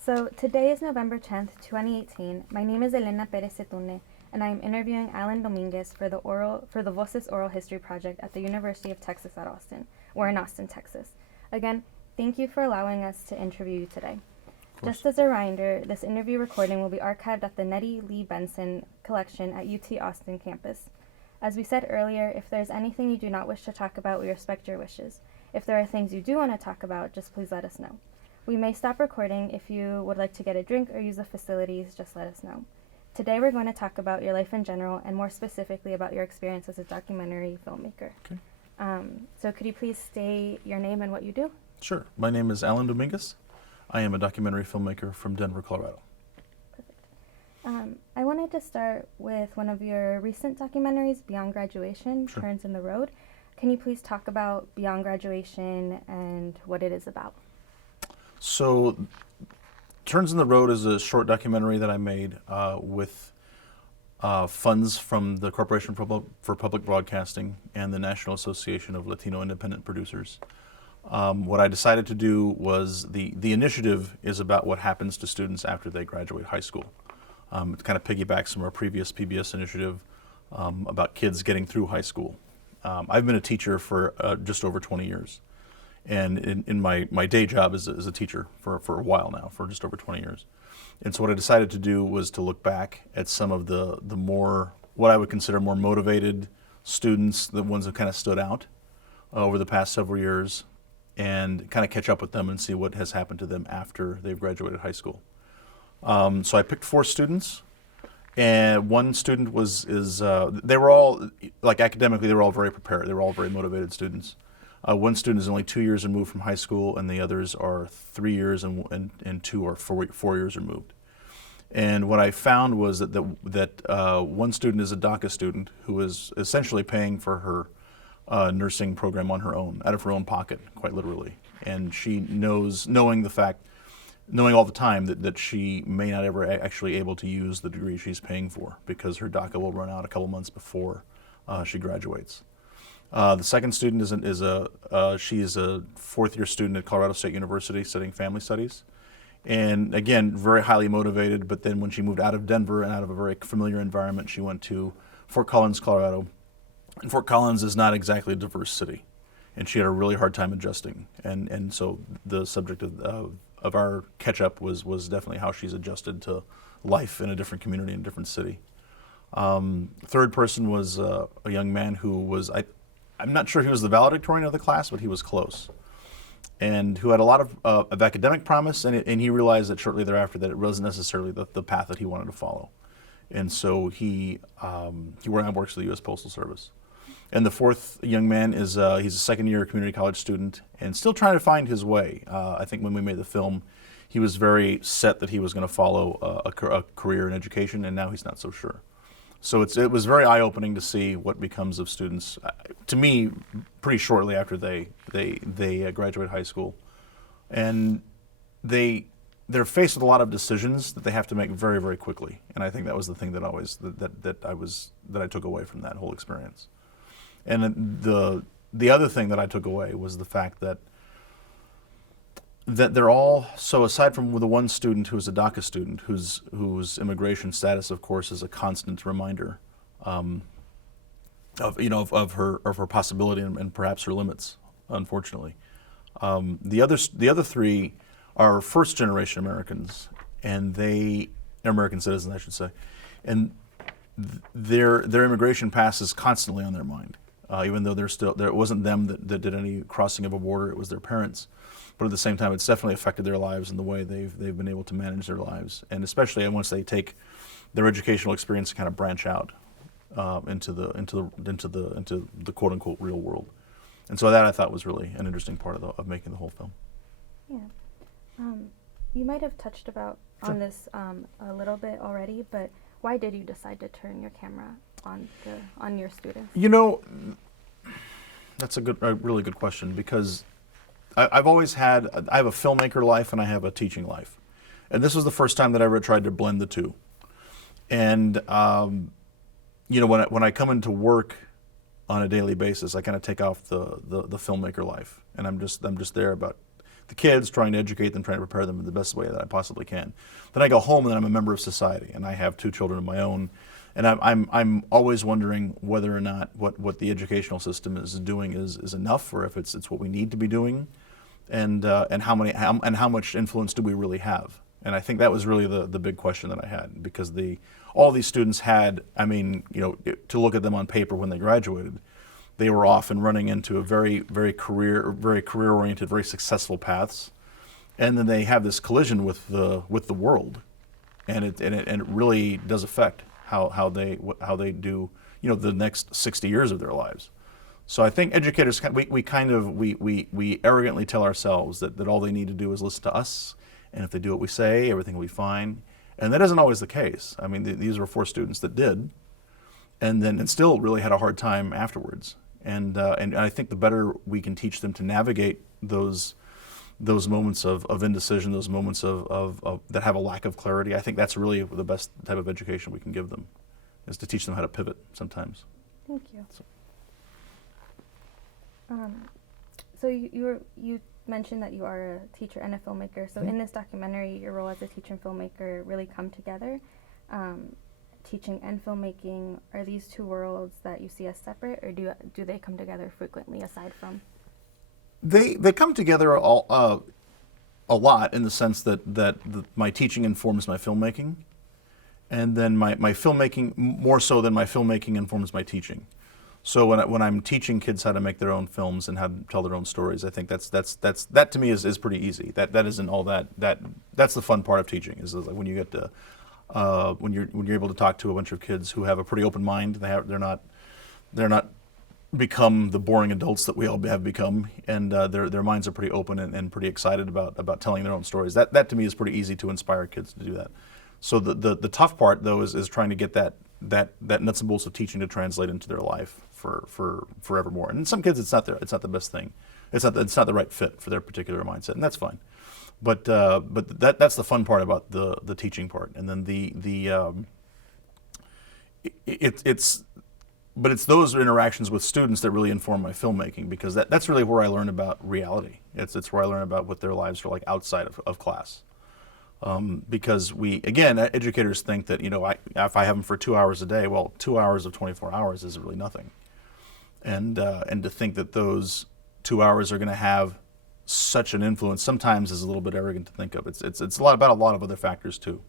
So today is November 10th, 2018. My name is Elena Perez Setune, and I am interviewing Alan Dominguez for the Voces Oral History Project at the University of Texas at Austin. We're in Austin, Texas. Again, thank you for allowing us to interview you today. Just as a reminder, this interview recording will be archived at the Nettie Lee Benson collection at UT Austin campus. As we said earlier, if there's anything you do not wish to talk about, we respect your wishes. If there are things you do want to talk about, just please let us know. We may stop recording. If you would like to get a drink or use the facilities, just let us know. Today we're going to talk about your life in general and more specifically about your experience as a documentary filmmaker. Okay. So could you please state your name and what you do? Sure. My name is Alan Dominguez. I am a documentary filmmaker from Denver, Colorado. Perfect. I wanted to start with one of your recent documentaries, Beyond Graduation, Sure. Turns in the Road. Can you please talk about Beyond Graduation and what it is about? So, Turns in the Road is a short documentary that I made with funds from the Corporation for Public Broadcasting and the National Association of Latino Independent Producers. What I decided to do was the initiative is about what happens to students after they graduate high school. It kind of piggybacks from our previous PBS initiative about kids getting through high school. I've been a teacher for just over 20 years. And in my day job as a teacher for a while now, for just over 20 years. And so what I decided to do was to look back at some of the more, what I would consider more motivated students, the ones that kind of stood out over the past several years, and kind of catch up with them and see what has happened to them after they've graduated high school. So I picked 4 students, and one student they were all, like academically, they were all very prepared. They were all very motivated students. One student is only 2 years removed from high school, and the others are 3 years, and 2 are 4 years removed. And what I found was that one student is a DACA student who is essentially paying for her nursing program on her own, out of her own pocket, quite literally. And she knowing all the time that she may not ever actually able to use the degree she's paying for because her DACA will run out a couple months before she graduates. The second student she is a 4th-year student at Colorado State University studying family studies. And again, very highly motivated, but then when she moved out of Denver and out of a very familiar environment, she went to Fort Collins, Colorado. And Fort Collins is not exactly a diverse city. And she had a really hard time adjusting. And so the subject of our catch-up was definitely how she's adjusted to life in a different community, in a different city. Third person was a young man who was, I'm not sure he was the valedictorian of the class, but he was close, and who had a lot of academic promise, and he realized that shortly thereafter that it wasn't necessarily the path that he wanted to follow. And so he works for the U.S. Postal Service. And the fourth young man is he's a second-year community college student and still trying to find his way. I think when we made the film, he was very set that he was going to follow a career in education, and now he's not so sure. So it was very eye-opening to see what becomes of students, to me, pretty shortly after they graduate high school. And they're faced with a lot of decisions that they have to make very, very quickly. And I think that was the thing that I took away from that whole experience. And the other thing that I took away was the fact that they're all, so aside from the one student who is a DACA student, whose immigration status, of course, is a constant reminder of her possibility and perhaps her limits, unfortunately. The other 3 are first generation Americans, and American citizens, I should say, and their immigration past is constantly on their mind, even though it wasn't them that did any crossing of a border, it was their parents. But at the same time, it's definitely affected their lives and the way they've been able to manage their lives, and especially once they take their educational experience to kind of branch out into the quote unquote real world. And so that I thought was really an interesting part of making the whole film. Yeah, you might have touched on this a little bit already, but why did you decide to turn your camera on your students? That's a really good question, because I have a filmmaker life and I have a teaching life. And this was the first time that I ever tried to blend the two. And, when I come into work on a daily basis, I kind of take off the filmmaker life. And I'm just there about the kids, trying to educate them, trying to prepare them in the best way that I possibly can. Then I go home and then I'm a member of society, and I have 2 children of my own, and I'm always wondering whether or not what the educational system is doing is enough, or if it's what we need to be doing, and how much influence do we really have? And I think that was really the big question that I had, because all these students had, I mean, to look at them on paper when they graduated, they were off and running into a very career-oriented, very successful paths, and then they have this collision with the world, and it really does affect how they do the next 60 years of their lives. So I think educators, we arrogantly tell ourselves that all they need to do is listen to us, and if they do what we say, everything will be fine. And that isn't always the case. I mean, these were 4 students that did, and still really had a hard time afterwards. And I think the better we can teach them to navigate those moments of indecision, those moments of that have a lack of clarity, I think that's really the best type of education we can give them, is to teach them how to pivot sometimes. Thank you. So you mentioned that you are a teacher and a filmmaker. So in this documentary, your role as a teacher and filmmaker really come together. Teaching and filmmaking, are these 2 worlds that you see as separate, or do they come together frequently aside from? They come together a lot, in the sense that my teaching informs my filmmaking, and then my filmmaking, more so than my filmmaking, informs my teaching. So when I'm teaching kids how to make their own films and how to tell their own stories, I think that to me is pretty easy. That isn't all that's the fun part of teaching, is like when you get to when you're able to talk to a bunch of kids who have a pretty open mind. They're not become the boring adults that we all have become, and their minds are pretty open and pretty excited about telling their own stories. That to me is pretty easy to inspire kids to do that. So the tough part, though, is trying to get that nuts and bolts of teaching to translate into their life for forevermore. And in some kids, it's not the best thing. It's not the right fit for their particular mindset, and that's fine. But that's the fun part about the teaching part. And then but it's those interactions with students that really inform my filmmaking, because that's really where I learn about reality. It's where I learn about what their lives are like outside of class. Because educators think that, if I have them for 2 hours a day, well, 2 hours of 24 hours is really nothing. And to think that those 2 hours are going to have such an influence sometimes is a little bit arrogant to think of. It's about a lot of other factors too.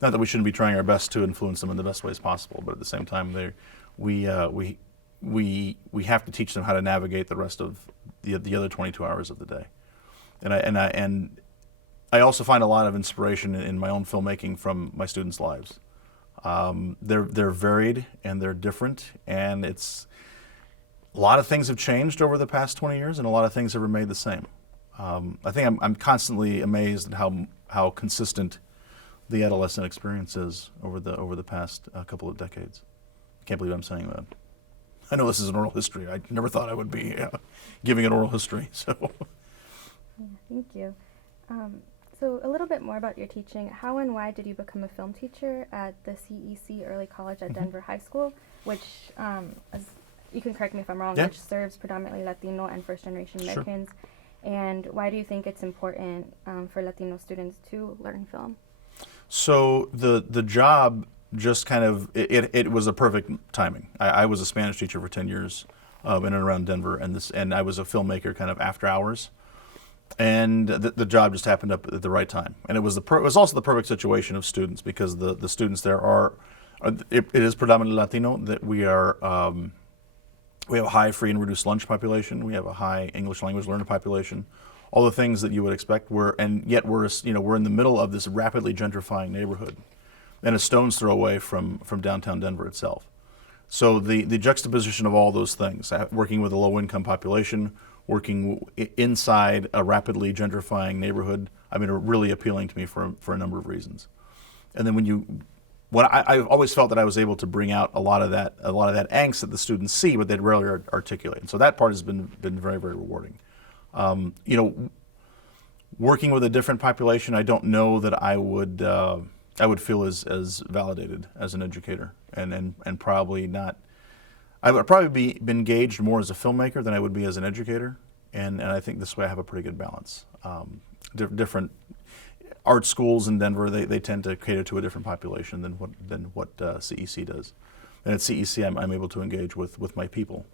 Not that we shouldn't be trying our best to influence them in the best ways possible, but at the same time, we have to teach them how to navigate the rest of the other 22 hours of the day. And I also find a lot of inspiration in my own filmmaking from my students' lives. They're varied and they're different, and a lot of things have changed over the past 20 years, and a lot of things have remained the same. I think I'm constantly amazed at how consistent the adolescent experience is over the past couple of decades. I can't believe I'm saying that. I know this is an oral history. I never thought I would be giving an oral history. So. Yeah, thank you. So a little bit more about your teaching. How and why did you become a film teacher at the CEC Early College at Denver High School, which, as you can correct me if I'm wrong, which serves predominantly Latino and first-generation Americans? Sure. And why do you think it's important for Latino students to learn film? So the job just kind of, it was a perfect timing. I was a Spanish teacher for 10 years in and around Denver, and I was a filmmaker kind of after hours. And the job just happened up at the right time, and it was also the perfect situation of students, because the students there it is predominantly Latino. That we have a high free and reduced lunch population. We have a high English language learner population. All the things that you would expect. We're in the middle of this rapidly gentrifying neighborhood, and a stone's throw away from downtown Denver itself. So the juxtaposition of all those things, working with a low income population, working inside a rapidly gentrifying neighborhood, are really appealing to me for a number of reasons. And then I've always felt that I was able to bring out a lot of that angst that the students see, but they'd rarely articulate. And so that part has been very, very rewarding. Working with a different population, I don't know that I would feel as validated as an educator, and probably not. I would probably be engaged more as a filmmaker than I would be as an educator. and I think this way I have a pretty good balance. Different art schools in Denver, they tend to cater to a different population than what CEC does. And at CEC, I'm able to engage with my people,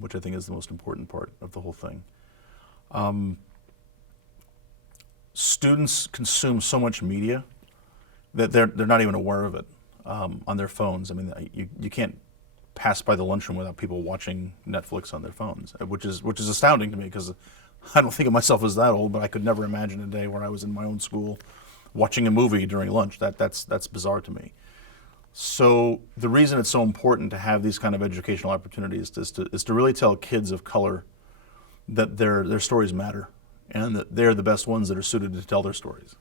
which I think is the most important part of the whole thing. Students consume so much media that they're not even aware of it on their phones. I mean, you can't pass by the lunchroom without people watching Netflix on their phones, which is astounding to me, because I don't think of myself as that old, but I could never imagine a day where I was in my own school watching a movie during lunch. That's bizarre to me. So the reason it's so important to have these kind of educational opportunities is to really tell kids of color that their stories matter, and that they're the best ones that are suited to tell their stories.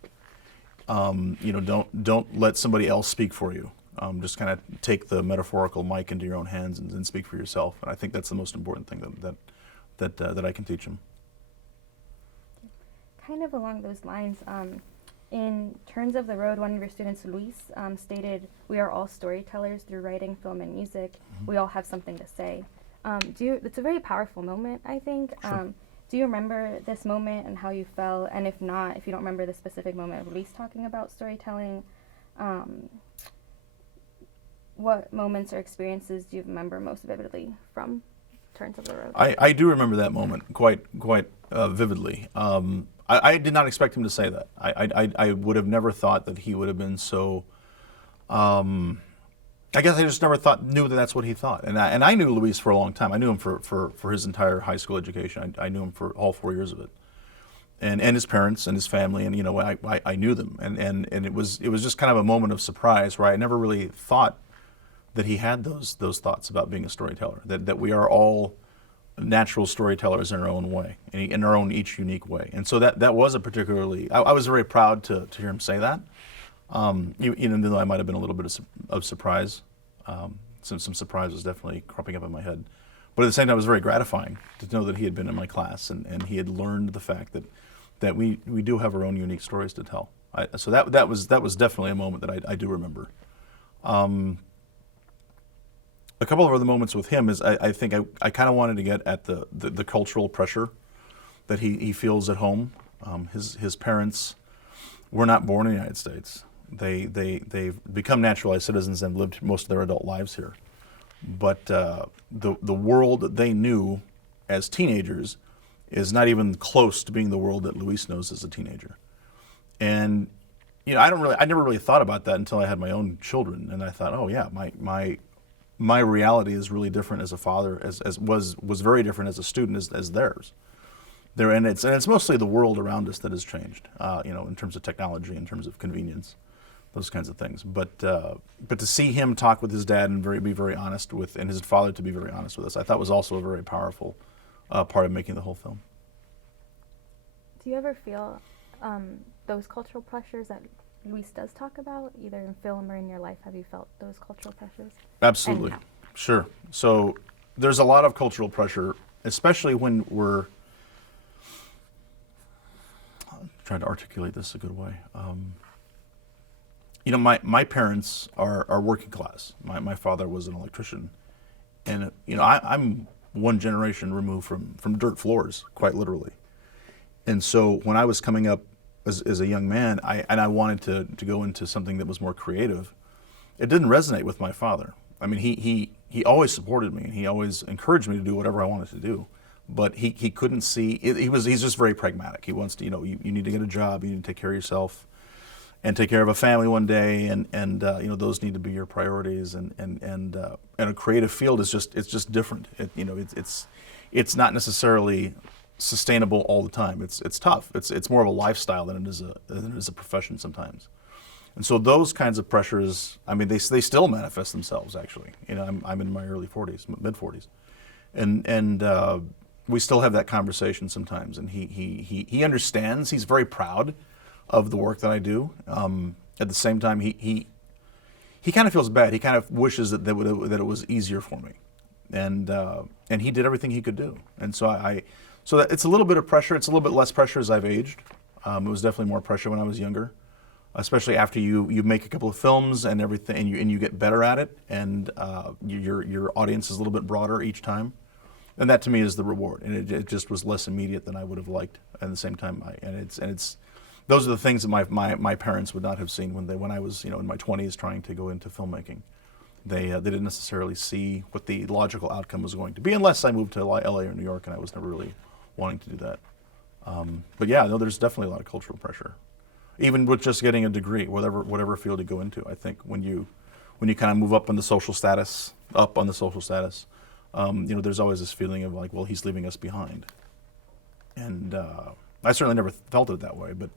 Don't let somebody else speak for you. Just kind of take the metaphorical mic into your own hands and speak for yourself. And I think that's the most important thing that I can teach them. Kind of along those lines, in Turns of the Road, one of your students, Luis, stated, "We are all storytellers through writing, film, and music. We all have something to say." It's a very powerful moment, I think. Sure. Do you remember this moment and how you felt? And if not, if you don't remember the specific moment of Luis talking about storytelling, what moments or experiences do you remember most vividly from Turns of the Road? I do remember that moment quite vividly. I did not expect him to say that. I would have never thought that he would have been so. I guess I just never knew that that's what he thought. And I knew Luis for a long time. I knew him for his entire high school education. I knew him for all 4 years of it, and his parents and his family, and I knew them. And it was just kind of a moment of surprise where I never really thought that he had those thoughts about being a storyteller. That we are all natural storytellers in our own way, in our own each unique way. And so that was a particularly, I was very proud to hear him say that, even though I might have been a little bit of surprise. Some surprise was definitely cropping up in my head. But at the same time, it was very gratifying to know that he had been in my class and he had learned the fact that we do have our own unique stories to tell. So that was definitely a moment that I do remember. A couple of other moments with him is I think I kind of wanted to get at the cultural pressure that he feels at home. His parents were not born in the United States. They've become naturalized citizens and lived most of their adult lives here. But the world that they knew as teenagers is not even close to being the world that Luis knows as a teenager. And I never really thought about that until I had my own children, and I thought, oh yeah, my reality is really different as a father, as was very different as a student as theirs. And it's mostly the world around us that has changed, in terms of technology, in terms of convenience, those kinds of things. But to see him talk with his dad and be very honest with, and his father to be very honest with us, I thought was also a very powerful part of making the whole film. Do you ever feel those cultural pressures that Luis does talk about, either in film or in your life? Have you felt those cultural pressures? Absolutely. Sure. So there's a lot of cultural pressure, especially when we're trying to articulate this a good way. My parents are working class. My father was an electrician, and I'm one generation removed from dirt floors, quite literally. And so when I was coming up as a young man, I wanted to go into something that was more creative, it didn't resonate with my father. I mean, he always supported me, and he always encouraged me to do whatever I wanted to do. But he couldn't see, he's just very pragmatic. He wants to, you need to get a job, you need to take care of yourself, and take care of a family one day, and those need to be your priorities. And a creative field is just different. It's not necessarily sustainable all the time. It's tough. It's more of a lifestyle than it is a profession sometimes. And so those kinds of pressures, I mean, they still manifest themselves. Actually, I'm in my early 40s, mid 40s, and we still have that conversation sometimes. And he understands. He's very proud of the work that I do. At the same time, he kind of feels bad. He kind of wishes that it was easier for me, and he did everything he could do. And so so that it's a little bit of pressure. It's a little bit less pressure as I've aged. It was definitely more pressure when I was younger, especially after you make a couple of films and everything, and you get better at it, and your audience is a little bit broader each time. And that to me is the reward, and it just was less immediate than I would have liked. At the same time, it's those are the things that my parents would not have seen when I was in my 20s trying to go into filmmaking. They didn't necessarily see what the logical outcome was going to be, unless I moved to LA or New York, and I was never really wanting to do that. But yeah, no, there's definitely a lot of cultural pressure, even with just getting a degree, whatever field you go into. I think when you kind of move up on the social status, there's always this feeling of like, well, he's leaving us behind. And I certainly never felt it that way, but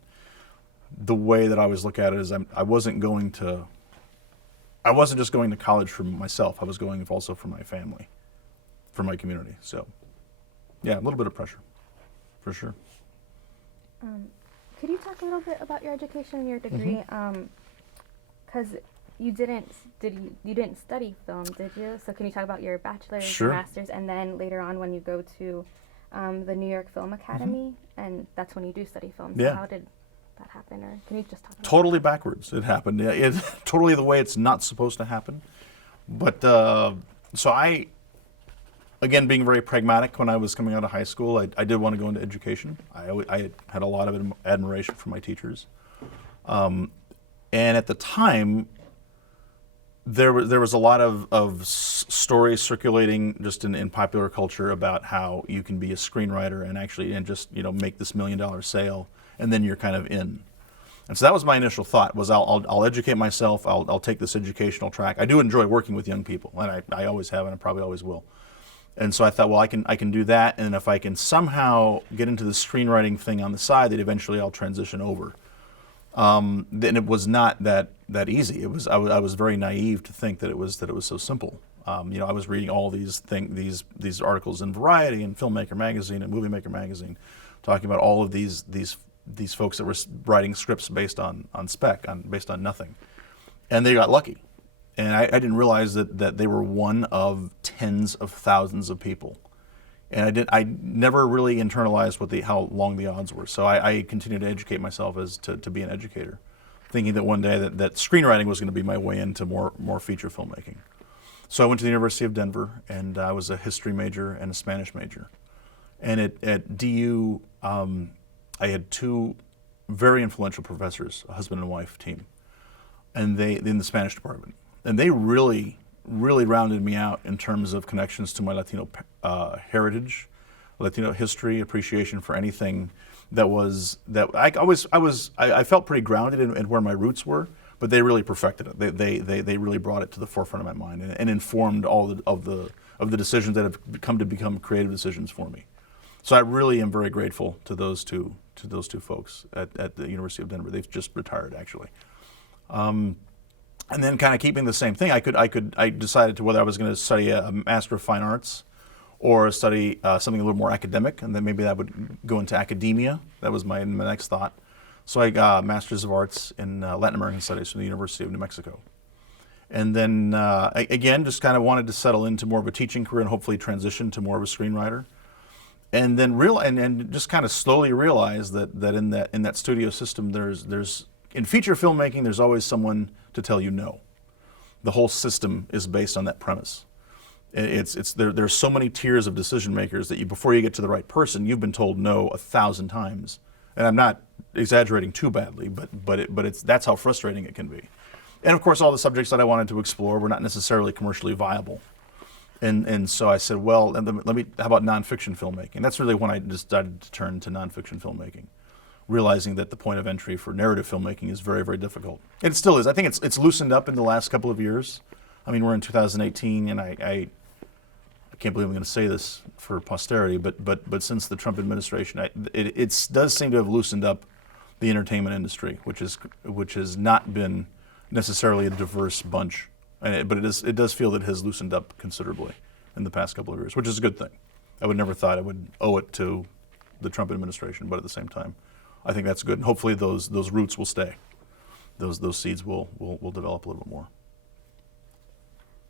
the way that I always look at it is I wasn't just going to college for myself. I was going also for my family, for my community. So, yeah, a little bit of pressure, for sure. Could you talk a little bit about your education and your degree? Because you didn't study film, did you? So can you talk about your bachelor's, Sure. your master's, and then later on when you go to the New York Film Academy, and that's when you do study film. So Yeah. how did that happen, or can you just talk about Totally backwards. It happened. It totally the way it's not supposed to happen. But so I, again, being very pragmatic when I was coming out of high school, I did want to go into education. I had a lot of admiration for my teachers, and at the time, there was a lot of stories circulating just in popular culture about how you can be a screenwriter and just make this $1 million sale, and then you're kind of in. And so that was my initial thought, was I'll educate myself, I'll take this educational track. I do enjoy working with young people, and I always have, and I probably always will. And so I thought, well, I can do that, and if I can somehow get into the screenwriting thing on the side, that eventually I'll transition over. Then it was not that easy. I was very naive to think that it was so simple. I was reading all these articles in Variety and Filmmaker magazine and Movie Maker magazine, talking about all of these folks that were writing scripts based on spec, based on nothing, and they got lucky. And I didn't realize that they were one of tens of thousands of people. And I never really internalized how long the odds were. So I continued to educate myself as to be an educator, thinking that one day that screenwriting was going to be my way into more feature filmmaking. So I went to the University of Denver, and I was a history major and a Spanish major. And at DU, I had two very influential professors, a husband and wife team, and they in the Spanish department. And they really rounded me out in terms of connections to my Latino heritage, Latino history, appreciation for anything that I felt pretty grounded in where my roots were, but they really perfected it. They really brought it to the forefront of my mind and informed all of the decisions that have come to become creative decisions for me. So I really am very grateful to those two folks at the University of Denver. They've just retired, actually. And then, kind of keeping the same thing, I decided to whether I was going to study a Master of Fine Arts or study something a little more academic, and then maybe that would go into academia. That was my next thought. So I got a Master's of Arts in Latin American Studies from the University of New Mexico. And then, again, just kind of wanted to settle into more of a teaching career and hopefully transition to more of a screenwriter. And then and just kind of slowly realize that in that studio system, there's in feature filmmaking, there's always someone to tell you no. The whole system is based on that premise. There's so many tiers of decision makers that before you get to the right person, you've been told no 1,000 times. And I'm not exaggerating too badly, but that's how frustrating it can be. And of course, all the subjects that I wanted to explore were not necessarily commercially viable. And so I said, well, how about nonfiction filmmaking? That's really when I decided to turn to nonfiction filmmaking, realizing that the point of entry for narrative filmmaking is very, very difficult. And it still is. I think it's loosened up in the last couple of years. I mean, we're in 2018, and I can't believe I'm going to say this for posterity, but since the Trump administration, it does seem to have loosened up the entertainment industry, which has not been necessarily a diverse bunch. But it does feel that it has loosened up considerably in the past couple of years, which is a good thing. I would never thought I would owe it to the Trump administration, but at the same time, I think that's good. And hopefully those roots will stay. Those seeds will develop a little bit more.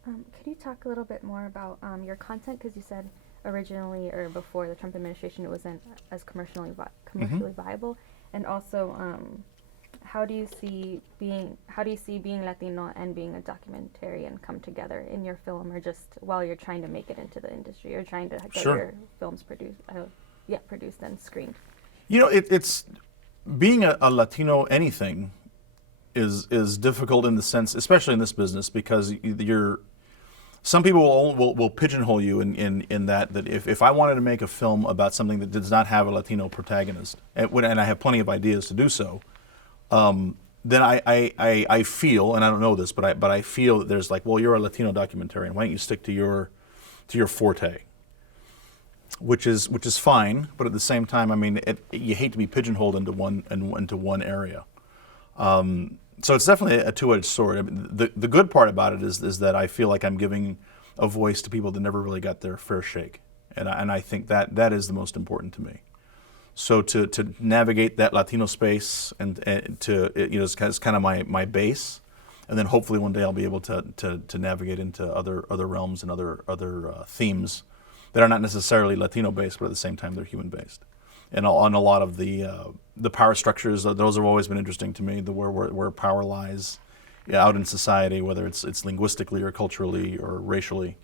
Could you talk a little bit more about your content? Because you said originally or before the Trump administration, it wasn't as commercially viable, and also how do you see being Latino and being a documentarian come together in your film, or just while you're trying to make it into the industry or trying to get Sure. your films produced and screened? It's being a Latino anything is difficult in the sense, especially in this business, because you're some people will pigeonhole you in that if I wanted to make a film about something that does not have a Latino protagonist, and I have plenty of ideas to do so, then I feel, and I don't know this, but I feel that there's like, well, you're a Latino documentarian. Why don't you stick to your forte? Which is fine, but at the same time, I mean, you hate to be pigeonholed into one area. So it's definitely a two-edged sword. I mean, the good part about it is that I feel like I'm giving a voice to people that never really got their fair shake, and I think that is the most important to me. So to navigate that Latino space and to it's kind of my base, and then hopefully one day I'll be able to navigate into other realms and other themes that are not necessarily Latino based, but at the same time they're human based. And on a lot of the power structures, those have always been interesting to me. Where power lies out in society, whether it's linguistically or culturally or racially.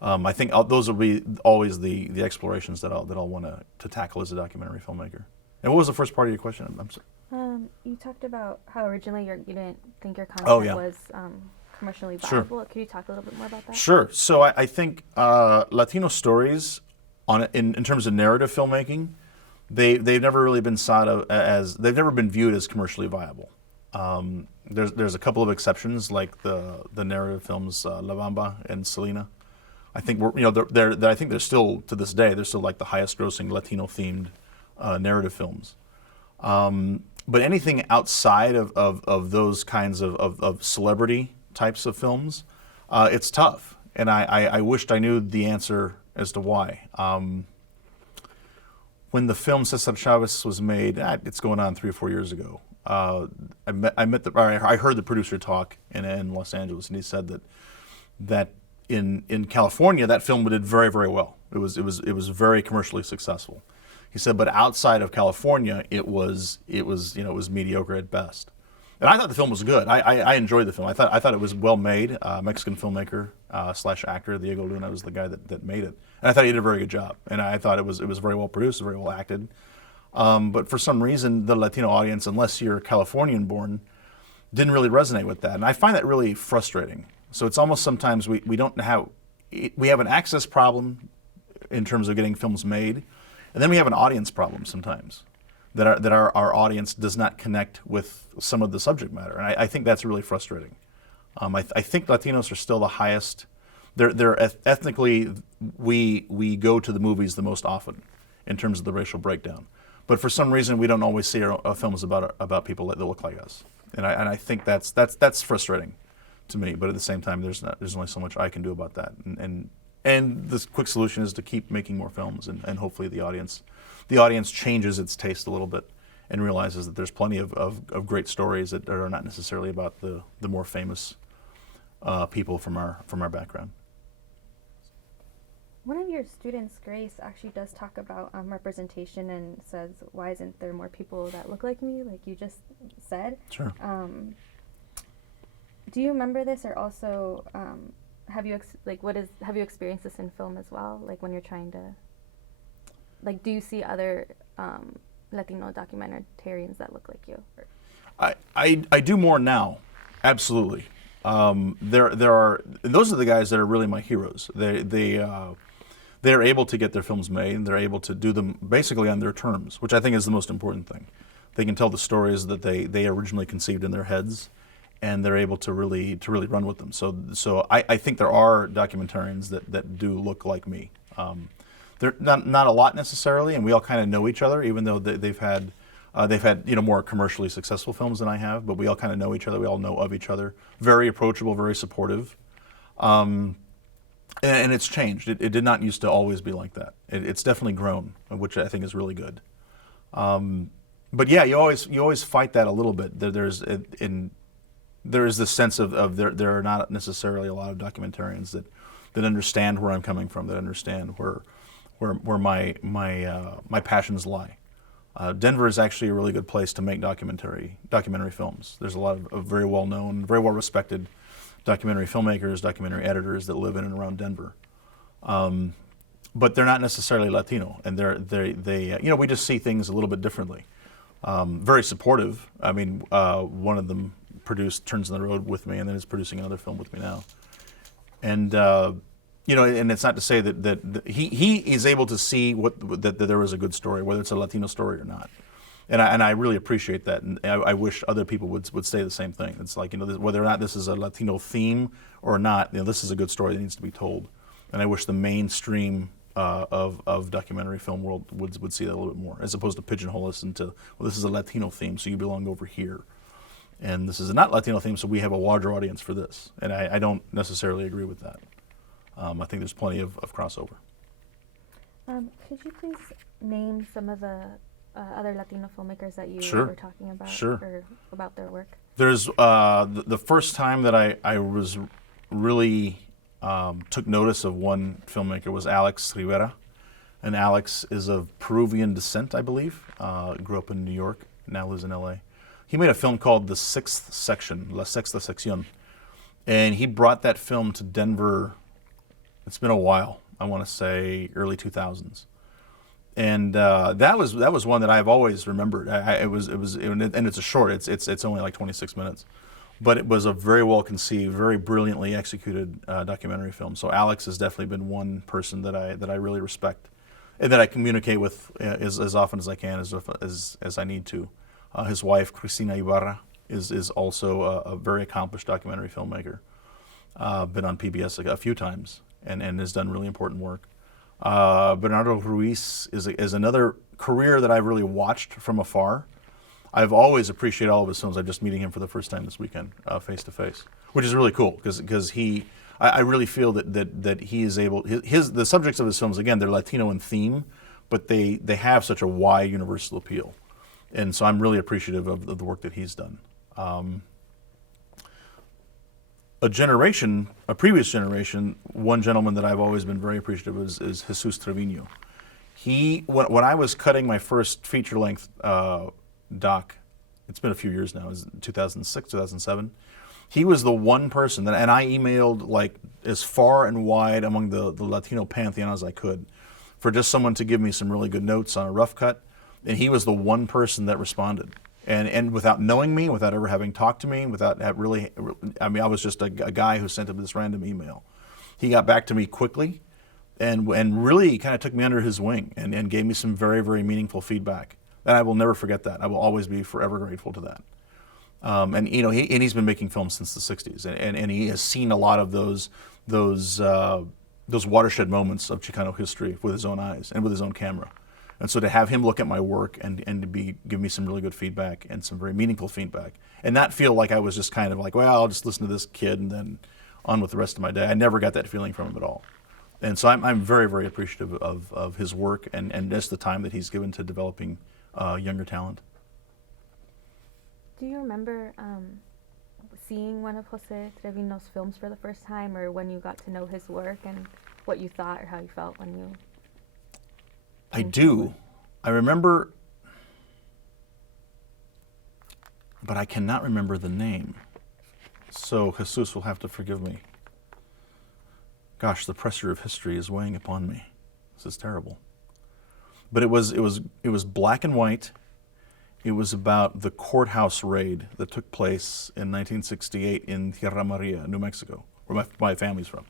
I think those will be always the explorations that I'll want to tackle as a documentary filmmaker. And what was the first part of your question? I'm sorry. You talked about how originally you didn't think your content was commercially Sure. viable. Could you talk a little bit more about that? Sure. So I think Latino stories, in terms of narrative filmmaking, they've never really been they've never been viewed as commercially viable. There's a couple of exceptions, like the narrative films La Bamba and Selena. I think I think they're still, to this day, they're still like the highest grossing Latino themed narrative films. But anything outside of those kinds of celebrity types of films, it's tough. And I wished I knew the answer as to why. When the film Cesar Chavez was made, it's going on 3 or 4 years ago. I heard the producer talk in Los Angeles, and he said that in California that film did very, very well. It was very commercially successful. He said, but outside of California, it was mediocre at best. And I thought the film was good. I enjoyed the film. I thought it was well made. Mexican filmmaker / actor Diego Luna was the guy that made it, and I thought he did a very good job. And I thought it was very well produced, very well acted. But for some reason, the Latino audience, unless you're Californian born, didn't really resonate with that, and I find that really frustrating. So it's almost sometimes we have an access problem in terms of getting films made, and then we have an audience problem sometimes. That our audience does not connect with some of the subject matter, and I think that's really frustrating. I think Latinos are still the highest. They're ethnically we go to the movies the most often in terms of the racial breakdown, but for some reason we don't always see our films about people that look like us, and I think that's frustrating to me. But at the same time, there's only so much I can do about that, and the quick solution is to keep making more films, and hopefully the audience changes its taste a little bit and realizes that there's plenty of great stories that are not necessarily about the more famous people from our background. One of your students, Grace, actually does talk about representation and says, "Why isn't there more people that look like me?" Like you just said. Sure. Do you remember this, or also have you experienced this in film as well? Like when you're trying to. Like, do you see other Latino documentarians that look like you? I do more now, absolutely. There are those are the guys that are really my heroes. They're able to get their films made, and they're able to do them basically on their terms, which I think is the most important thing. They can tell the stories that they originally conceived in their heads, and they're able to really run with them. So I think there are documentarians that do look like me. They're not a lot necessarily, and we all kind of know each other, even though they've had more commercially successful films than I have. But we all kind of know each other. We all know of each other. Very approachable, very supportive, and it's changed. It did not used to always be like that. It's definitely grown, which I think is really good. But yeah, you always fight that a little bit. There is this sense of there are not necessarily a lot of documentarians that understand where I'm coming from, that understand where my passions lie. Denver is actually a really good place to make documentary films. There's a lot of very well-known, very well-respected documentary filmmakers, documentary editors that live in and around Denver. But they're not necessarily Latino, and they we just see things a little bit differently. Very supportive. I mean, one of them produced Turns in the Road with me, and then is producing another film with me now. And and it's not to say that he is able to see that there was a good story, whether it's a Latino story or not. And I really appreciate that, and I wish other people would say the same thing. It's like, whether or not this is a Latino theme or not, this is a good story that needs to be told. And I wish the mainstream of documentary film world would see that a little bit more, as opposed to pigeonhole us into, well, this is a Latino theme, so you belong over here. And this is a not Latino theme, so we have a larger audience for this. And I don't necessarily agree with that. I think there's plenty of crossover. Could you please name some of the other Latino filmmakers that you Sure. were talking about, Sure. or about their work? There's the first time that I was really took notice of one filmmaker was Alex Rivera. And Alex is of Peruvian descent, I believe. Grew up in New York, now lives in LA. He made a film called The Sixth Section, La Sexta Sección. And he brought that film to Denver. It's been a while. I want to say early 2000s. And that was one that I've always remembered. And it's a short. It's only like 26 minutes, but it was a very well conceived, very brilliantly executed documentary film. So Alex has definitely been one person that I really respect, and that I communicate with as often as I can, as I need to. His wife Cristina Ibarra is also a very accomplished documentary filmmaker. Been on PBS a few times and has done really important work. Bernardo Ruiz is another career that I've really watched from afar. I've always appreciated all of his films. I'm just meeting him for the first time this weekend, face to face, which is really cool because I really feel that he is able. The subjects of his films, again, they're Latino in theme, but they have such a wide universal appeal, and so I'm really appreciative of the work that he's done. A previous generation, one gentleman that I've always been very appreciative of is Jesus Trevino. When I was cutting my first feature-length doc, it's been a few years now, it was 2006, 2007, he was the one person and I emailed like as far and wide among the Latino pantheon as I could for just someone to give me some really good notes on a rough cut, and he was the one person that responded. And without knowing me, without ever having talked to me, I was just a guy who sent him this random email. He got back to me quickly and really kind of took me under his wing and gave me some very, very meaningful feedback. And I will never forget that. I will always be forever grateful to that. And he's been making films since the 60s, and he has seen a lot of those watershed moments of Chicano history with his own eyes and with his own camera. And so to have him look at my work and to give me some really good feedback and some very meaningful feedback, and not feel like I was just kind of like, well, I'll just listen to this kid and then on with the rest of my day. I never got that feeling from him at all. And so I'm very, very appreciative of his work and just the time that he's given to developing younger talent. Do you remember seeing one of Jose Trevino's films for the first time, or when you got to know his work and what you thought or how you felt when you... I do. I remember, but I cannot remember the name. So Jesus will have to forgive me. Gosh, the pressure of history is weighing upon me. This is terrible. But it was black and white. It was about the courthouse raid that took place in 1968 in Tierra Maria, New Mexico, where my family's from.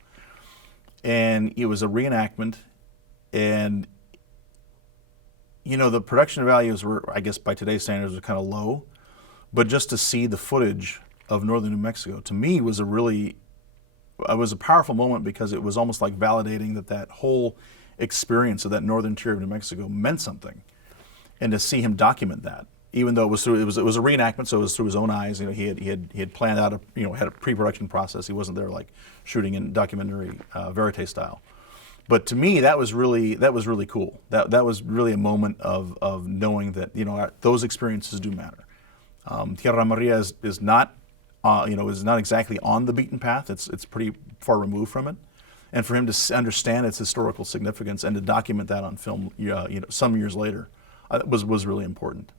And it was a reenactment, and the production values were, I guess by today's standards, were kind of low, but just to see the footage of northern New Mexico, to me, was a powerful moment, because it was almost like validating that whole experience of that northern tier of New Mexico meant something, and to see him document that, even though it was a reenactment, so it was through his own eyes. He had planned out had a pre-production process. He wasn't there like shooting in documentary verite style. But to me, that was really cool. That was really a moment of knowing that those experiences do matter. Tierra Maria is not exactly on the beaten path. It's pretty far removed from it, and for him to understand its historical significance and to document that on film, some years later, was really important.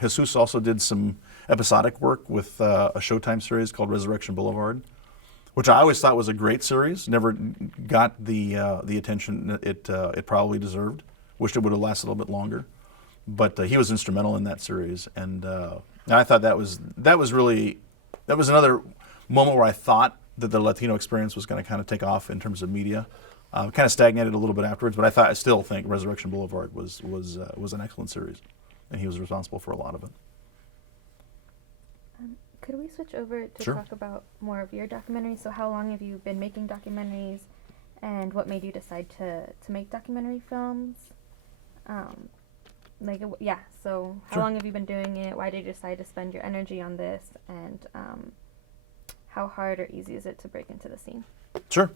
Jesus also did some episodic work with a Showtime series called Resurrection Boulevard, which I always thought was a great series. Never got the attention it probably deserved. Wished it would have lasted a little bit longer, but he was instrumental in that series, and I thought that was another moment where I thought that the Latino experience was going to kind of take off in terms of media. Kind of stagnated a little bit afterwards, but I still think Resurrection Boulevard was an excellent series, and he was responsible for a lot of it. Could we switch over to Sure. talk about more of your documentaries? So how long have you been making documentaries, and what made you decide to make documentary films? So how Sure. long have you been doing it? Why did you decide to spend your energy on this? And how hard or easy is it to break into the scene? Sure.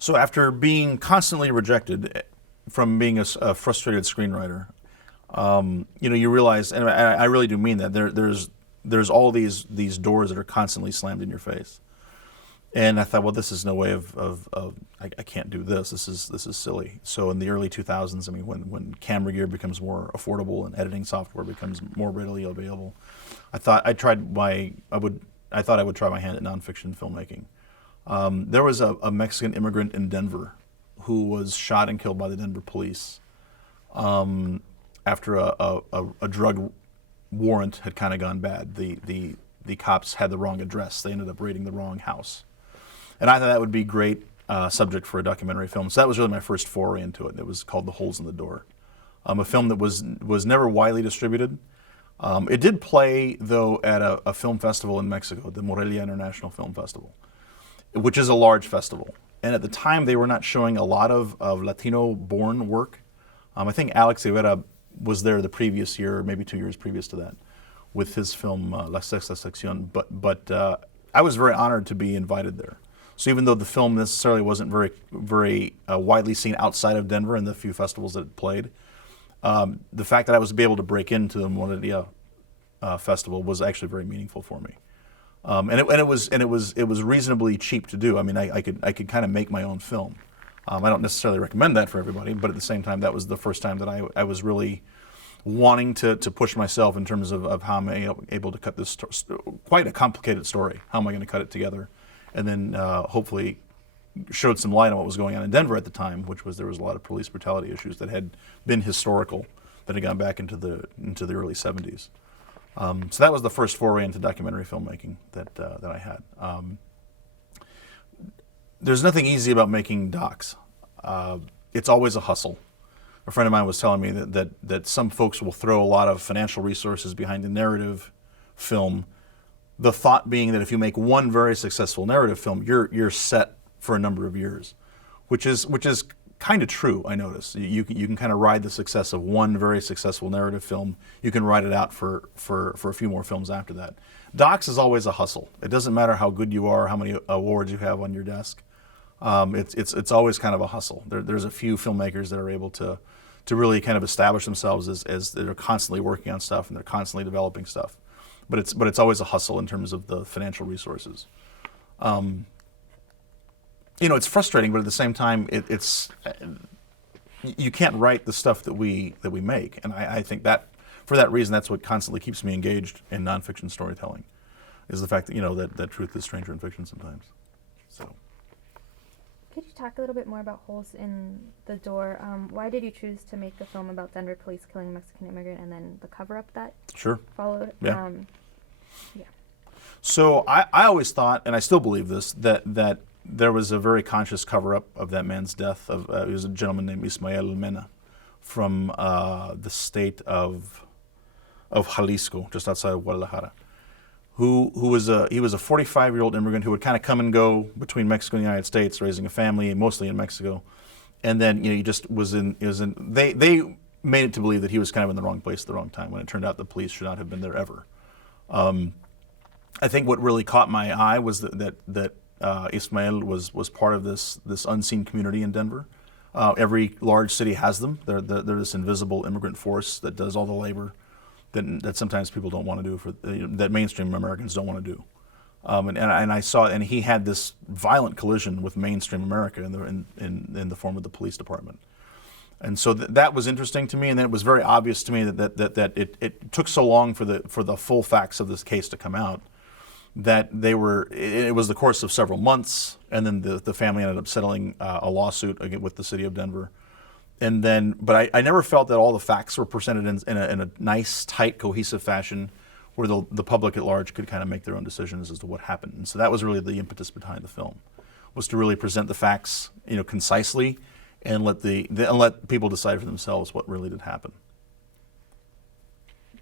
So after being constantly rejected from being a frustrated screenwriter, you realize, and I really do mean that, there's all these doors that are constantly slammed in your face. And I thought, well, this is no way of I can't do this. This is silly. So in the early 2000s, I mean, when camera gear becomes more affordable and editing software becomes more readily available, I thought I would try my hand at nonfiction filmmaking. There was a Mexican immigrant in Denver who was shot and killed by the Denver police after a drug warrant had kind of gone bad. The cops had the wrong address. They ended up raiding the wrong house. And I thought that would be great subject for a documentary film. So that was really my first foray into it. It was called The Holes in the Door. A film that was never widely distributed. It did play, though, at a film festival in Mexico, the Morelia International Film Festival, which is a large festival. And at the time, they were not showing a lot of Latino-born work. I think Alex Rivera was there the previous year, maybe 2 years previous to that, with his film La Sexta Sección. But I was very honored to be invited there. So even though the film necessarily wasn't very widely seen outside of Denver and the few festivals that it played, the fact that I was able to break into the Morelia festival was actually very meaningful for me. And it was reasonably cheap to do. I mean, I could kind of make my own film. I don't necessarily recommend that for everybody, but at the same time, that was the first time that I was really wanting to push myself in terms of how am I able to cut this quite a complicated story. How am I going to cut it together, and then hopefully showed some light on what was going on in Denver at the time, which was there was a lot of police brutality issues that had been historical, that had gone back into the early 70s. So that was the first foray into documentary filmmaking that I had. There's nothing easy about making docs. It's always a hustle. A friend of mine was telling me that some folks will throw a lot of financial resources behind a narrative film, the thought being that if you make one very successful narrative film, you're set for a number of years, which is kind of true. I notice you can kind of ride the success of one very successful narrative film. You can ride it out for a few more films after that. Docs is always a hustle. It doesn't matter how good you are, how many awards you have on your desk. It's always kind of a hustle. There's a few filmmakers that are able to really kind of establish themselves as they're constantly working on stuff and they're constantly developing stuff. But it's always a hustle in terms of the financial resources. It's frustrating, but at the same time, it's you can't write the stuff that we make, and I think that for that reason, that's what constantly keeps me engaged in nonfiction storytelling, is the fact that that truth is stranger in fiction sometimes. So. Could you talk a little bit more about Holes in the Door? Why did you choose to make a film about Denver police killing a Mexican immigrant and then the cover-up that Sure. followed? Yeah. Yeah. So I always thought, and I still believe this, that there was a very conscious cover-up of that man's death. He was a gentleman named Ismael Mena from the state of Jalisco, just outside of Guadalajara, who was a 45-year-old immigrant who would kind of come and go between Mexico and the United States, raising a family mostly in Mexico, and then he just they made it to believe that he was kind of in the wrong place at the wrong time, when it turned out the police should not have been there ever. I think what really caught my eye was that Ismael was part of this unseen community in Denver. Every large city has them. They're this invisible immigrant force that does all the labor that sometimes people don't want to do, that mainstream Americans don't want to do. And I saw, and he had this violent collision with mainstream America in the form of the police department. And so that was interesting to me, and then it was very obvious to me that it took so long for the full facts of this case to come out, that it was the course of several months, and then the family ended up settling a lawsuit with the city of Denver. And then, but I never felt that all the facts were presented in a nice, tight, cohesive fashion where the public at large could kind of make their own decisions as to what happened. And so that was really the impetus behind the film, was to really present the facts, concisely, and let people decide for themselves what really did happen.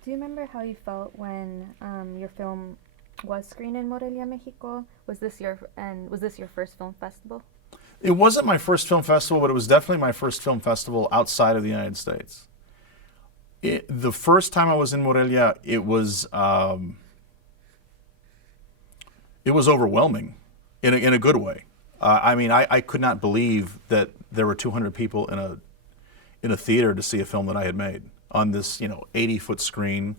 Do you remember how you felt when your film was screened in Morelia, Mexico? Was this your first film festival? It wasn't my first film festival, but it was definitely my first film festival outside of the United States. The first time I was in Morelia, it was overwhelming, in a good way. I could not believe that there were 200 people in a theater to see a film that I had made on this 80-foot screen.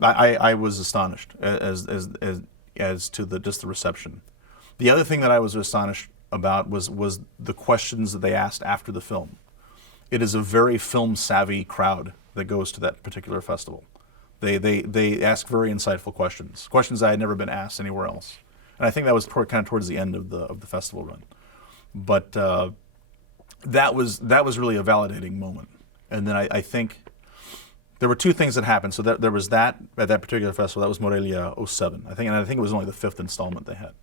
I was astonished as to just the reception. The other thing that I was astonished about was the questions that they asked after the film. It is a very film savvy crowd that goes to that particular festival. They ask very insightful questions I had never been asked anywhere else. And I think that was kind of towards the end of the festival run. But that was really a validating moment. And then I think there were two things that happened. So there was that at that particular festival. That was Morelia 07. I think it was only the 5th installment they had.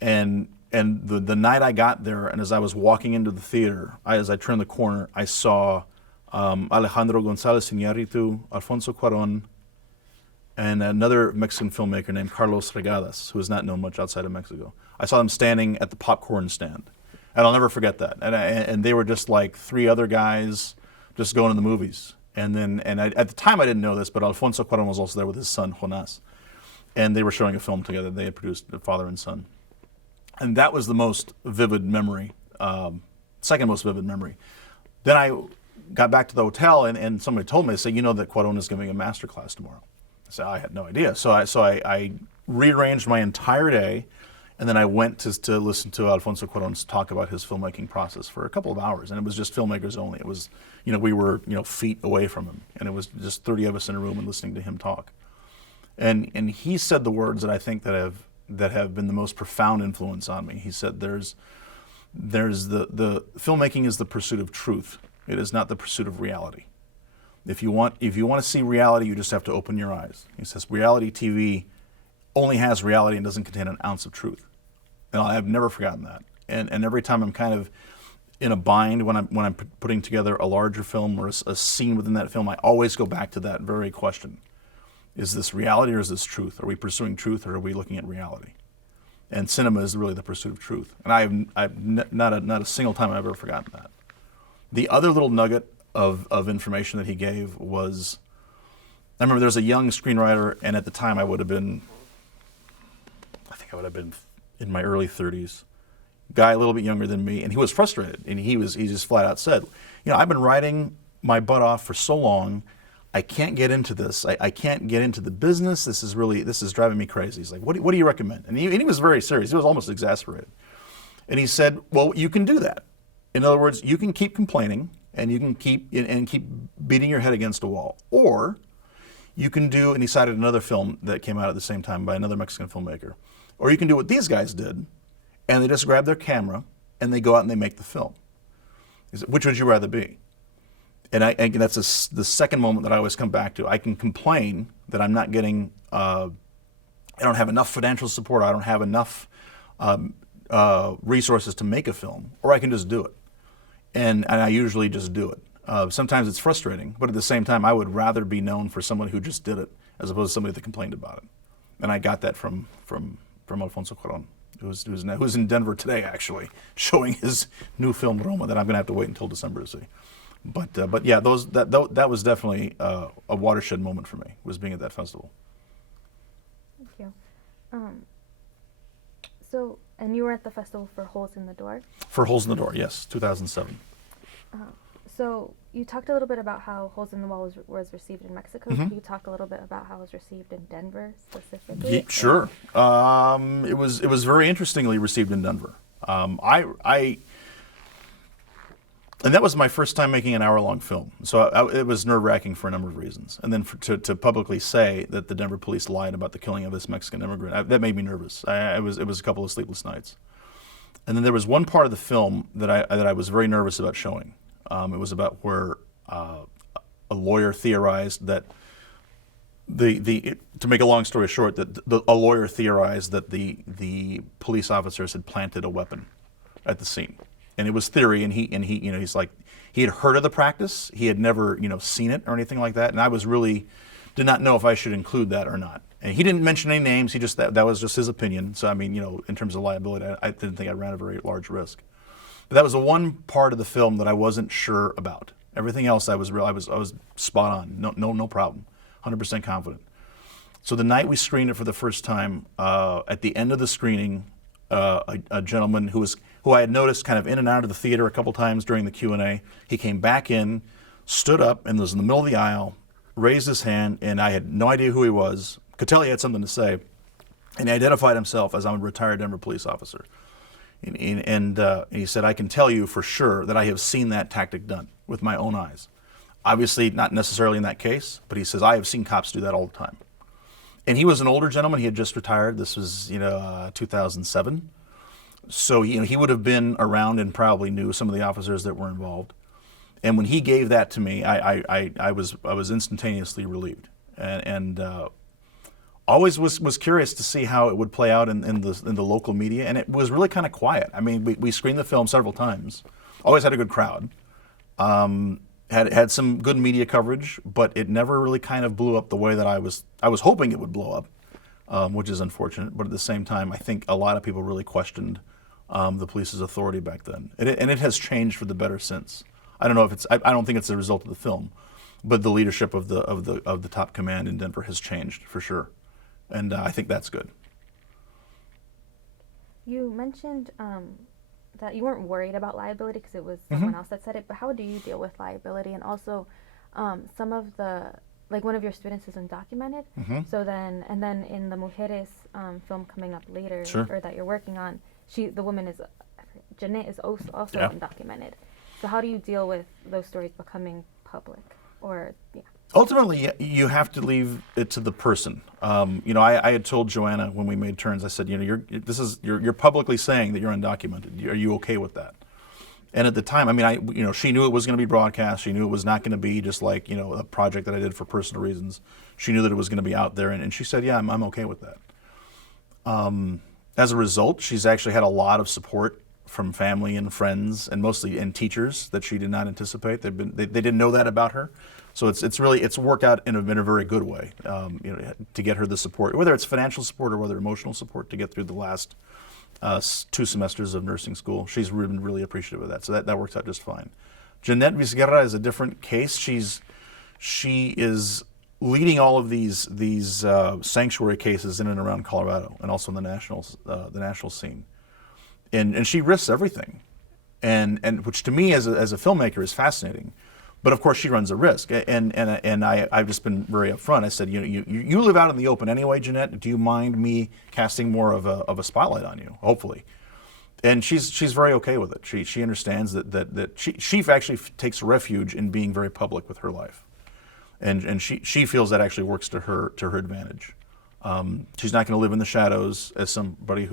And the night I got there, and as I was walking into the theater, as I turned the corner, I saw Alejandro González Iñárritu, Alfonso Cuarón, and another Mexican filmmaker named Carlos Regadas, who is not known much outside of Mexico. I saw them standing at the popcorn stand, and I'll never forget that. And they were just like three other guys just going to the movies. And at the time I didn't know this, but Alfonso Cuarón was also there with his son Jonas, and they were showing a film together. They had produced Father and Son, and that was the most vivid memory, second most vivid memory. Then I got back to the hotel, and somebody told me, they said, that Cuarón is giving a master class tomorrow. So I had no idea. So I rearranged my entire day, and then I went to listen to Alfonso Cuarón talk about his filmmaking process for a couple of hours, and it was just filmmakers only. It was, we were feet away from him, and it was just 30 of us in a room and listening to him talk. And he said the words that I think that have been the most profound influence on me. He said, "There's the filmmaking is the pursuit of truth. It is not the pursuit of reality. If you want to see reality, you just have to open your eyes." He says, reality TV only has reality and doesn't contain an ounce of truth. And I've never forgotten that. And every time I'm kind of in a bind when I'm putting together a larger film or a scene within that film, I always go back to that very question. Is this reality or is this truth? Are we pursuing truth or are we looking at reality? And cinema is really the pursuit of truth. And I've not a single time I've ever forgotten that. The other little nugget of information that he gave was, I remember there was a young screenwriter, and at the time I would have been in my early 30s, guy a little bit younger than me, and he was frustrated, and he just flat out said, I've been writing my butt off for so long, I can't get into this. I can't get into the business. This is driving me crazy. He's like, what do you recommend? And he was very serious. He was almost exasperated. And he said, well, you can do that. In other words, you can keep complaining and you can keep beating your head against a wall. Or you can do, and he cited another film that came out at the same time by another Mexican filmmaker. Or you can do what these guys did, and they just grab their camera and they go out and they make the film. He said, which would you rather be? And that's the second moment that I always come back to. I can complain that I'm not getting, I don't have enough financial support, I don't have enough resources to make a film, or I can just do it. And I usually just do it. Sometimes it's frustrating, but at the same time, I would rather be known for someone who just did it as opposed to somebody that complained about it. And I got that from Alfonso Cuarón, who's in Denver today, actually, showing his new film Roma that I'm going to have to wait until December to see. But yeah, that was definitely a watershed moment for me, was being at that festival. Thank you. So, and you were at the festival for Holes in the Door? For Holes in the Door, yes, 2007. So you talked a little bit about how Holes in the Wall was received in Mexico. Mm-hmm. Can you talk a little bit about how it was received in Denver specifically? Yeah, sure. It was very interestingly received in Denver. And that was my first time making an hour-long film, so it was nerve-wracking for a number of reasons. And then to publicly say that the Denver police lied about the killing of this Mexican immigrant, that made me nervous. It was a couple of sleepless nights. And then there was one part of the film that I was very nervous about showing. It was about where a lawyer theorized that to make a long story short, that a lawyer theorized that the police officers had planted a weapon at the scene. And it was theory, and he he's like, he had heard of the practice, he had never seen it or anything like that, and I was really did not know if I should include that or not. And he didn't mention any names. He just that was just his opinion. So I mean, in terms of liability, I didn't think I ran a very large risk. But that was the one part of the film that I wasn't sure about. Everything else I was spot on. No problem. 100% confident. So the night we screened it for the first time, at the end of the screening, a gentleman who I had noticed kind of in and out of the theater a couple times during the Q&A, he came back in, stood up, and was in the middle of the aisle, raised his hand, and I had no idea who he was. Could tell he had something to say, and he identified himself as I'm a retired Denver police officer. And he said, I can tell you for sure that I have seen that tactic done with my own eyes. Obviously, not necessarily in that case, but he says, I have seen cops do that all the time. And he was an older gentleman. He had just retired. This was, 2007. So, he would have been around and probably knew some of the officers that were involved. And when he gave that to me, I was instantaneously relieved. And always was curious to see how it would play out in the local media. And it was really kind of quiet. I mean, we screened the film several times. Always had a good crowd. Had some good media coverage, but it never really kind of blew up the way that I was hoping it would blow up, which is unfortunate. But at the same time, I think a lot of people really questioned the police's authority back then, and it has changed for the better since. I don't know if I don't think it's a result of the film, but the leadership of the top command in Denver has changed for sure, and I think that's good. You mentioned that you weren't worried about liability because it was someone else that said it, but how do you deal with liability? And also, some of one of your students is undocumented, so then in the Mujeres film coming up later, Sure. or that you're working on, the woman is, Jeanette is also Yeah. undocumented. So how do you deal with those stories becoming public? Ultimately, you have to leave it to the person. I had told Joanna when we made turns, I said, you're publicly saying that you're undocumented. Are you okay with that? And at the time, I mean, she knew it was going to be broadcast. She knew it was not going to be just like, a project that I did for personal reasons. She knew that it was going to be out there, and she said, yeah, I'm okay with that. As a result, she's actually had a lot of support from family and friends, and mostly teachers that she did not anticipate. They didn't know that about her. So it's worked out in a very good way, to get her the support, whether it's financial support or whether emotional support, to get through the last 2 semesters of nursing school. She's been really appreciative of that. So that works out just fine. Jeanette Vizguerra is a different case. She is leading all of these sanctuary cases in and around Colorado, and also in the national scene. And she risks everything, and which to me as a filmmaker is fascinating. But of course, she runs a risk, and I've just been very upfront. I said, you live out in the open anyway, Jeanette. Do you mind me casting more of a spotlight on you? Hopefully, and she's very okay with it. She understands that she actually takes refuge in being very public with her life, and she feels that actually works to her advantage. She's not going to live in the shadows as somebody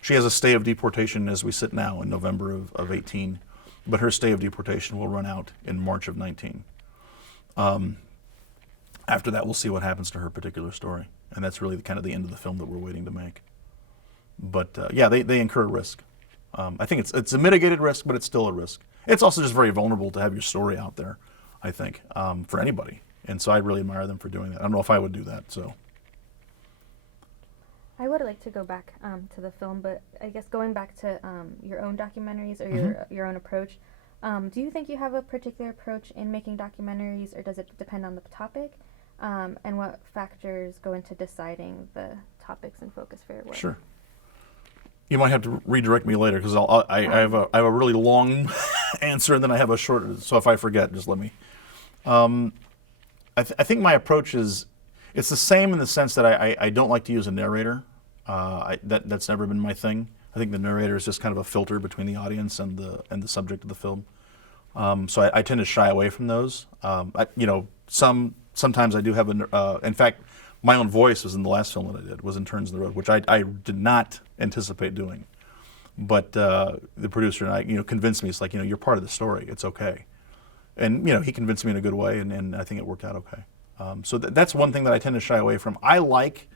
she has a stay of deportation as we sit now in November of 18. But her stay of deportation will run out in March of 19. After that, we'll see what happens to her particular story. And that's really kind of the end of the film that we're waiting to make. But they incur risk. I think it's a mitigated risk, but it's still a risk. It's also just very vulnerable to have your story out there, I think, for anybody. And so I really admire them for doing that. I don't know if I would do that, so. I would like to go back to the film, but I guess going back to your own documentaries or your own approach, do you think you have a particular approach in making documentaries, or does it depend on the topic? And what factors go into deciding the topics and focus for your work? Sure. You might have to redirect me later, because I have a really long answer, and then I have a short. So if I forget, just let me. I think my approach is it's the same in the sense that I don't like to use a narrator. That's never been my thing. I think the narrator is just kind of a filter between the audience and the subject of the film. So I tend to shy away from those. Sometimes I do have in fact, my own voice was in the last film that I did, was in Turns in the Road, which I did not anticipate doing. But the producer and I, convinced me. It's like, you're part of the story. It's okay. And, he convinced me in a good way, and I think it worked out okay. So that's one thing that I tend to shy away from. I like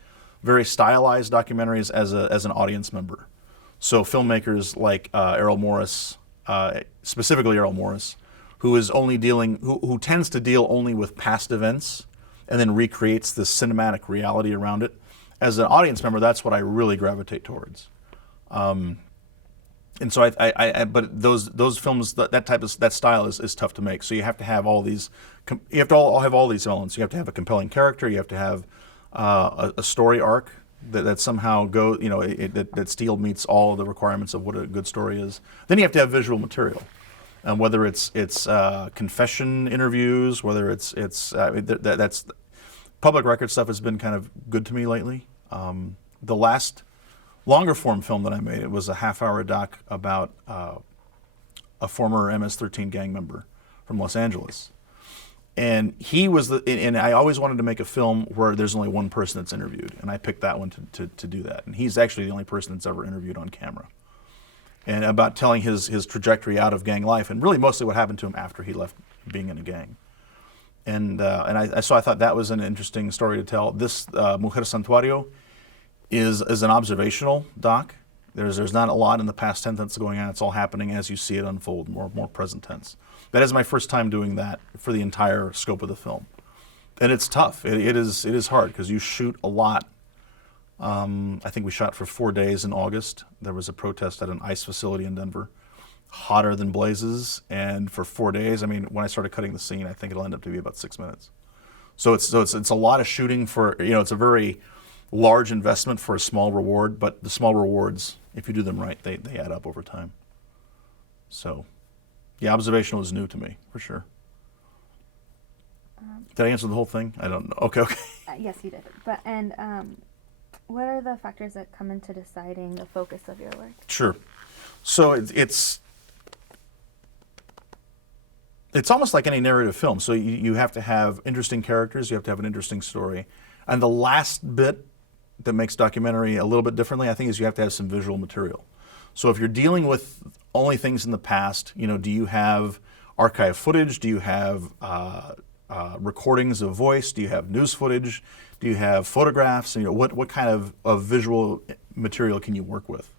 very stylized documentaries as an audience member. So filmmakers like Errol Morris, specifically Errol Morris, who tends to deal only with past events and then recreates this cinematic reality around it. As an audience member, that's what I really gravitate towards. And so but those films, that style is tough to make. So you have to have all these, you have to all have all these elements. You have to have a compelling character. You have to have a story arc that somehow that Steele meets all the requirements of what a good story is. Then you have to have visual material, and whether it's confession interviews, whether that's public record stuff has been kind of good to me lately. The last longer form film that I made, it was a half-hour doc about a former MS-13 gang member from Los Angeles. And he was and I always wanted to make a film where there's only one person that's interviewed, and I picked that one to do that. And he's actually the only person that's ever interviewed on camera. And about telling his trajectory out of gang life, and really mostly what happened to him after he left being in a gang. And so I thought that was an interesting story to tell. This Mujer Santuario is an observational doc. There's not a lot in the past tense that's going on. It's all happening as you see it unfold, more present tense. That is my first time doing that for the entire scope of the film, and it's tough. It is hard because you shoot a lot. I think we shot for 4 days in August. There was a protest at an ICE facility in Denver, hotter than blazes, and for 4 days. I mean, when I started cutting the scene, I think it'll end up to be about 6 minutes. So it's a lot of shooting for it's a very large investment for a small reward, but the small rewards, if you do them right, they add up over time. So, yeah, observational is new to me, for sure. Did I answer the whole thing? I don't know. Okay. Yes, you did. What are the factors that come into deciding the focus of your work? Sure. So it's almost like any narrative film. So you have to have interesting characters, you have to have an interesting story. And the last bit that makes documentary a little bit differently, I think, is you have to have some visual material. So if you're dealing with only things in the past, do you have archive footage? Do you have recordings of voice? Do you have news footage? Do you have photographs? What kind of visual material can you work with?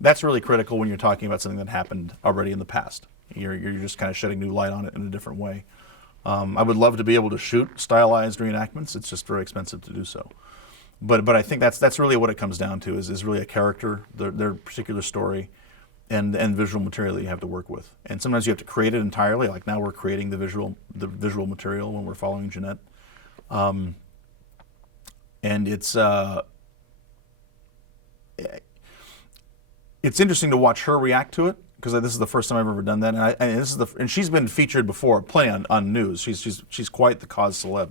That's really critical when you're talking about something that happened already in the past. You're just kind of shedding new light on it in a different way. I would love to be able to shoot stylized reenactments. It's just very expensive to do so. But I think that's really what it comes down to is really a character, their particular story, and visual material that you have to work with. And sometimes you have to create it entirely. Like now we're creating the visual material when we're following Jeanette. And it's interesting to watch her react to it, because this is the first time I've ever done that, and she's been featured before, plenty on news. She's quite the cause celeb,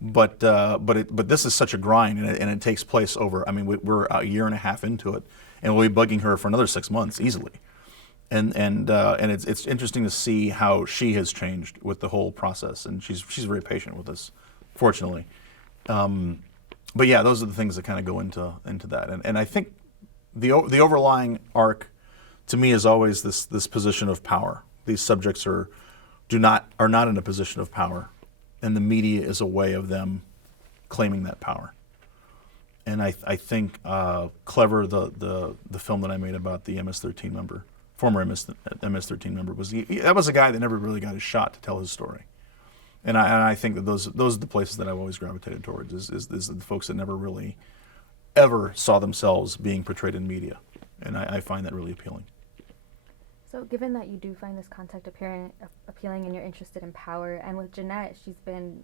but this is such a grind, and it takes place over. I mean, we're a year and a half into it, and we'll be bugging her for another 6 months easily, and it's interesting to see how she has changed with the whole process, and she's very patient with us, fortunately. But yeah, those are the things that kind of go into that, and I think the overlying arc, to me, is always this position of power. These subjects are not in a position of power, and the media is a way of them claiming that power. And I think Clever, the film that I made about the MS-13 member, former MS-13 member, that was a guy that never really got his shot to tell his story. And I think that those are the places that I've always gravitated towards is the folks that never really ever saw themselves being portrayed in media, and I find that really appealing. So given that you do find this concept appealing and you're interested in power, and with Jeanette, she's been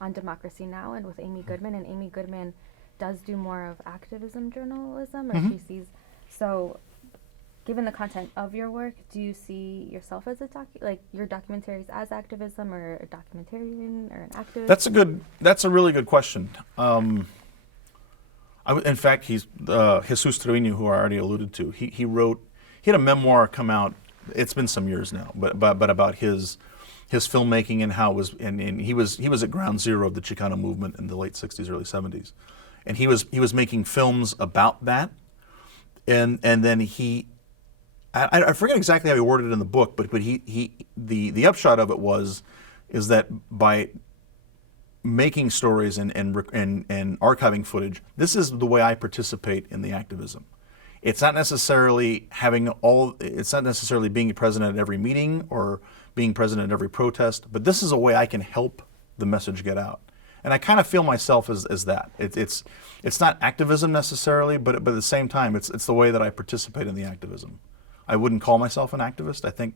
on Democracy Now! And with Amy Goodman, and Amy Goodman does do more of activism journalism, or she sees, so given the content of your work, do you see yourself as your documentaries as activism, or a documentarian, or an activist? That's a really good question. In fact, he's Jesus Trevino, who I already alluded to. He had a memoir come out it's been some years now, but about his filmmaking and how it was, and he was at ground zero of the Chicano movement in the late '60s, early '70s, and he was making films about that, and then I forget exactly how he worded it in the book, but the upshot of it is that by making stories and archiving footage, this is the way I participate in the activism. It's not necessarily it's not necessarily being present at every meeting or being present at every protest, but this is a way I can help the message get out. And I kind of feel myself as that. It's not activism necessarily, but at the same time, it's the way that I participate in the activism. I wouldn't call myself an activist. I think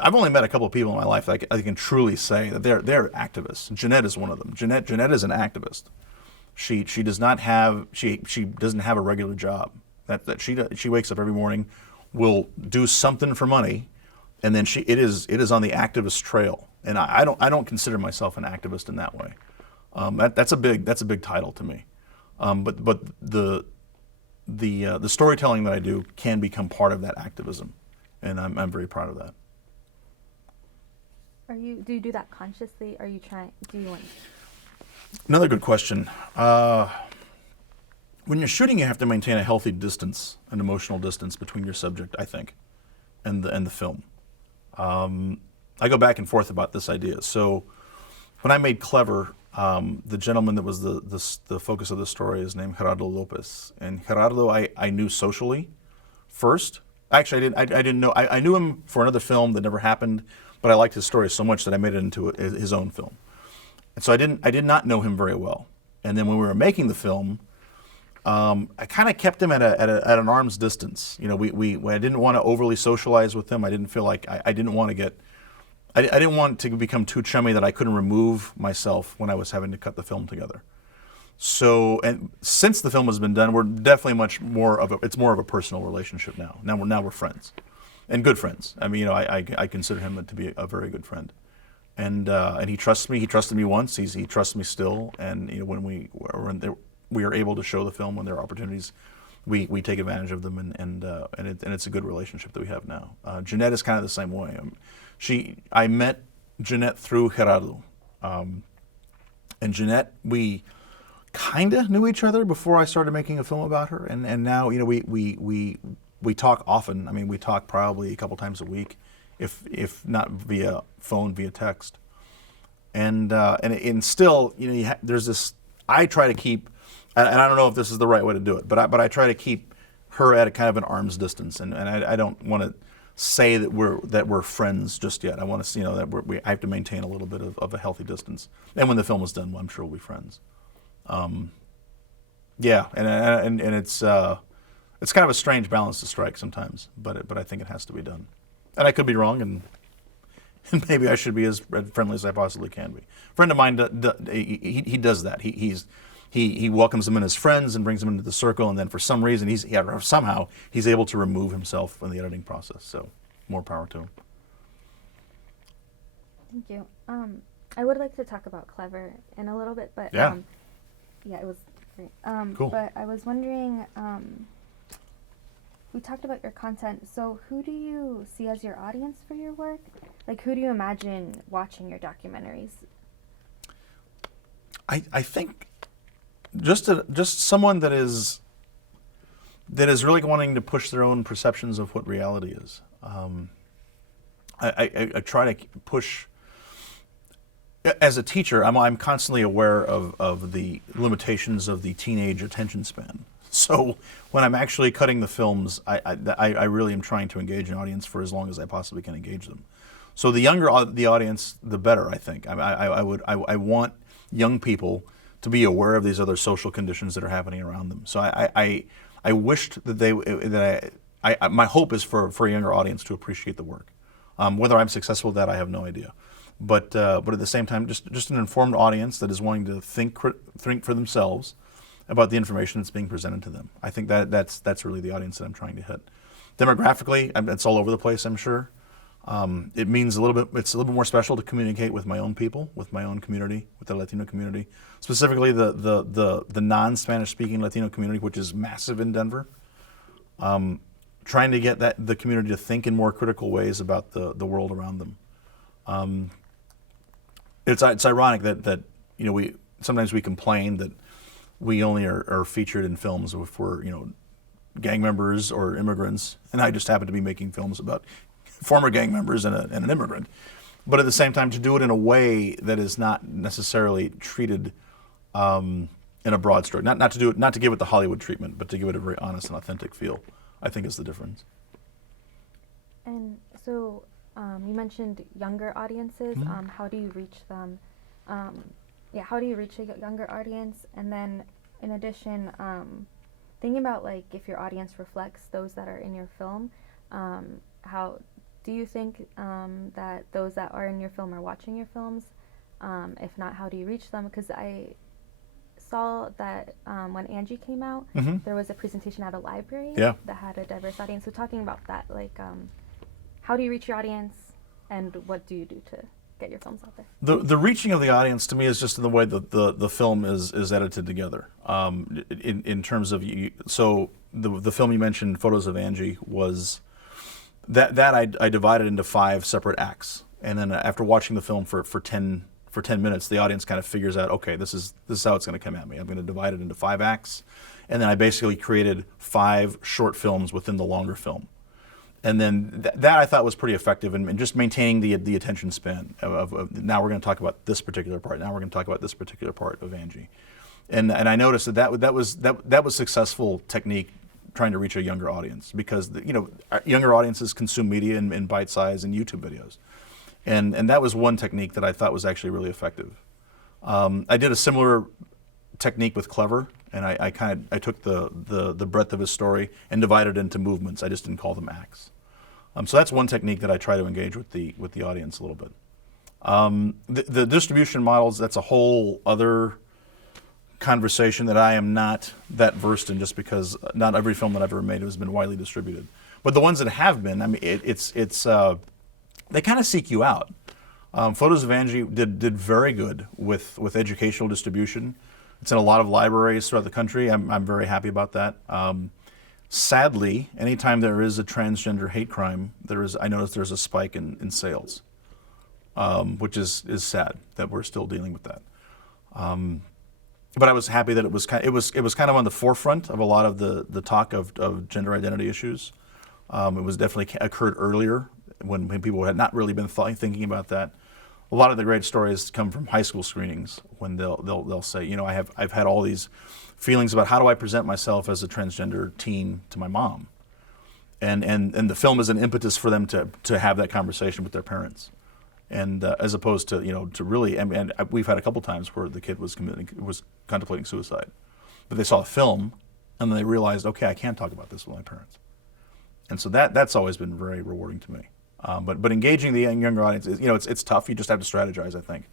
I've only met a couple of people in my life that I can truly say that they're activists. Jeanette is one of them. Jeanette is an activist. She doesn't have a regular job. That she wakes up every morning, will do something for money, and then it is on the activist trail. And I don't consider myself an activist in that way. That's a big title to me. But the storytelling that I do can become part of that activism, and I'm very proud of that. Do you do that consciously? Do you want? Another good question. When you're shooting, you have to maintain a healthy distance, an emotional distance between your subject, I think, and the film. I go back and forth about this idea. So when I made Clever, the gentleman that was the focus of the story is named Gerardo Lopez. And Gerardo I knew socially first. Actually, I didn't know. I knew him for another film that never happened, but I liked his story so much that I made it into his own film. And so I did not know him very well. And then when we were making the film, I kind of kept him at an arm's distance. You know, I didn't want to overly socialize with him. I didn't feel like I didn't want to become too chummy that I couldn't remove myself when I was having to cut the film together. So, and since the film has been done, we're definitely it's more of a personal relationship now. Now we're friends, and good friends. I mean, you know, I consider him to be a very good friend, and he trusts me. He trusted me once. He trusts me still. And you know, when we are able to show the film when there are opportunities, we take advantage of them, and it's a good relationship that we have now. Jeanette is kind of the same way. I met Jeanette through Gerardo, and Jeanette, we kind of knew each other before I started making a film about her, and now, you know, we talk often. I mean, we talk probably a couple times a week, if not via phone, via text, and still, you know, there's this. I try to keep, and I don't know if this is the right way to do it, but I try to keep her at a kind of an arm's distance, and I don't want to say that we're friends just yet. I want to, you know, that I have to maintain a little bit of a healthy distance. And when the film is done, well, I'm sure we'll be friends. Yeah, and it's kind of a strange balance to strike sometimes, but I think it has to be done. And I could be wrong, and maybe I should be as friendly as I possibly can be. A friend of mine, he does that. He welcomes them in as friends and brings them into the circle, and then for some reason somehow he's able to remove himself in the editing process. So more power to him. Thank you. I would like to talk about Clever in a little bit, but yeah, it was great. Cool. But I was wondering, we talked about your content. So who do you see as your audience for your work? Like, who do you imagine watching your documentaries? I think just someone that is really wanting to push their own perceptions of what reality is. I try to push. As a teacher, I'm constantly aware of the limitations of the teenage attention span. So when I'm actually cutting the films, I really am trying to engage an audience for as long as I possibly can engage them. So the younger the audience, the better, I think. I want young people to be aware of these other social conditions that are happening around them. So I wished that my hope is for a younger audience to appreciate the work. Whether I'm successful with that, I have no idea. But at the same time, just an informed audience that is wanting to think for themselves about the information that's being presented to them. I think that's really the audience that I'm trying to hit. Demographically, it's all over the place, I'm sure. It means it's a little bit more special to communicate with my own people, with my own community, with the Latino community, specifically the non-Spanish speaking Latino community, which is massive in Denver. trying to get the community to think in more critical ways about the world around them. It's ironic that we sometimes we complain that we only are featured in films if we're gang members or immigrants, and I just happen to be making films about former gang members and an immigrant. But at the same time, to do it in a way that is not necessarily treated in a broad stroke, not to give it the Hollywood treatment, but to give it a very honest and authentic feel, I think is the difference. And so you mentioned younger audiences. How do you reach them? How do you reach a younger audience? And then, in addition, thinking about like if your audience reflects those that are in your film, how do you think that those that are in your film are watching your films? If not, how do you reach them? Because I saw that when Angie came out, there was a presentation at a library that had a diverse audience. So talking about that, like how do you reach your audience, and what do you do to get your films out there? The reaching of the audience to me is just in the way that the film is edited together. In terms of so the film you mentioned, Photos of Angie, was that I divided into 5 separate acts, and then after watching the film for 10 minutes, the audience kind of figures out, okay, this is how it's going to come at me. I'm going to divide it into 5 acts, and then I basically created 5 short films within the longer film. And then that I thought was pretty effective in just maintaining the attention span of now we're going to talk about this particular part. Now we're going to talk about this particular part of Angie, and I noticed that was successful technique trying to reach a younger audience, because younger audiences consume media in bite size and YouTube videos, and that was one technique that I thought was actually really effective. I did a similar technique with Clever, and I took the breadth of his story and divided it into movements. I just didn't call them acts. So that's one technique that I try to engage with the audience a little bit. The distribution models, that's a whole other conversation that I am not that versed in, just because not every film that I've ever made has been widely distributed. But the ones that have been, I mean, they kind of seek you out. Photos of Angie did very good with educational distribution. It's in a lot of libraries throughout the country. I'm very happy about that. Sadly, anytime there is a transgender hate crime, I notice there's a spike in sales, which is sad that we're still dealing with that. But I was happy that it was kind of on the forefront of a lot of the talk of gender identity issues. It was definitely occurred earlier when people had not really been thinking about that. A lot of the great stories come from high school screenings, when they'll say, I've had all these feelings about how do I present myself as a transgender teen to my mom, and the film is an impetus for them to have that conversation with their parents, and as opposed to to really, and we've had a couple times where the kid was contemplating suicide, but they saw a film and then they realized, okay, I can talk about this with my parents, and so that's always been very rewarding to me. But engaging the younger audience is, it's tough. You just have to strategize, I think.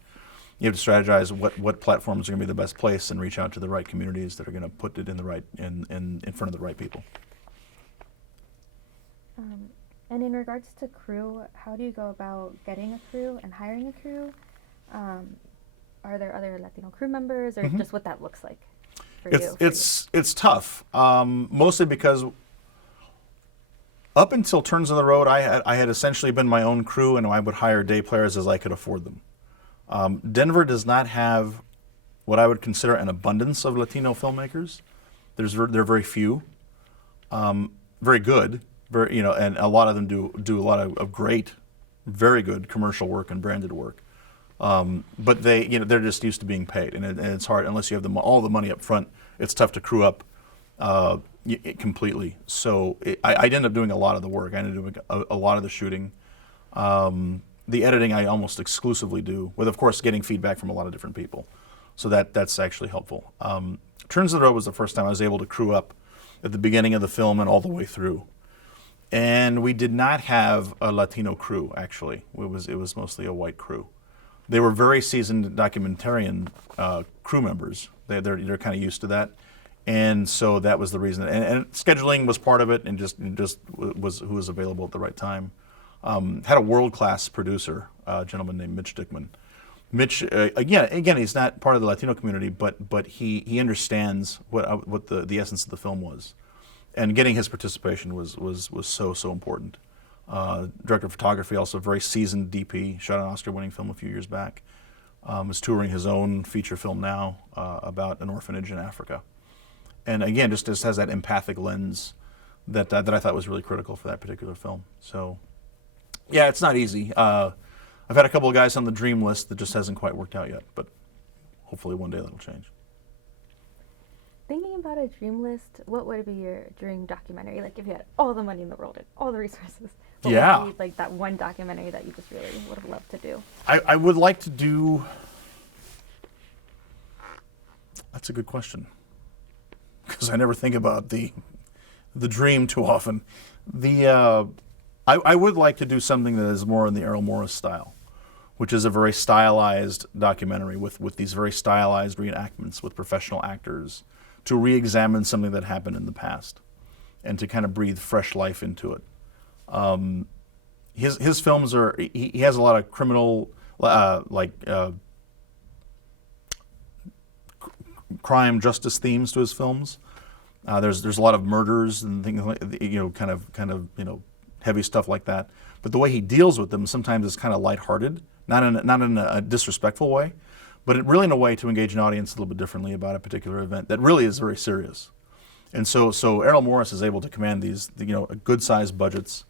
You have to strategize what platforms are going to be the best place, and reach out to the right communities that are going to put it in front of the right people. And in regards to crew, how do you go about getting a crew and hiring a crew? Are there other Latino crew members, or just what that looks like for you? It's tough, mostly because up until Turns on the Road, I had essentially been my own crew, and I would hire day players as I could afford them. Denver does not have what I would consider an abundance of Latino filmmakers. There are very few, very good, and a lot of them do a lot of great, very good commercial work and branded work. But they're just used to being paid, and it's hard unless you have all the money up front. It's tough to crew up completely. So I ended up doing a lot of the work. I ended up doing a lot of the shooting. The editing I almost exclusively do, with of course getting feedback from a lot of different people. So that's actually helpful. Turns on the Road was the first time I was able to crew up at the beginning of the film and all the way through. And we did not have a Latino crew, actually. It was mostly a white crew. They were very seasoned documentarian crew members. They're kind of used to that. And so that was the reason. And scheduling was part of it, and just was who was available at the right time. Had a world-class producer, a gentleman named Mitch Dickman. Mitch, again, he's not part of the Latino community, but he understands what the essence of the film was. and getting his participation was so important. Director of photography, also a very seasoned DP, shot an Oscar-winning film a few years back. Is touring his own feature film now about an orphanage in Africa. And again, just has that empathic lens that I thought was really critical for that particular film. So, yeah, it's not easy. I've had a couple of guys on the dream list that just hasn't quite worked out yet, but hopefully one day that'll change. Thinking about a dream list, what would be your dream documentary? Like, if you had all the money in the world and all the resources, what would be like that one documentary that you just really would have loved to do? I would like to do. That's a good question, because I never think about the dream too often. I would like to do something that is more in the Errol Morris style, which is a very stylized documentary with these very stylized reenactments with professional actors to re-examine something that happened in the past and to kind of breathe fresh life into it. His films are, he has a lot of criminal, crime justice themes to his films. There's a lot of murders and things like, kind of heavy stuff like that. But the way he deals with them sometimes is kind of lighthearted, not in a disrespectful way, but really in a way to engage an audience a little bit differently about a particular event that really is very serious. And so Errol Morris is able to command these, good-sized budgets.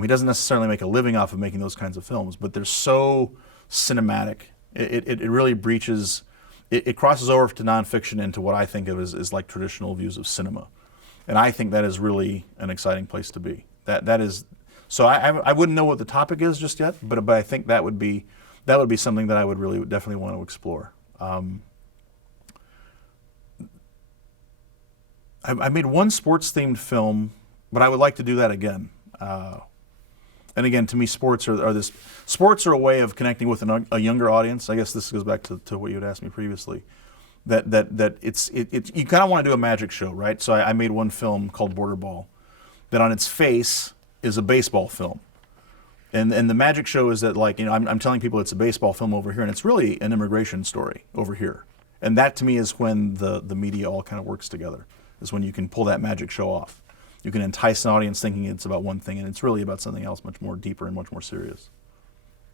He doesn't necessarily make a living off of making those kinds of films, but they're so cinematic. It really breaches. It crosses over to nonfiction into what I think of as like traditional views of cinema, and I think that is really an exciting place to be. That is. So I wouldn't know what the topic is just yet, but I think that would be something that I would really definitely want to explore. I made one sports-themed film, but I would like to do that again. And again, to me, sports are a way of connecting with a younger audience. I guess this goes back to what you had asked me previously. That it's you kind of want to do a magic show, right? So I made one film called Border Ball, that on its face is a baseball film. And the magic show is that, I'm telling people it's a baseball film over here, and it's really an immigration story over here. And that, to me, is when the media all kind of works together, is when you can pull that magic show off. You can entice an audience thinking it's about one thing, and it's really about something else much more deeper and much more serious.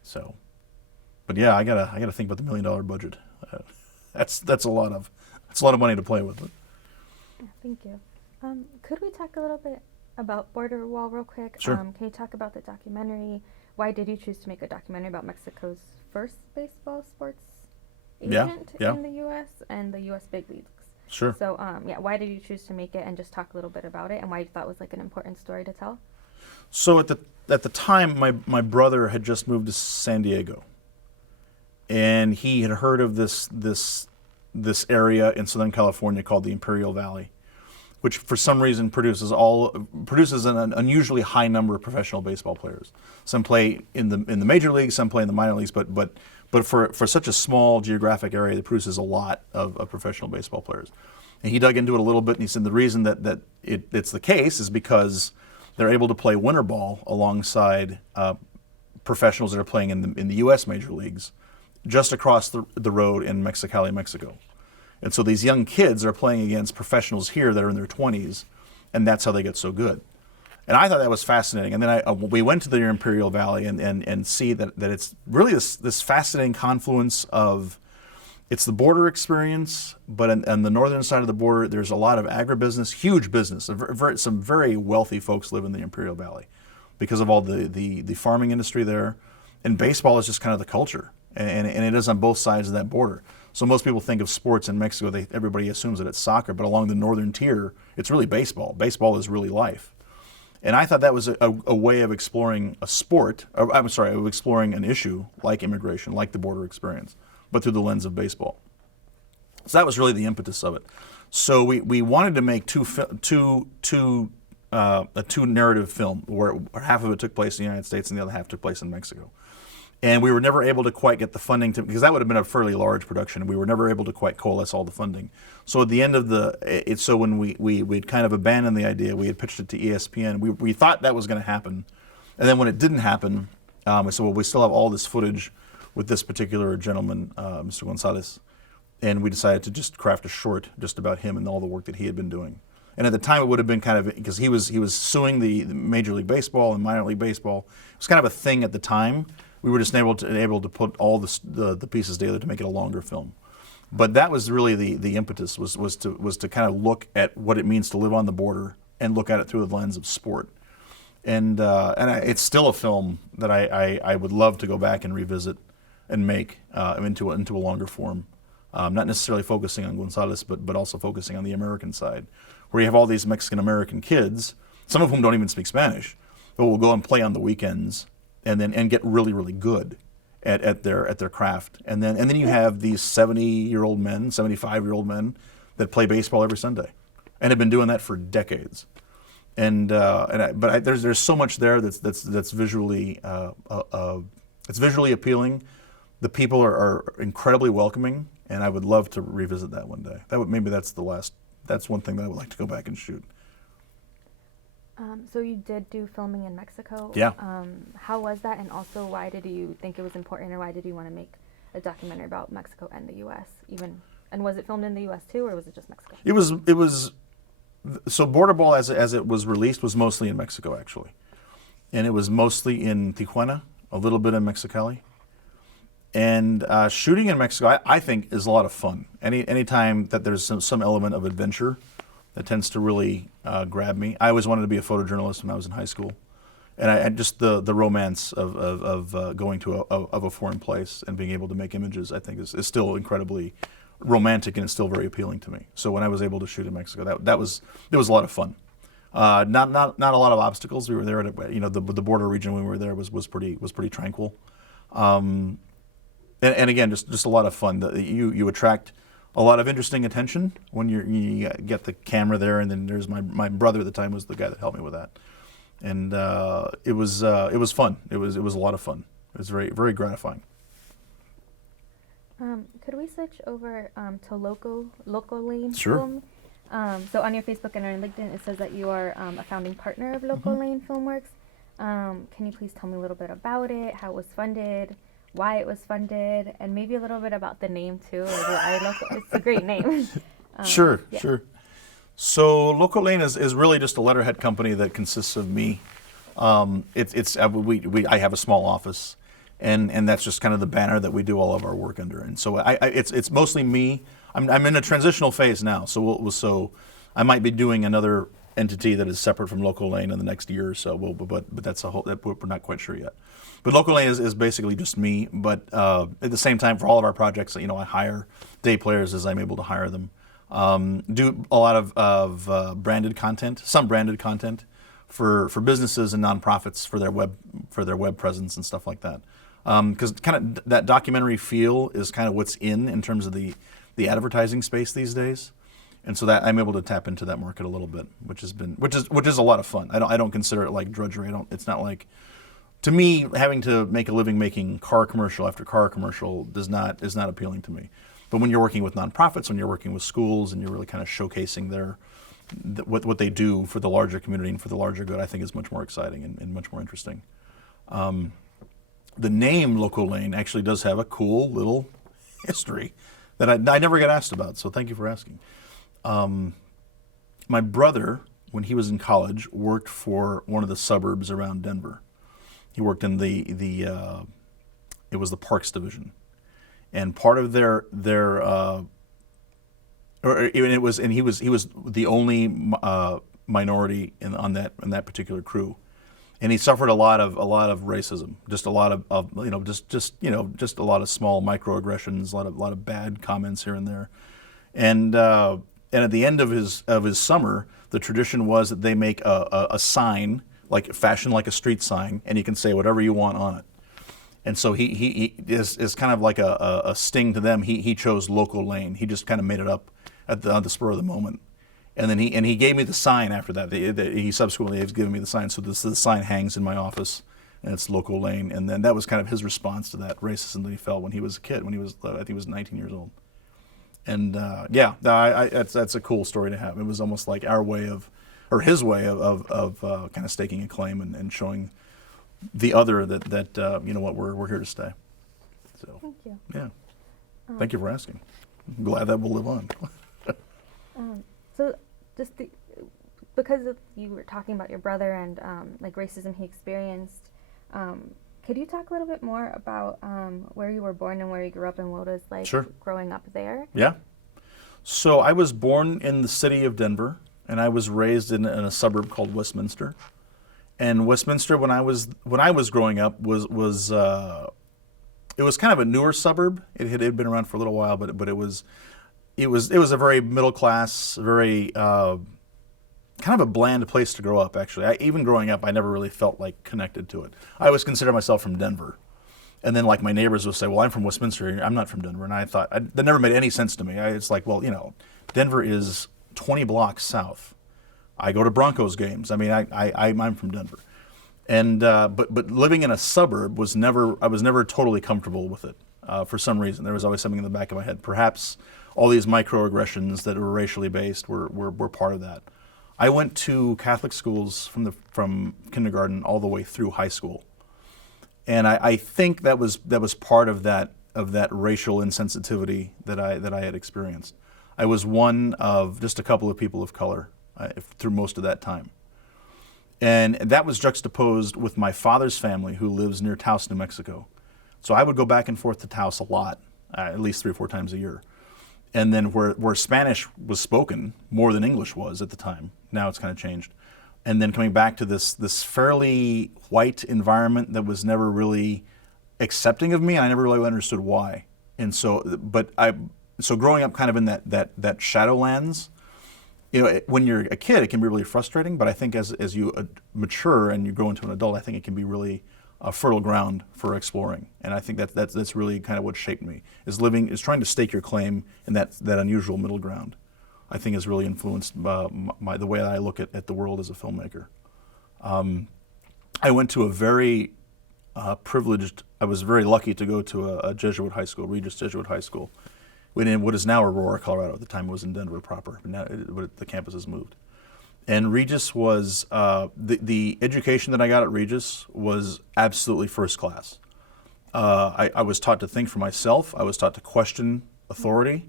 So, but yeah, I gotta think about the $1 million budget. That's a lot of money to play with. Yeah, thank you. Could we talk a little bit about Border Wall real quick? Sure. Can you talk about the documentary? Why did you choose to make a documentary about Mexico's first baseball sports agent in the U.S. and the U.S. big leagues? Sure. So, why did you choose to make it, and just talk a little bit about it and why you thought it was like an important story to tell? So at the time, my brother had just moved to San Diego, and he had heard of this area in Southern California called the Imperial Valley, which for some reason produces an unusually high number of professional baseball players. Some play in the major leagues, some play in the minor leagues, but for such a small geographic area, it produces a lot of professional baseball players. And he dug into it a little bit, and he said the reason that it's the case is because they're able to play winter ball alongside professionals that are playing in the U.S. major leagues, just across the road in Mexicali, Mexico. And so these young kids are playing against professionals here that are in their 20s, and that's how they get so good. And I thought that was fascinating. And then we went to the Imperial Valley and see that it's really this fascinating confluence of, it's the border experience, but on the northern side of the border, there's a lot of agribusiness, huge business. Some very wealthy folks live in the Imperial Valley because of all the farming industry there. And baseball is just kind of the culture, and it is on both sides of that border. So most people think of sports in Mexico, everybody assumes that it's soccer, but along the northern tier, it's really baseball. Baseball is really life. And I thought that was a way of exploring of exploring an issue like immigration, like the border experience, but through the lens of baseball. So that was really the impetus of it. So we wanted to make a two narrative film where half of it took place in the United States and the other half took place in Mexico. And we were never able to quite get the funding because that would have been a fairly large production, and we were never able to quite coalesce all the funding. So at the end of when we'd kind of abandoned the idea, we had pitched it to ESPN. We thought that was going to happen, and then when it didn't happen, I said, well, we still have all this footage with this particular gentleman, Mr. Gonzalez, and we decided to just craft a short just about him and all the work that he had been doing. And at the time, it would have been kind of, because he was suing the Major League Baseball and minor league baseball. It was kind of a thing at the time. We were just able to put all the pieces together to make it a longer film. But that was really the impetus, was to kind of look at what it means to live on the border and look at it through the lens of sport. It's still a film that I would love to go back and revisit and make into a longer form. Not necessarily focusing on Gonzalez, but also focusing on the American side, where you have all these Mexican-American kids, some of whom don't even speak Spanish, but will go and play on the weekends and get really, really good at their craft. And then you have these 70-year-old men, 75-year-old men that play baseball every Sunday and have been doing that for decades. But there's so much there that's visually it's visually appealing. The people are incredibly welcoming, and I would love to revisit that one day. That's one thing that I would like to go back and shoot. So you did do filming in Mexico. Yeah. How was that, and also why did you think it was important, or why did you want to make a documentary about Mexico and the U.S. even? And was it filmed in the U.S. too, or was it just Mexico? It was. So Border Ball, as it was released, was mostly in Mexico, actually. And it was mostly in Tijuana, a little bit in Mexicali. And shooting in Mexico, I think, is a lot of fun. Any time that there's some element of adventure, that tends to really grab me. I always wanted to be a photojournalist when I was in high school. And I just the romance of going to a foreign place and being able to make images, I think, is still incredibly romantic, and it's still very appealing to me. So when I was able to shoot in Mexico, it was a lot of fun. Not a lot of obstacles. We were there at the border region when we were there was pretty tranquil. And again, just a lot of fun. You attract a lot of interesting attention when you get the camera there, and then there's my brother at the time was the guy that helped me with that, and it was fun. It was a lot of fun. It was very, very gratifying. Could we switch over to Local Lane Sure. Film? So on your Facebook and on LinkedIn, it says that you are a founding partner of Local Lane Filmworks. Can you please tell me a little bit about it, how it was funded, why it was funded, and maybe a little bit about the name too? It's a great name. Sure. So Local Lane is really just a letterhead company that consists of me. I have a small office. And that's just kind of the banner that we do all of our work under. And so it's mostly me. I'm in a transitional phase now. So I might be doing another entity that is separate from Local Lane in the next year or so. But that's we're not quite sure yet. But Local Lane is basically just me. But at the same time, for all of our projects, I hire day players as I'm able to hire them. Do a lot of branded content, some branded content for businesses and nonprofits for their web presence and stuff like that. Because kind of that documentary feel is kind of what's in terms of the advertising space these days, and so that I'm able to tap into that market a little bit, which is a lot of fun. I don't consider it like drudgery. It's not like, to me, having to make a living making car commercial after car commercial is not appealing to me. But when you're working with nonprofits, when you're working with schools, and you're really kind of showcasing what they do for the larger community and for the larger good, I think is much more exciting and much more interesting. The name Local Lane actually does have a cool little history that I never get asked about, so thank you for asking. My brother, when he was in college, worked for one of the suburbs around Denver. He worked in it was the Parks Division, and part of he was the only minority on that particular crew. And he suffered a lot of racism, just a lot of just a lot of small microaggressions, a lot of bad comments here and there, and at the end of his summer, the tradition was that they make a sign, fashioned like a street sign, and you can say whatever you want on it. And so he is kind of like a sting to them. He chose Local Lane. He just kind of made it up on the spur of the moment. And then he gave me the sign after that. He subsequently has given me the sign. So the sign hangs in my office, and it's Local Lane. And then that was kind of his response to that racism that he felt when he was a kid, I think he was 19 years old. And that's a cool story to have. It was almost like his way of kind of staking a claim and showing the other that what, we're here to stay. So thank you. Yeah, thank you for asking. I'm glad that will live on. So just because you were talking about your brother and like racism he experienced, could you talk a little bit more about where you were born and where you grew up and what it was like Sure. growing up there? Yeah. So I was born in the city of Denver, and I was raised in a suburb called Westminster. And Westminster, when I was growing up, was it was kind of a newer suburb. It had been around for a little while, but it was a very middle class, very kind of a bland place to grow up. Actually, even growing up, I never really felt like connected to it. I always considered myself from Denver. And then, like, my neighbors would say, well, I'm from Westminster, I'm not from Denver. And I thought, that never made any sense to me. It's like, well, Denver is 20 blocks south. I go to Broncos games. I mean, I'm from Denver. And, but living in a suburb I was never totally comfortable with it for some reason. There was always something in the back of my head. Perhaps all these microaggressions that were racially based were part of that. I went to Catholic schools from kindergarten all the way through high school. And I think that was part of that racial insensitivity that I had experienced. I was one of just a couple of people of color through most of that time, and that was juxtaposed with my father's family, who lives near Taos, New Mexico. So I would go back and forth to Taos a lot, at least 3 or 4 times a year. And then where Spanish was spoken more than English was at the time. Now it's kind of changed. And then coming back to this fairly white environment that was never really accepting of me, and I never really understood why. And so, so growing up kind of in that Shadowlands, when you're a kid, it can be really frustrating. But I think as you mature and you grow into an adult, I think it can be really fertile ground for exploring. And I think that's really kind of what shaped me, is trying to stake your claim in that unusual middle ground. I think has really influenced the way I look at the world as a filmmaker. I went to a very I was very lucky to go to a Jesuit high school, Regis Jesuit High School, in what is now Aurora, Colorado. At the time it was in Denver proper, but now the campus has moved. And Regis was, the education that I got at Regis was absolutely first class. I was taught to think for myself. I was taught to question authority.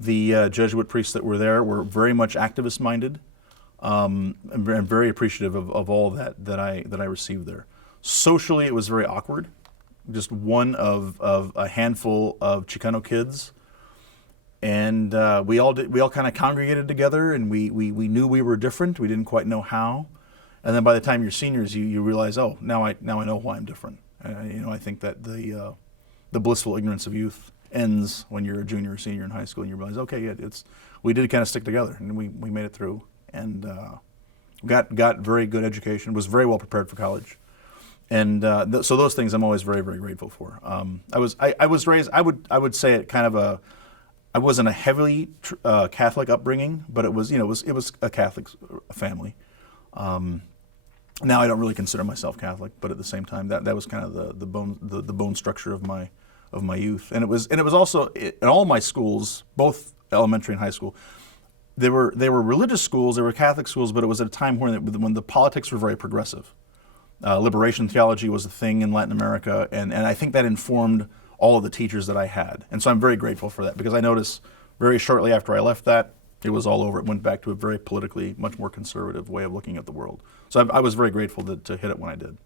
The Jesuit priests that were there were very much activist-minded, and very appreciative of all that I received there. Socially, it was very awkward. Just one of a handful of Chicano kids, and we all kind of congregated together, and we knew we were different. We didn't quite know how, and then by the time you're seniors, you realize, oh, now I know why I'm different. I think that the blissful ignorance of youth ends when you're a junior or senior in high school, and you realize, okay, we did kind of stick together, and we made it through, and got very good education. Was very well prepared for college, and so those things I'm always very, very grateful for. I was raised. I would say it kind of I wasn't a heavily Catholic upbringing, but it was a Catholic family. Now I don't really consider myself Catholic, but at the same time that was kind of the bone structure of my youth, and it was also in all my schools, both elementary and high school. They were religious schools, they were Catholic schools, but it was at a time when the politics were very progressive. Liberation theology was a thing in Latin America, and I think that informed all of the teachers that I had, and so I'm very grateful for that, because I noticed very shortly after I left that it was all over. It went back to a very politically much more conservative way of looking at the world. So I was very grateful to hit it when I did.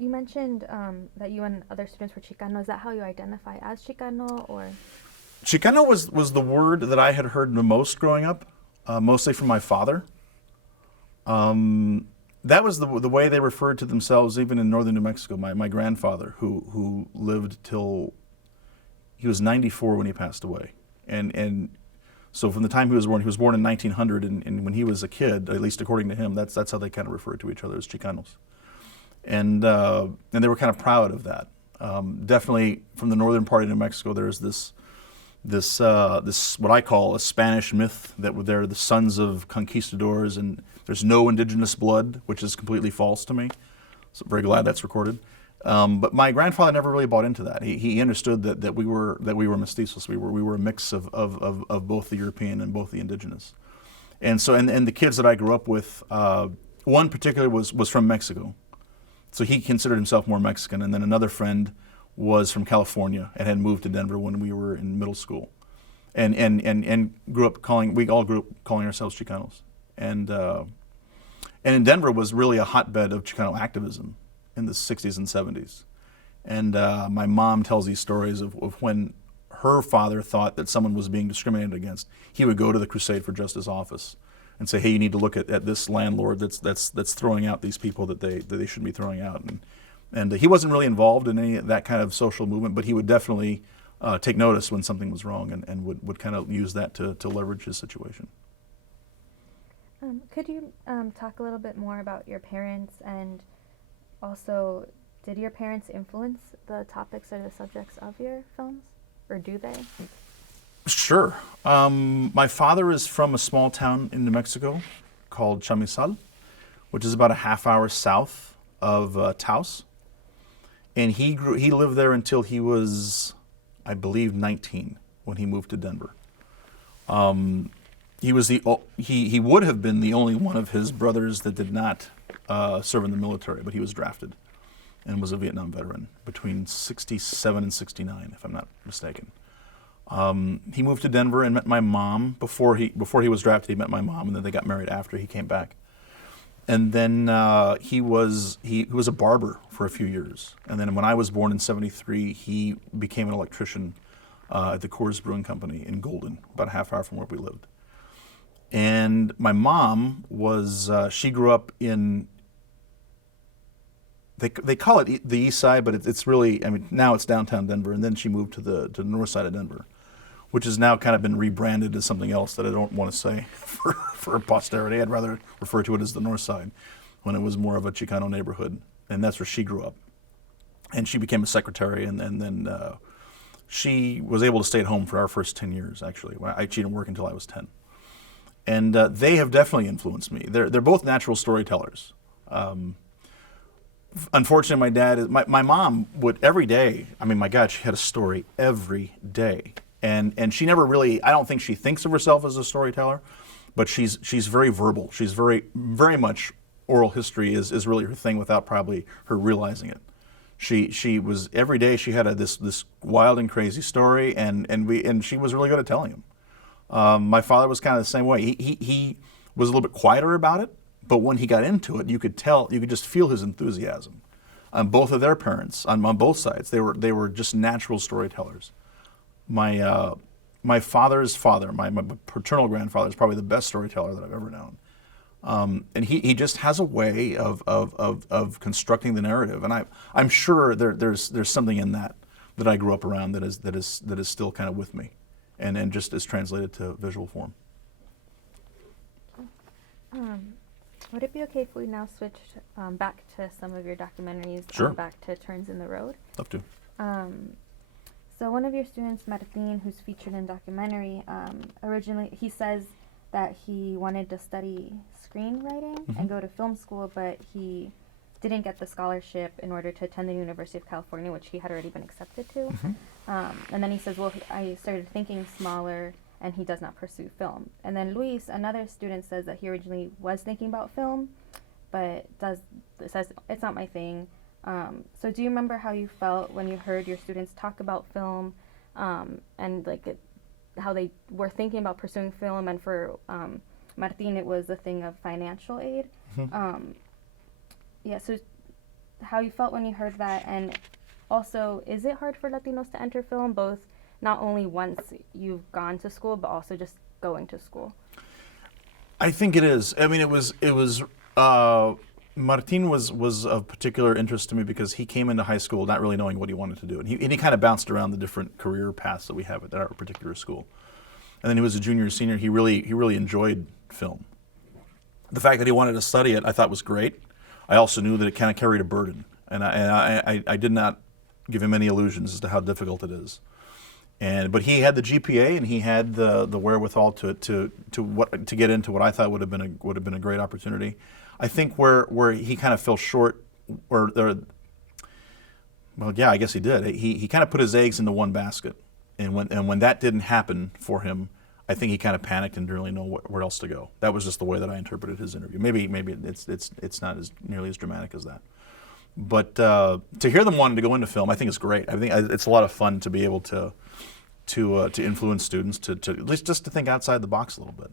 You mentioned that you and other students were Chicano. Is that how you identify as Chicano, or? Chicano was the word that I had heard the most growing up, mostly from my father. That was the way they referred to themselves, even in northern New Mexico. My grandfather, who lived till he was 94 when he passed away, and so from the time he was born in 1900, and when he was a kid, at least according to him, that's how they kind of referred to each other, as Chicanos, and they were kind of proud of that. Definitely from the northern part of New Mexico, there's this what I call a Spanish myth that they're the sons of conquistadors, and there's no indigenous blood, which is completely false to me. So I'm very glad that's recorded. But my grandfather never really bought into that. He understood that we were mestizos. We were a mix of both the European and both the indigenous. And so and the kids that I grew up with, one particular was from Mexico, so he considered himself more Mexican. And then another friend was from California and had moved to Denver when we were in middle school. and grew up calling. We all grew up calling ourselves Chicanos, and in Denver was really a hotbed of Chicano activism in the '60s and '70s. And my mom tells these stories of when her father thought that someone was being discriminated against. He would go to the Crusade for Justice office and say, "Hey, you need to look at this landlord that's throwing out these people that they shouldn't be throwing out." And he wasn't really involved in any of that kind of social movement, but he would definitely take notice when something was wrong and would kind of use that to leverage his situation. Could you talk a little bit more about your parents, and also, did your parents influence the topics or the subjects of your films, or do they? Sure. My father is from a small town in New Mexico called Chamizal, which is about a half hour south of Taos. And he lived there until he was, I believe, 19 when he moved to Denver. He would have been the only one of his brothers that did not serve in the military, but he was drafted and was a Vietnam veteran between 67 and 69, if I'm not mistaken. He moved to Denver and met my mom before he was drafted. He met my mom, and then they got married after he came back. And then he was a barber for a few years. And then when I was born in '73, he became an electrician at the Coors Brewing Company in Golden, about a half hour from where we lived. And my mom she grew up in, they call it the East Side, but it's really, I mean, now it's downtown Denver, and then she moved to the north side of Denver, which has now kind of been rebranded as something else that I don't want to say for posterity. I'd rather refer to it as the north side, when it was more of a Chicano neighborhood, and that's where she grew up. And she became a secretary, and then she was able to stay at home for our first 10 years, actually. She didn't work until I was 10. And they have definitely influenced me. They're both natural storytellers. Unfortunately, my dad my mom would every day. I mean, my God, she had a story every day, and she never really. I don't think she thinks of herself as a storyteller, but she's very verbal. She's very much oral history is really her thing without probably her realizing it. She was every day she had this wild and crazy story, and she was really good at telling them. My father was kind of the same way. He was a little bit quieter about it, but when he got into it, you could just feel his enthusiasm. Both of their parents, on both sides, they were just natural storytellers. My father's father, my paternal grandfather, is probably the best storyteller that I've ever known. And he just has a way of constructing the narrative, and I'm sure there's something in that I grew up around that is still kind of with me, and just is translated to visual form. Would it be okay if we now switch back to some of your documentaries? Sure. Back to Turns in the Road. Love to. So one of your students, Martin, who's featured in the documentary, originally he says that he wanted to study screenwriting and go to film school, but he didn't get the scholarship in order to attend the University of California, which he had already been accepted to. And then he says, well, I started thinking smaller, and he does not pursue film. And then Luis, another student, says that he originally was thinking about film, but says it's not my thing. So do you remember how you felt when you heard your students talk about film, and how they were thinking about pursuing film? And for Martin, it was a thing of financial aid. So how you felt when you heard that, and also, is it hard for Latinos to enter film, both not only once you've gone to school, but also just going to school? I think it is. I mean, it was. Martin was of particular interest to me because he came into high school not really knowing what he wanted to do, and he kind of bounced around the different career paths that we have at our particular school. And then he was a junior or senior. He really enjoyed film. The fact that he wanted to study it, I thought was great. I also knew that it kind of carried a burden, and I did not give him any illusions as to how difficult it is. But he had the GPA, and he had the wherewithal to get into what I thought would have been a great opportunity. I think where he kind of fell short, I guess he did. He kind of put his eggs into one basket, and when that didn't happen for him, I think he kind of panicked and didn't really know where else to go. That was just the way that I interpreted his interview. Maybe it's not as nearly as dramatic as that. But to hear them wanting to go into film, I think is great. I think it's a lot of fun to be able to to influence students to at least just to think outside the box a little bit.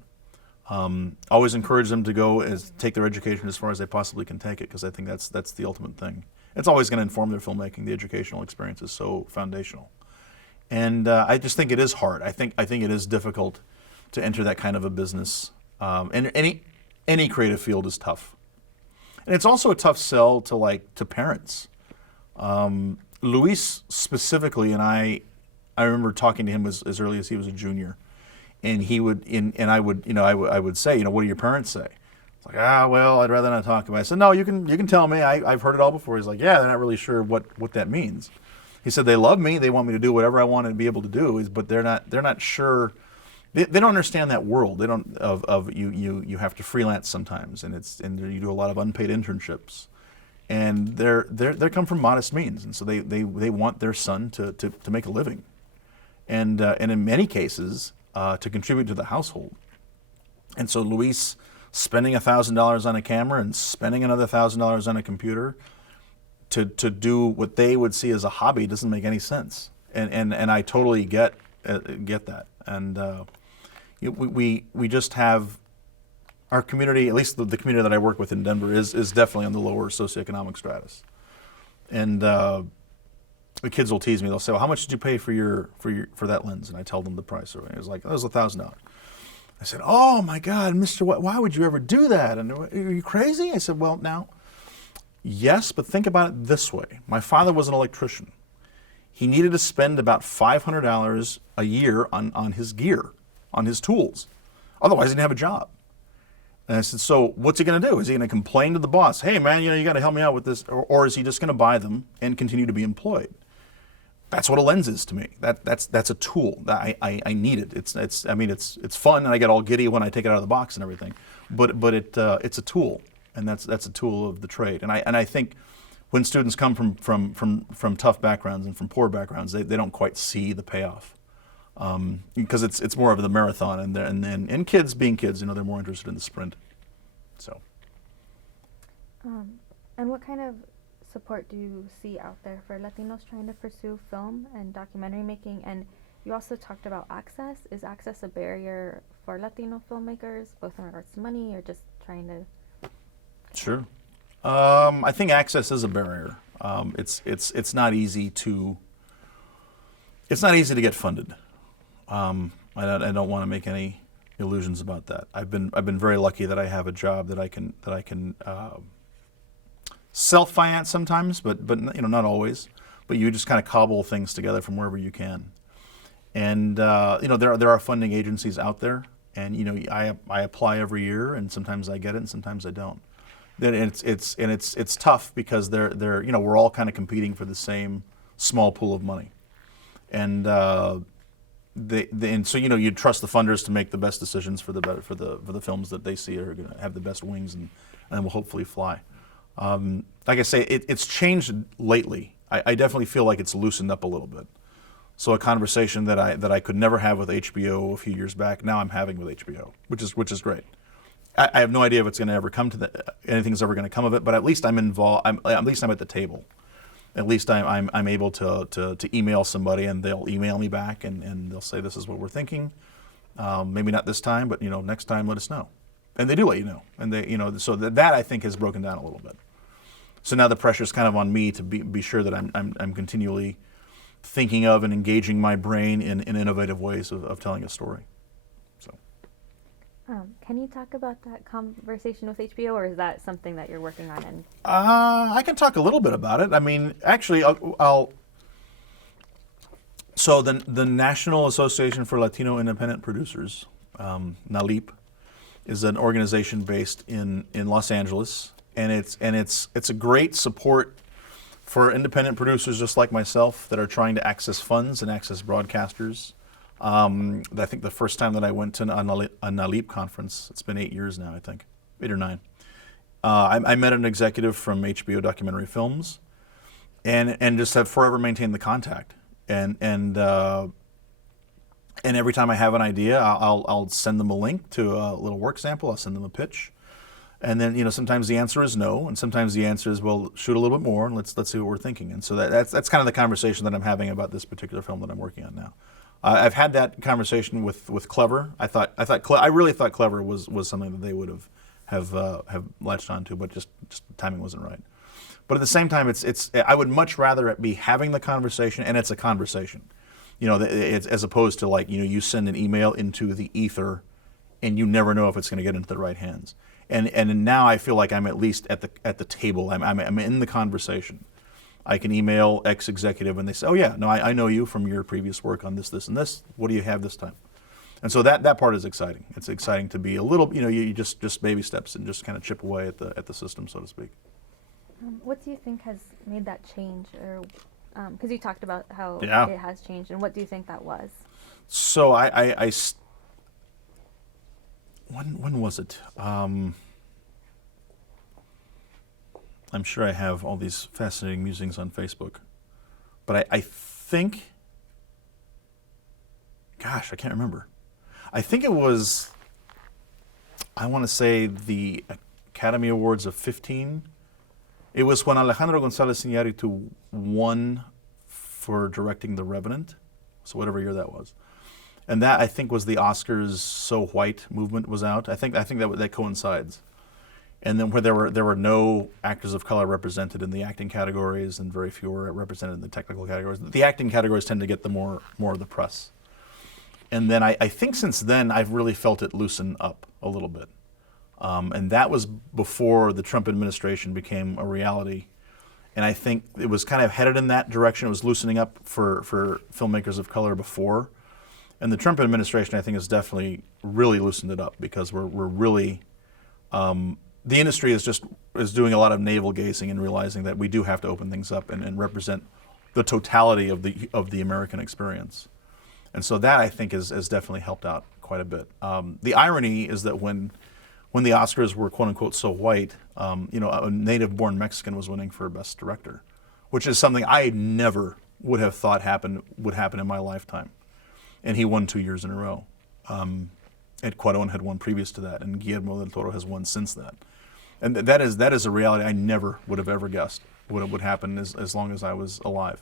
Always encourage them to go take their education as far as they possibly can take it, because I think that's the ultimate thing. It's always going to inform their filmmaking. The educational experience is so foundational, and I just think it is hard. I think it is difficult to enter that kind of a business, and any creative field is tough, and it's also a tough sell to parents. Luis specifically, and I remember talking to him as early as he was a junior. And he would, and I would say, what do your parents say? It's like, well, I'd rather not talk about it. I said, no, you can tell me. I've heard it all before. He's like, yeah, they're not really sure what that means. He said they love me. They want me to do whatever I want to be able to do. But they're not sure. They don't understand that world. They don't you have to freelance sometimes, and you do a lot of unpaid internships, and they come from modest means, and so they want their son to make a living, and in many cases. To contribute to the household. And so Luis spending $1,000 on a camera and spending another $1,000 on a computer to do what they would see as a hobby doesn't make any sense. And I totally get that. And we just have our community, at least the community that I work with in Denver, is definitely on the lower socioeconomic stratus. And the kids will tease me. They'll say, "Well, how much did you pay for that lens?" And I tell them the price. It was like, "That was $1,000." I said, "Oh my God, Mister, why would you ever do that? And are you crazy?" I said, "Well, now, yes, but think about it this way. My father was an electrician. He needed to spend about $500 a year on his gear, on his tools. Otherwise, he didn't have a job." And I said, "So what's he going to do? Is he going to complain to the boss? Hey, man, you got to help me out with this, or is he just going to buy them and continue to be employed?" That's what a lens is to me. That's a tool that I need it. It's fun, and I get all giddy when I take it out of the box and everything. But it's a tool, and that's a tool of the trade. And I think when students come from tough backgrounds and from poor backgrounds, they don't quite see the payoff, because it's more of the marathon, and kids being kids, they're more interested in the sprint. So. And what kind of support do you see out there for Latinos trying to pursue film and documentary making? And you also talked about access. Is access a barrier for Latino filmmakers, both in regards to money or just trying to? Sure. I think access is a barrier. It's not easy to get funded. I don't want to make any illusions about that. I've been very lucky that I have a job that I can self-finance sometimes, but not always. But you just kind of cobble things together from wherever you can. And there are funding agencies out there, and I apply every year, and sometimes I get it, and sometimes I don't. And it's tough because they're we're all kind of competing for the same small pool of money, and so you trust the funders to make the best decisions for the films that they see are going to have the best wings and will hopefully fly. Like I say, it's changed lately. I definitely feel like it's loosened up a little bit. So a conversation that I could never have with HBO a few years back, now I'm having with HBO, which is great. I have no idea if it's going to ever come to anything's ever going to come of it, but at least I'm involved. At least I'm at the table. At least I'm able to email somebody, and they'll email me back, and they'll say, "This is what we're thinking. Maybe not this time, but next time let us know." And they do let you know, and they so that I think has broken down a little bit. So now the pressure's kind of on me to be sure that I'm continually thinking of and engaging my brain in innovative ways of telling a story. So. Can you talk about that conversation with HBO, or is that something that you're working on? And I can talk a little bit about it. I mean, actually, I'll. So the National Association for Latino Independent Producers, NALIP, is an organization based in Los Angeles, and it's a great support for independent producers just like myself that are trying to access funds and access broadcasters. I think the first time that I went to a NALIP conference, it's been 8 years now, I think, 8 or 9. I met an executive from HBO Documentary Films, and just have forever maintained the contact. And every time I have an idea, I'll send them a link to a little work sample. I'll send them a pitch, and then sometimes the answer is no, and sometimes the answer is, well, shoot a little bit more, and let's see what we're thinking. And so that's kind of the conversation that I'm having about this particular film that I'm working on now. I've had that conversation with Clever. I really thought Clever was something that they would have latched onto, but just the timing wasn't right. But at the same time, I would much rather it be having the conversation, and it's a conversation, it's, as opposed to like you send an email into the ether, and you never know if it's going to get into the right hands. And now I feel like I'm at least at the table. I'm in the conversation. I can email X executive, and they say, "Oh yeah, no, I know you from your previous work on this, this, and this. What do you have this time?" And so that part is exciting. It's exciting to be a little, you just baby steps and just kind of chip away at the system, so to speak. What do you think has made that change, or because you talked about how Yeah. it has changed, and what do you think that was? So when was it? I'm sure I have all these fascinating musings on Facebook, but I think, gosh, I can't remember. I think it was, I want to say the Academy Awards of 15. It was when Alejandro González Iñárritu won for directing The Revenant, so whatever year that was. And that, I think, was the Oscars So White movement was out. I think that coincides. And then where there were no actors of color represented in the acting categories, and very few were represented in the technical categories. The acting categories tend to get the more of the press. And then I think since then I've really felt it loosen up a little bit. And that was before the Trump administration became a reality. And I think it was kind of headed in that direction. It was loosening up for filmmakers of color before. And the Trump administration, I think, has definitely really loosened it up, because we're really, the industry is doing a lot of navel gazing and realizing that we do have to open things up and represent the totality of the American experience. And so that, I think, has definitely helped out quite a bit. The irony is that when the Oscars were quote unquote so white, a native-born Mexican was winning for Best Director, which is something I never would have thought would happen in my lifetime. And he won 2 years in a row. Ed Cuarón had won previous to that, and Guillermo del Toro has won since that. And that is a reality I never would have ever guessed would happen as long as I was alive.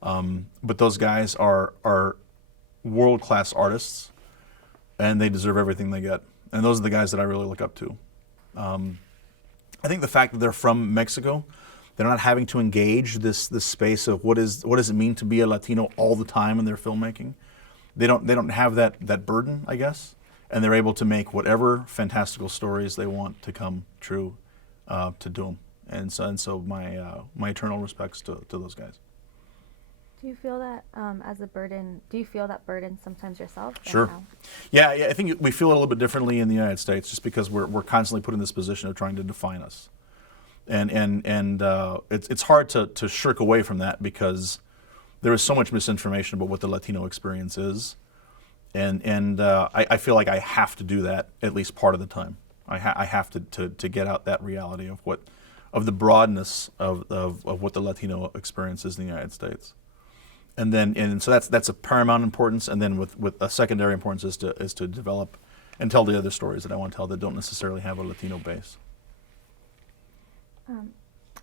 But those guys are world-class artists, and they deserve everything they get. And those are the guys that I really look up to. I think the fact that they're from Mexico, they're not having to engage this space of what does it mean to be a Latino all the time in their filmmaking. They don't have that burden, I guess, and they're able to make whatever fantastical stories they want to come true, to do them. And so my eternal respects to those guys. Do you feel that as a burden? Do you feel that burden sometimes yourself? Sure. Yeah, I think we feel it a little bit differently in the United States, just because we're constantly put in this position of trying to define us, and it's hard to shirk away from that, because there is so much misinformation about what the Latino experience is, and I feel like I have to do that at least part of the time. I have to get out that reality of the broadness of what the Latino experience is in the United States. And so that's a paramount importance, and then with a secondary importance is to develop and tell the other stories that I want to tell that don't necessarily have a Latino base.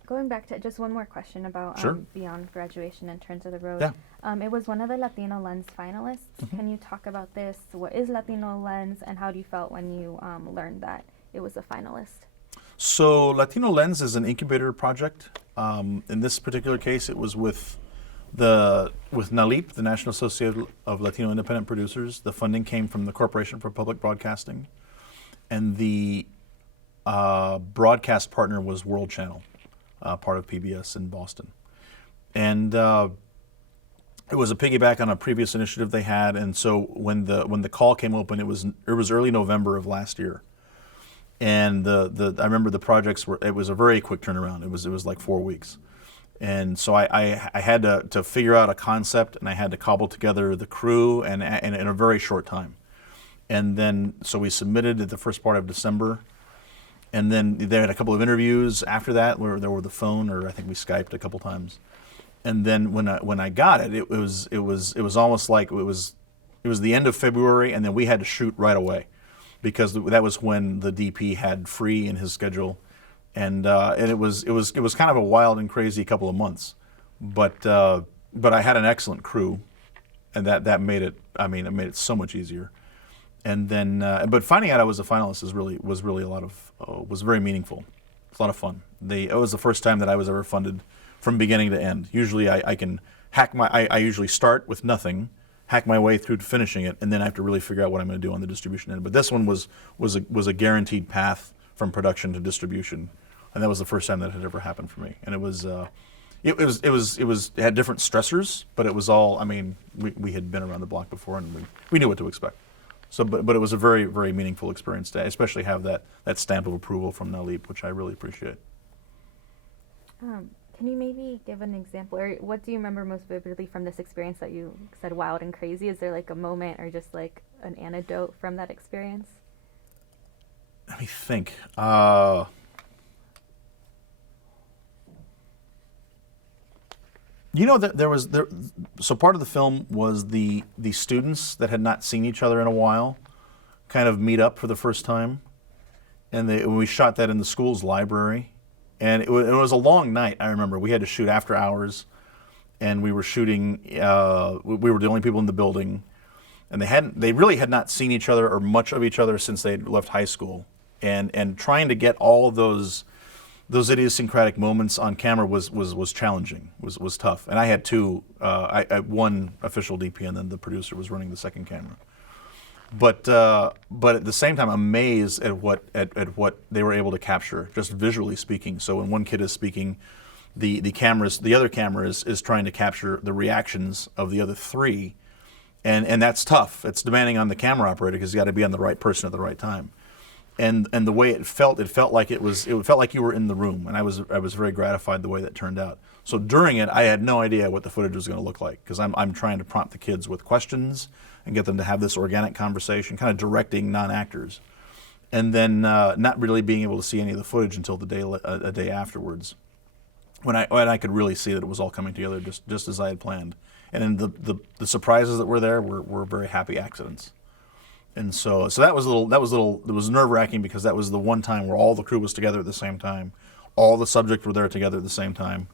Going back to just one more question about Sure. Beyond Graduation and Turns of the Road. Yeah. It was one of the Latino Lens finalists. Mm-hmm. Can you talk about this? What is Latino Lens, and how do you felt when you learned that it was a finalist? So Latino Lens is an incubator project. In this particular case, it was with NALIP, the National Association of Latino Independent Producers. The funding came from the Corporation for Public Broadcasting, and the broadcast partner was World Channel, part of PBS in Boston. And it was a piggyback on a previous initiative they had. And so when the call came open, it was early November of last year. And I remember the projects it was a very quick turnaround. It was like 4 weeks. And so I had to figure out a concept, and I had to cobble together the crew and in a very short time. And then, so we submitted at the first part of December. And then they had a couple of interviews after that, where there were the phone, or I think we Skyped a couple times. And then when I got it, it was almost like it was the end of February, and then we had to shoot right away, because that was when the DP had free in his schedule, and it was kind of a wild and crazy couple of months, but I had an excellent crew, and that made it. I mean, it made it so much easier. And then, but finding out I was a finalist was really a lot of was very meaningful. It's a lot of fun. It was the first time that I was ever funded from beginning to end. Usually, I can hack I usually start with nothing, hack my way through to finishing it, and then I have to really figure out what I'm going to do on the distribution end. But this one was a guaranteed path from production to distribution, and that was the first time that had ever happened for me. And it was it had different stressors, but it was all. I mean, we had been around the block before, and we knew what to expect. So, but it was a very, very meaningful experience to especially have that stamp of approval from Naleep, which I really appreciate. Can you maybe give an example, or what do you remember most vividly from this experience that you said wild and crazy? Is there like a moment or just like an anecdote from that experience? Let me think. You know that so part of the film was the students that had not seen each other in a while kind of meet up for the first time, and we shot that in the school's library, and it was a long night. I remember we had to shoot after hours, and we were shooting. We were the only people in the building, and they really had not seen each other or much of each other since they had left high school, and trying to get all of those idiosyncratic moments on camera was challenging, was tough. And I had two, one official DP, and then the producer was running the second camera. But at the same time, amazed at what they were able to capture, just visually speaking. So when one kid is speaking, the other camera is trying to capture the reactions of the other three, and that's tough. It's demanding on the camera operator because you got to be on the right person at the right time. And the way it felt like it felt like you were in the room, and I was very gratified the way that turned out. So during it, I had no idea what the footage was going to look like, because I'm trying to prompt the kids with questions and get them to have this organic conversation, kind of directing non-actors, and then not really being able to see any of the footage until a day afterwards, when I could really see that it was all coming together just as I had planned. And then the surprises that were there were very happy accidents. And so it was nerve-wracking, because that was the one time where all the crew was together at the same time, all the subjects were there together at the same time,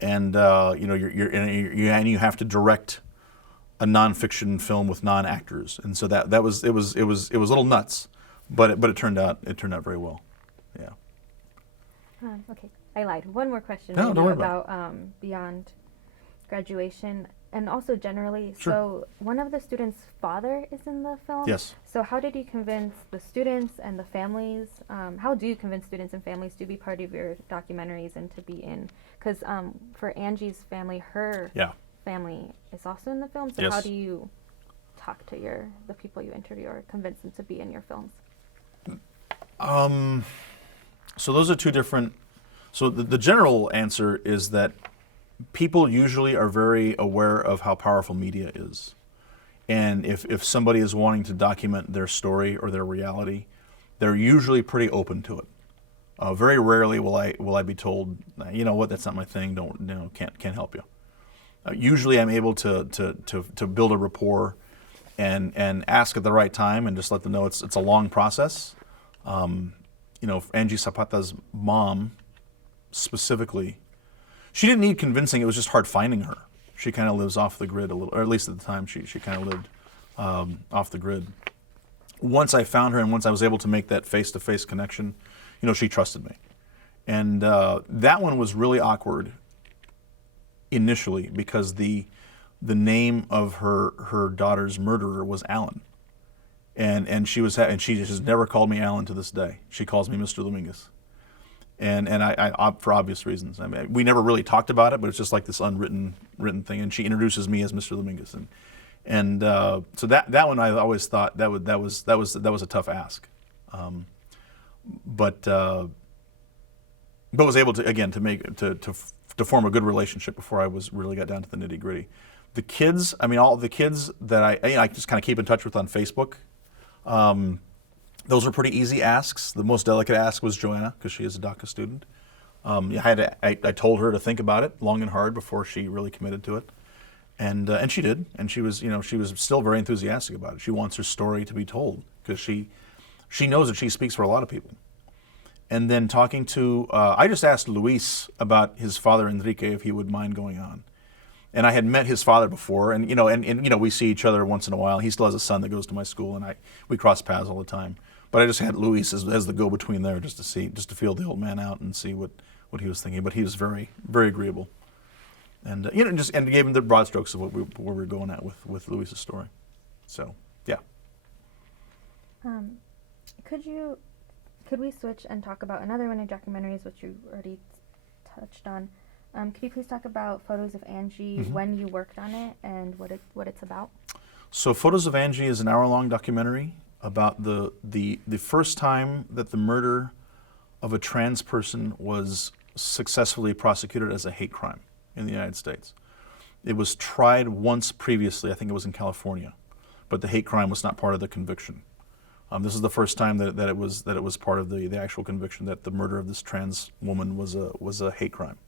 and you have to direct a nonfiction film with non-actors, and so it was a little nuts, but it turned out very well, yeah. Okay, I lied. One more question No, don't worry about beyond graduation. And also generally, Sure. So one of the students' father is in the film? Yes. So how did you convince the students and the families, how do you convince students and families to be part of your documentaries and to be in? Because for Angie's family, her family is also in the film, so Yes. how do you talk to the people you interview or convince them to be in your films? So those are two different, so the general answer is that people usually are very aware of how powerful media is. And if somebody is wanting to document their story or their reality, they're usually pretty open to it. Very rarely will I be told, you know what, that's not my thing, can't help you. Usually I'm able to build a rapport and ask at the right time and just let them know it's a long process. Angie Zapata's mom specifically, she didn't need convincing, it was just hard finding her. She kind of lives off the grid a little, or at least at the time she kind of lived off the grid. Once I found her and once I was able to make that face-to-face connection, she trusted me. And that one was really awkward initially, because the name of her daughter's murderer was Alan. And she has never called me Alan to this day. She calls me Mr. Dominguez. And I for obvious reasons. I mean, we never really talked about it, but it's just like this written thing. And she introduces me as Mr. Dominguez, and so that one I always thought that was a tough ask, but was able to form a good relationship before I really got down to the nitty gritty. The kids, all the kids that I just kind of keep in touch with on Facebook. Those were pretty easy asks. The most delicate ask was Joanna, because she is a DACA student. I told her to think about it long and hard before she really committed to it, and she did. And she was still very enthusiastic about it. She wants her story to be told, because she knows that she speaks for a lot of people. And then talking to, I just asked Luis about his father Enrique if he would mind going on, And I had met his father before, and we see each other once in a while. He still has a son that goes to my school, and we cross paths all the time. But I just had Luis as the go-between there, just to feel the old man out and see what he was thinking. But he was very, very agreeable, and and gave him the broad strokes of where we were going at with Luis's story. So yeah. Could we switch and talk about another one of your documentaries, which you already touched on? Could you please talk about Photos of Angie, Mm-hmm. when you worked on it, and what it's about? So Photos of Angie is an hour-long documentary about the first time that the murder of a trans person was successfully prosecuted as a hate crime in the United States. It was tried once previously, I think it was in California, but the hate crime was not part of the conviction. This is the first time that it was part of the actual conviction, that the murder of this trans woman was a hate crime.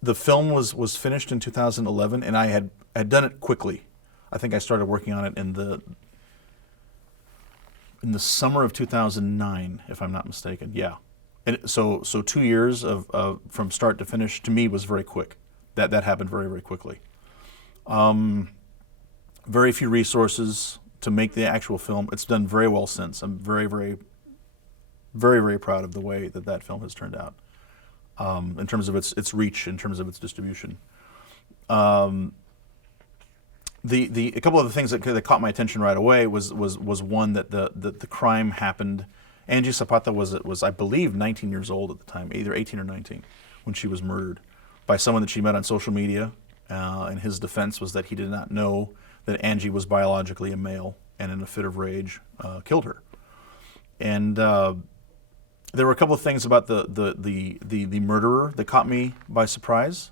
The film was finished in 2011, and I had done it quickly. I think I started working on it in the summer of 2009, if I'm not mistaken. Yeah, and so 2 years of from start to finish to me was very quick. That happened very, very quickly. Very few resources to make the actual film. It's done very well since. I'm very, very, very, very proud of the way that film has turned out. In terms of its reach, in terms of its distribution. A couple of the things that caught my attention right away was one that the crime happened. Angie Zapata was I believe 19 years old at the time, either 18 or 19, when she was murdered by someone that she met on social media. And his defense was that he did not know that Angie was biologically a male, and in a fit of rage killed her. And there were a couple of things about the murderer that caught me by surprise.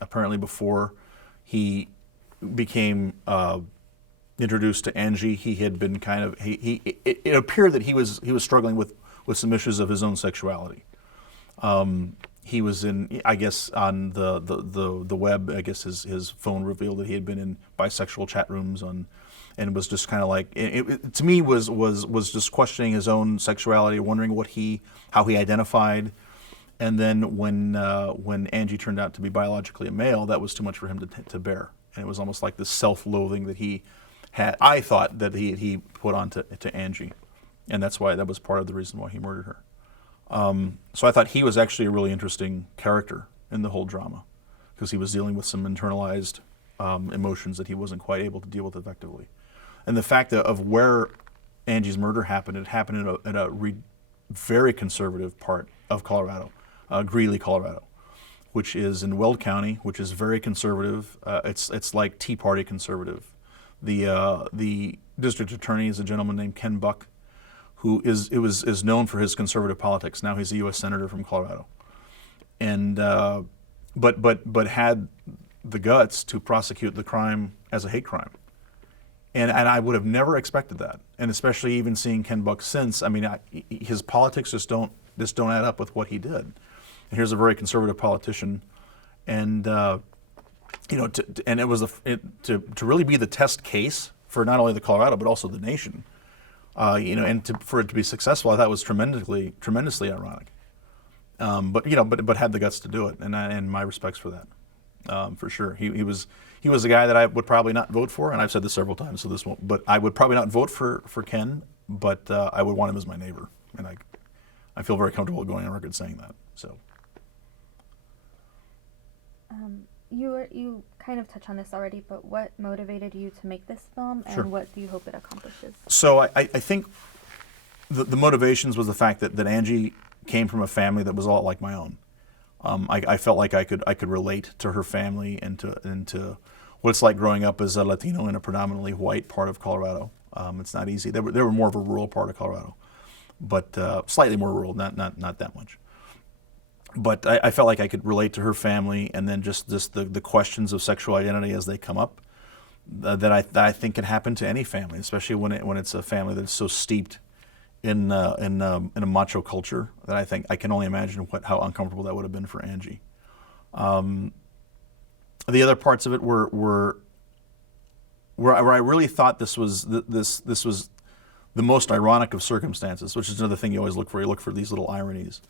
Apparently, before he became introduced to Angie, he had been it appeared that he was struggling with some issues of his own sexuality. He was in, I guess, on the web. I guess his phone revealed that he had been in bisexual chat rooms and was just kind of like, to me was just questioning his own sexuality, wondering how he identified. And then when Angie turned out to be biologically a male, that was too much for him to bear. And it was almost like this self-loathing that he had, I thought, that he put on to Angie. And that was part of the reason why he murdered her. So I thought he was actually a really interesting character in the whole drama, because he was dealing with some internalized emotions that he wasn't quite able to deal with effectively. And the fact of where Angie's murder happened, it happened in a very conservative part of Colorado, Greeley, Colorado, which is in Weld County, which is very conservative. It's like Tea Party conservative. The district attorney is a gentleman named Ken Buck, who is known for his conservative politics. Now he's a U.S. senator from Colorado, and but had the guts to prosecute the crime as a hate crime. And I would have never expected that, and especially even seeing Ken Buck since. I mean, his politics just don't add up with what he did. And here's a very conservative politician, and and it was to really be the test case for not only the Colorado but also the nation. For it to be successful, I thought was tremendously ironic. But had the guts to do it, and my respects for that, for sure. He was a guy that I would probably not vote for, and I've said this several times, so this won't. But I would probably not vote for Ken, but I would want him as my neighbor, and I feel very comfortable going on record saying that. So. You kind of touched on this already, but what motivated you to make this film, and Sure. what do you hope it accomplishes? So I think the motivations was the fact that Angie came from a family that was a lot like my own. I felt like I could relate to her family and to what it's like growing up as a Latino in a predominantly white part of Colorado. It's not easy. They were more of a rural part of Colorado, but slightly more rural, not that much. But I felt like I could relate to her family, and then just the questions of sexual identity as they come up, that I think can happen to any family, especially when it's a family that's so steeped in a macho culture, that I think I can only imagine how uncomfortable that would have been for Angie. The other parts of it were where I really thought this was the most ironic of circumstances, which is another thing you always look for. You look for these little ironies.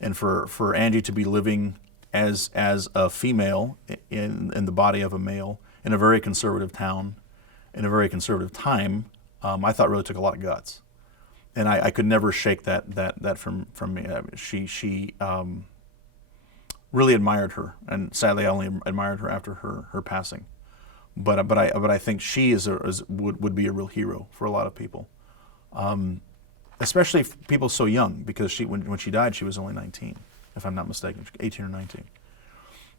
And for Angie to be living as a female in the body of a male in a very conservative town, in a very conservative time, I thought really took a lot of guts, and I could never shake that from me. I mean, she really admired her, and sadly I only admired her after her passing. But I think she would be a real hero for a lot of people, especially people so young, because when she died she was only 19, if I'm not mistaken, 18 or 19,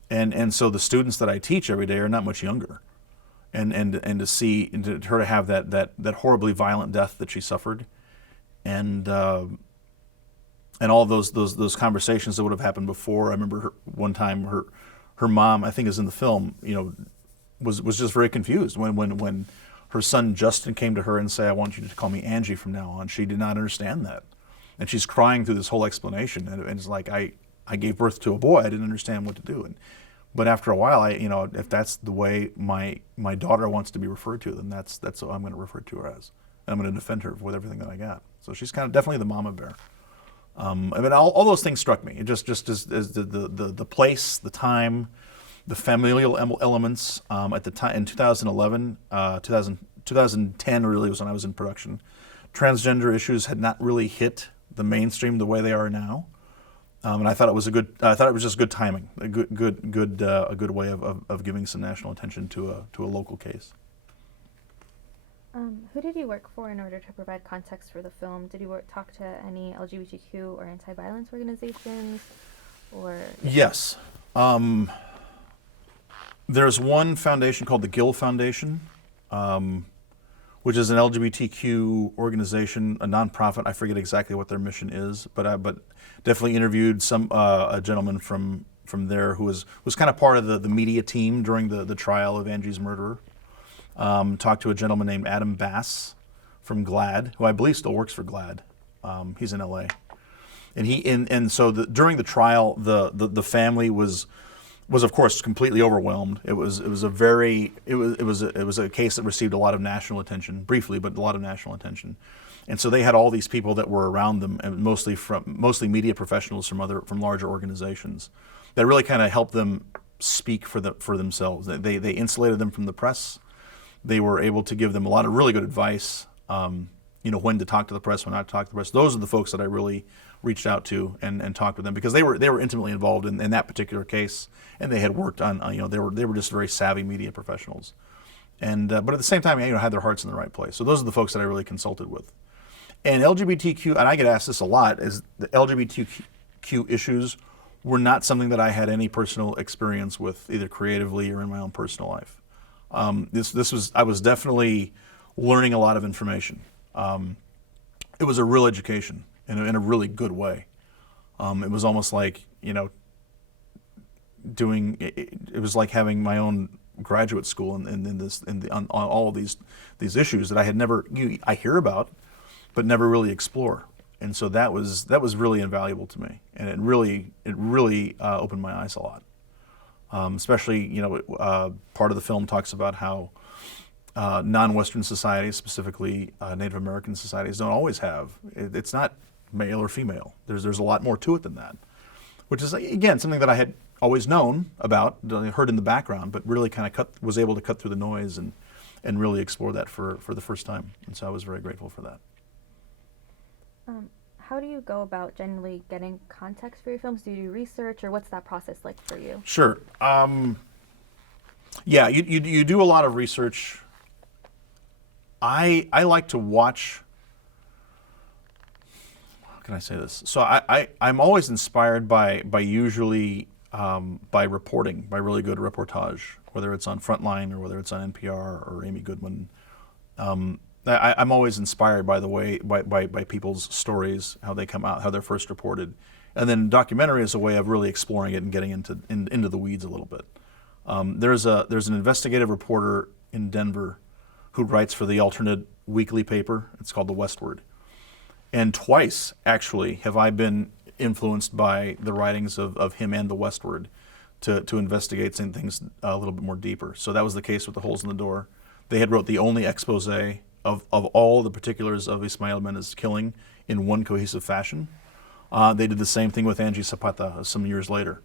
and so the students that I teach every day are not much younger, and to see her to have that horribly violent death that she suffered, and all those conversations that would have happened before. I remember one time her mom, I think is in the film, was just very confused when her son Justin came to her and said, "I want you to call me Angie from now on." She did not understand that, and she's crying through this whole explanation, and it's like, I gave birth to a boy, I didn't understand what to do, but after a while, if that's the way my daughter wants to be referred to, then that's what I'm going to refer to her as, and I'm going to defend her with everything that I got. So she's kind of definitely the mama bear. I mean, all those things struck me. It just as the place, the time, the familial elements. At the time in 2011, 2010 really was when I was in production. Transgender issues had not really hit the mainstream the way they are now, and I thought it was just good timing, a good way of giving some national attention to a local case. Who did you work for in order to provide context for the film? Did you talk to any LGBTQ or anti-violence organizations, or? Yes. There's one foundation called the Gill Foundation, which is an LGBTQ organization, a nonprofit. I forget exactly what their mission is, but definitely interviewed a gentleman from there who was kind of part of the media team during the trial of Angie's murderer. Talked to a gentleman named Adam Bass from GLAAD, who I believe still works for GLAAD. He's in LA, and so during the trial, the family was of course completely overwhelmed. It was a case that received a lot of national attention, briefly, but a lot of national attention, and so they had all these people that were around them, and mostly media professionals from larger organizations, that really kind of helped them speak for themselves. They insulated them from the press. They were able to give them a lot of really good advice, when to talk to the press, when not to talk to the press. Those are the folks that I really reached out to and talked with them, because they were intimately involved in that particular case, and they had worked on, they were just very savvy media professionals, and but at the same time, had their hearts in the right place. So those are the folks that I really consulted with. And LGBTQ, and I get asked this a lot, is the LGBTQ issues were not something that I had any personal experience with, either creatively or in my own personal life. I was definitely learning a lot of information. It was a real education in a really good way. It was almost like, it was like having my own graduate school on all of these issues that I had never, I hear about, but never really explore. And so that was really invaluable to me, and it really opened my eyes a lot. Especially, part of the film talks about how non-Western societies, specifically Native American societies, don't always have. It's not male or female. There's a lot more to it than that, which is, again, something that I had always known about, heard in the background, but really kind of was able to cut through the noise and really explore that for the first time. And so I was very grateful for that. How do you go about generally getting context for your films? Do you do research, or what's that process like for you? Sure. Yeah, you do a lot of research. I like to watch. How can I say this? So I'm always inspired by reporting, by really good reportage, whether it's on Frontline or whether it's on NPR or Amy Goodman. I'm always inspired by the way by people's stories, how they come out, how they're first reported, and then documentary is a way of really exploring it and getting into the weeds a little bit. There's an investigative reporter in Denver who writes for the alternate weekly paper. It's called The Westward, and twice actually have I been influenced by the writings of him and The Westward to investigate some things a little bit more deeper. So that was the case with The Holes in the Door. They had wrote the only expose of all the particulars of Ismael Menez's killing in one cohesive fashion. They did the same thing with Angie Zapata some years later.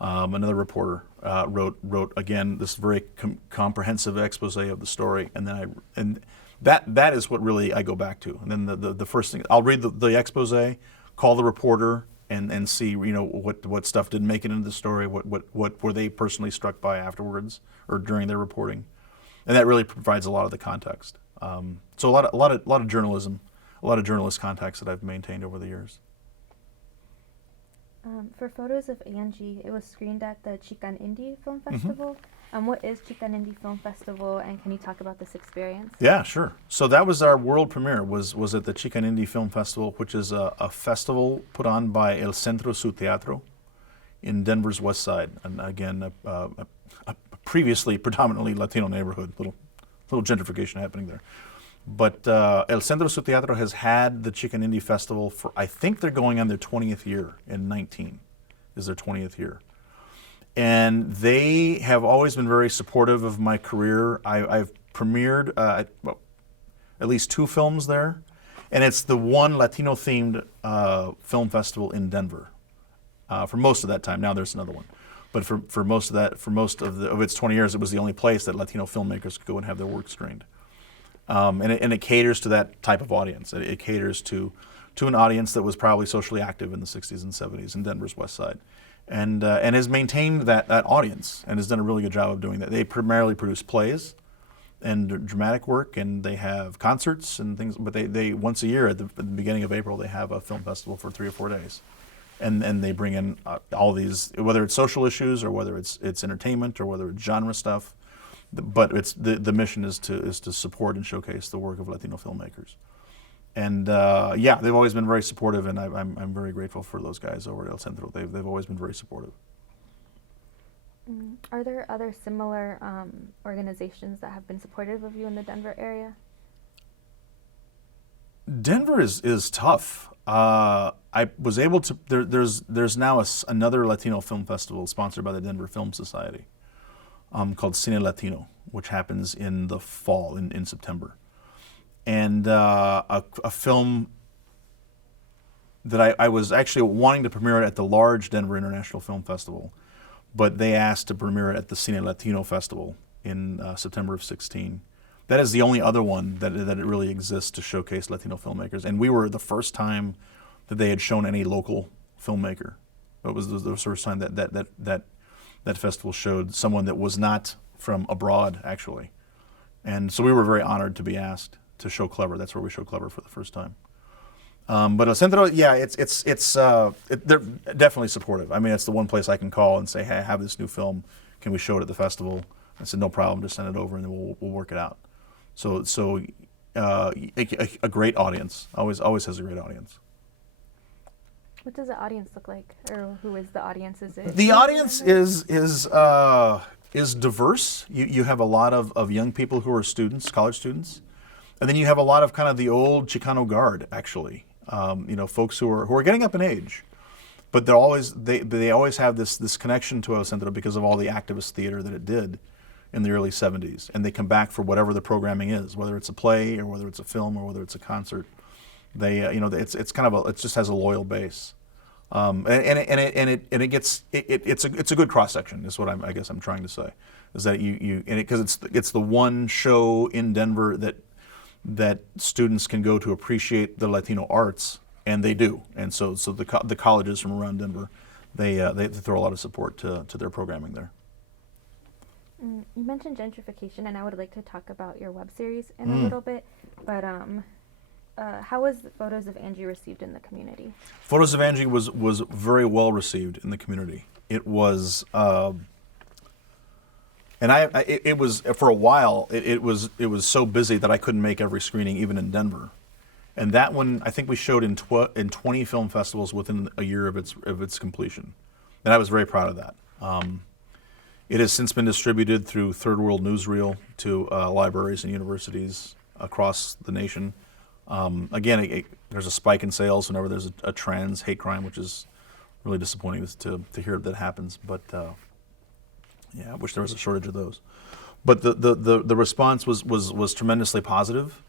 Another reporter wrote again this very comprehensive expose of the story, and then that is what really I go back to. And then the first thing I'll read the expose, call the reporter, and see what stuff didn't make it into the story, what were they personally struck by afterwards or during their reporting, and that really provides a lot of the context. So a lot of journalism, a lot of journalist contacts that I've maintained over the years. For Photos of Angie, it was screened at the Chicano Indie Film Festival. What is Chicano Indie Film Festival, and can you talk about this experience? Yeah, sure. So that was our world premiere, was at the Chicano Indie Film Festival, which is a festival put on by El Centro Su Teatro in Denver's West Side. And again, a previously predominantly Latino neighborhood, little gentrification happening there. But El Centro Su Teatro has had the Chicano Indie Festival for, I think they're going on their 20th year in 19, is their 20th year. And they have always been very supportive of my career. I've premiered at least 2 films there, and it's the one Latino-themed film festival in Denver for most of that time. Now there's another one. But for most of its 20 years, it was the only place that Latino filmmakers could go and have their work screened. And it caters to that type of audience. It caters to an audience that was probably socially active in the 60s and 70s in Denver's West Side, and has maintained that audience and has done a really good job of doing that. They primarily produce plays and dramatic work, and they have concerts and things. But they once a year at the beginning of April, they have a film festival for 3 or 4 days, and they bring in all these, whether it's social issues or whether it's entertainment or whether it's genre stuff. But it's the mission is to support and showcase the work of Latino filmmakers, and they've always been very supportive, and I'm very grateful for those guys over at El Centro. They've always been very supportive. Are there other similar organizations that have been supportive of you in the Denver area? Denver is tough. I was able to. There's now another Latino film festival sponsored by the Denver Film Society. Called Cine Latino, which happens in the fall, in September. And a film that I was actually wanting to premiere it at the large Denver International Film Festival, but they asked to premiere it at the Cine Latino Festival in September of 16. That is the only other one that it really exists to showcase Latino filmmakers. And we were the first time that they had shown any local filmmaker. It was the first time that festival showed someone that was not from abroad, actually. And so we were very honored to be asked to show Clever. That's where we showed Clever for the first time. But El Centro, yeah, they're definitely supportive. I mean, it's the one place I can call and say, hey, I have this new film. Can we show it at the festival? I said, no problem, just send it over and then we'll work it out. So a great audience, always has a great audience. What does the audience look like, or who is the audience? Is it the audience is diverse. You have a lot of young people who are students, college students, and then you have a lot of kind of the old Chicano guard, actually. Folks who are getting up in age, but they always have this connection to El Centro because of all the activist theater that it did in the early 70s, and they come back for whatever the programming is, whether it's a play or whether it's a film or whether it's a concert. They it's kind of it just has a loyal base. It's a good cross section is what I guess I'm trying to say, is that because it's the one show in Denver that students can go to appreciate the Latino arts, and they do, and so the colleges from around Denver they throw a lot of support to their programming there. You mentioned gentrification, and I would like to talk about your web series in a little bit, but how was Photos of Angie received in the community? Photos of Angie was very well received in the community. It was, it was for a while. It was so busy that I couldn't make every screening, even in Denver. And that one, I think we showed in 20 film festivals within a year of its completion, and I was very proud of that. It has since been distributed through Third World Newsreel to libraries and universities across the nation. Again, there's a spike in sales whenever there's a trans hate crime, which is really disappointing to hear that happens. But I wish there was a shortage of those. But the response was tremendously positive.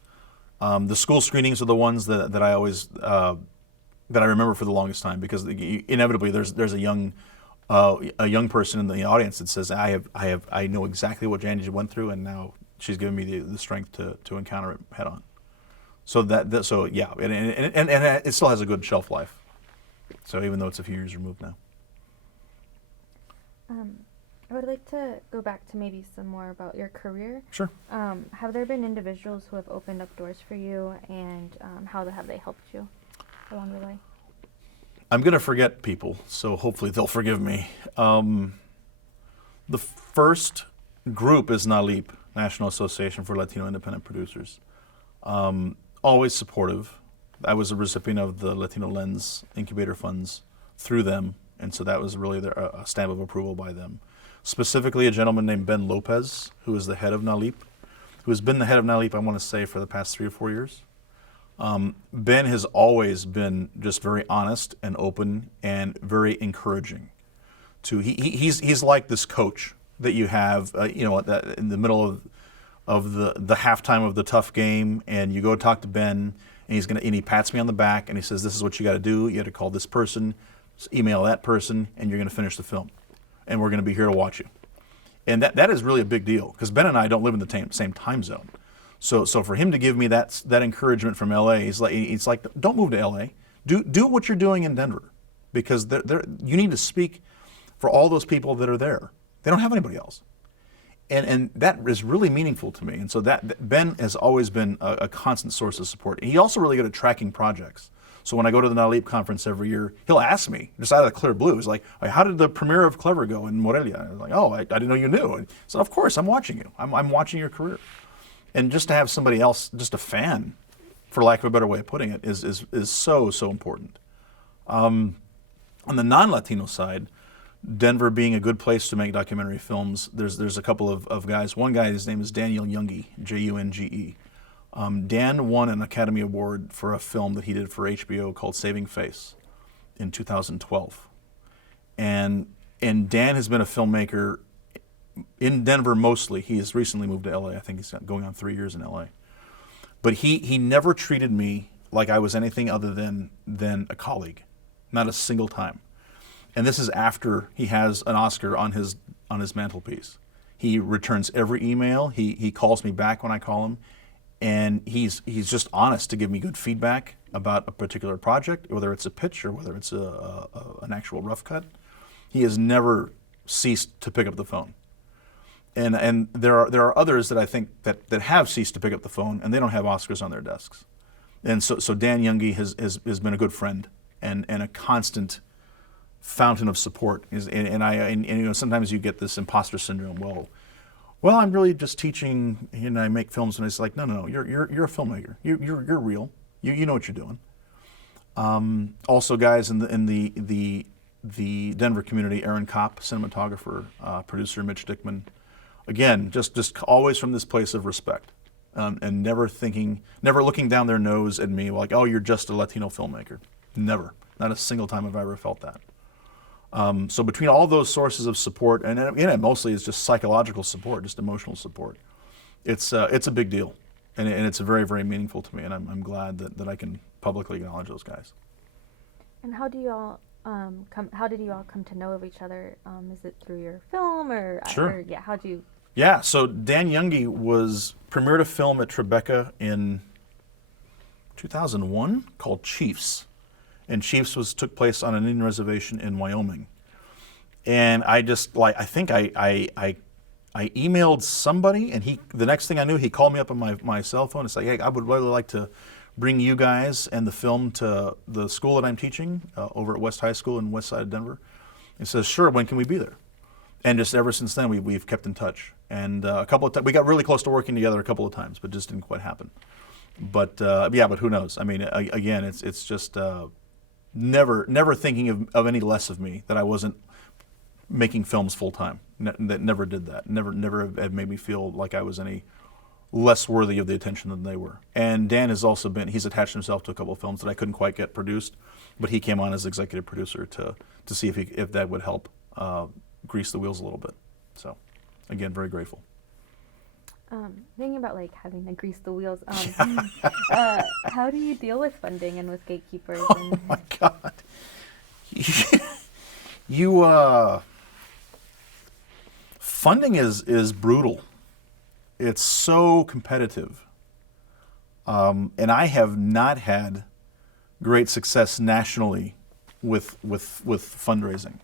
The school screenings are the ones that I always that I remember for the longest time, because inevitably there's a young a young person in the audience that says, I know exactly what Angie went through, and now she's given me the strength to encounter it head on. So so yeah, and it still has a good shelf life. So even though it's a few years removed now. I would like to go back to maybe some more about your career. Sure. Have there been individuals who have opened up doors for you, and how have they helped you along the way? I'm going to forget people, so hopefully they'll forgive me. The first group is NALIP, National Association for Latino Independent Producers. Always supportive. I was a recipient of the Latino Lens incubator funds through them, and so that was really a stamp of approval by them. Specifically, a gentleman named Ben Lopez, who is the head of NALIP, who has been the head of NALIP, I want to say, for the past 3 or 4 years. Ben has always been just very honest and open and very encouraging. He's like this coach that you have, in the middle of the halftime of the tough game, and you go talk to Ben, and he pats me on the back and he says, "This is what you got to do. You got to call this person, email that person, and you're going to finish the film, and we're going to be here to watch you." And that is really a big deal, because Ben and I don't live in the same time zone. So for him to give me that encouragement from LA, it's like, don't move to LA. Do what you're doing in Denver, because you need to speak for all those people that are there. They don't have anybody else. And that is really meaningful to me. And so that Ben has always been a constant source of support. And he's also really good at tracking projects. So when I go to the NALIP conference every year, he'll ask me, just out of the clear blue, he's like, "How did the premiere of Clever go in Morelia?" I was like, "Oh, I didn't know you knew." And so of course, I'm watching you. I'm watching your career. And just to have somebody else, just a fan, for lack of a better way of putting it, is so important. On the non-Latino side, Denver being a good place to make documentary films, there's a couple of guys. One guy, his name is Daniel Junge, Junge. Dan won an Academy Award for a film that he did for HBO called Saving Face in 2012. And Dan has been a filmmaker in Denver mostly. He has recently moved to LA. I think he's going on 3 years in LA. But he never treated me like I was anything other than a colleague, not a single time. And this is after he has an Oscar on his mantelpiece. He returns every email. He calls me back when I call him, and he's just honest to give me good feedback about a particular project, whether it's a pitch or whether it's an actual rough cut. He has never ceased to pick up the phone. And there are others that I think that have ceased to pick up the phone, and they don't have Oscars on their desks. And so Dan Junge has been a good friend and a constant fountain of support. And sometimes you get this imposter syndrome. Well, I'm really just teaching, and I make films, and it's like, no, you're a filmmaker. You're real. You know what you're doing. Also, guys in the Denver community, Aaron Kopp, cinematographer, producer Mitch Dickman. Again, just always from this place of respect, and never looking down their nose at me like, "Oh, you're just a Latino filmmaker." Never, not a single time have I ever felt that. So between all those sources of support, and mostly it's just psychological support, just emotional support, it's a big deal, and it's very, very meaningful to me, and I'm glad that I can publicly acknowledge those guys. And how do you all how did you all come to know of each other? Is it through your film, or Sure. How do you? Yeah, so Dan Junge premiered a film at Tribeca in 2001 called Chiefs. And Chiefs took place on an Indian reservation in Wyoming. And I think I emailed somebody, and the next thing I knew, he called me up on my cell phone and said, "Hey, I would really like to bring you guys and the film to the school that I'm teaching over at West High School in West Side of Denver." He says, "Sure, when can we be there?" And just ever since then, we've kept in touch. And a couple of times, we got really close to working together a couple of times, but just didn't quite happen. But who knows? I mean, again, it's just never thinking of any less of me, that I wasn't making films full time. That never did that. Never have made me feel like I was any less worthy of the attention than they were. And Dan has also he's attached himself to a couple of films that I couldn't quite get produced, but he came on as executive producer to see if that would help grease the wheels a little bit. So, again, very grateful. Thinking about having to grease the wheels, how do you deal with funding and with gatekeepers? Oh my God. You funding is brutal. It's so competitive, and I have not had great success nationally with fundraising,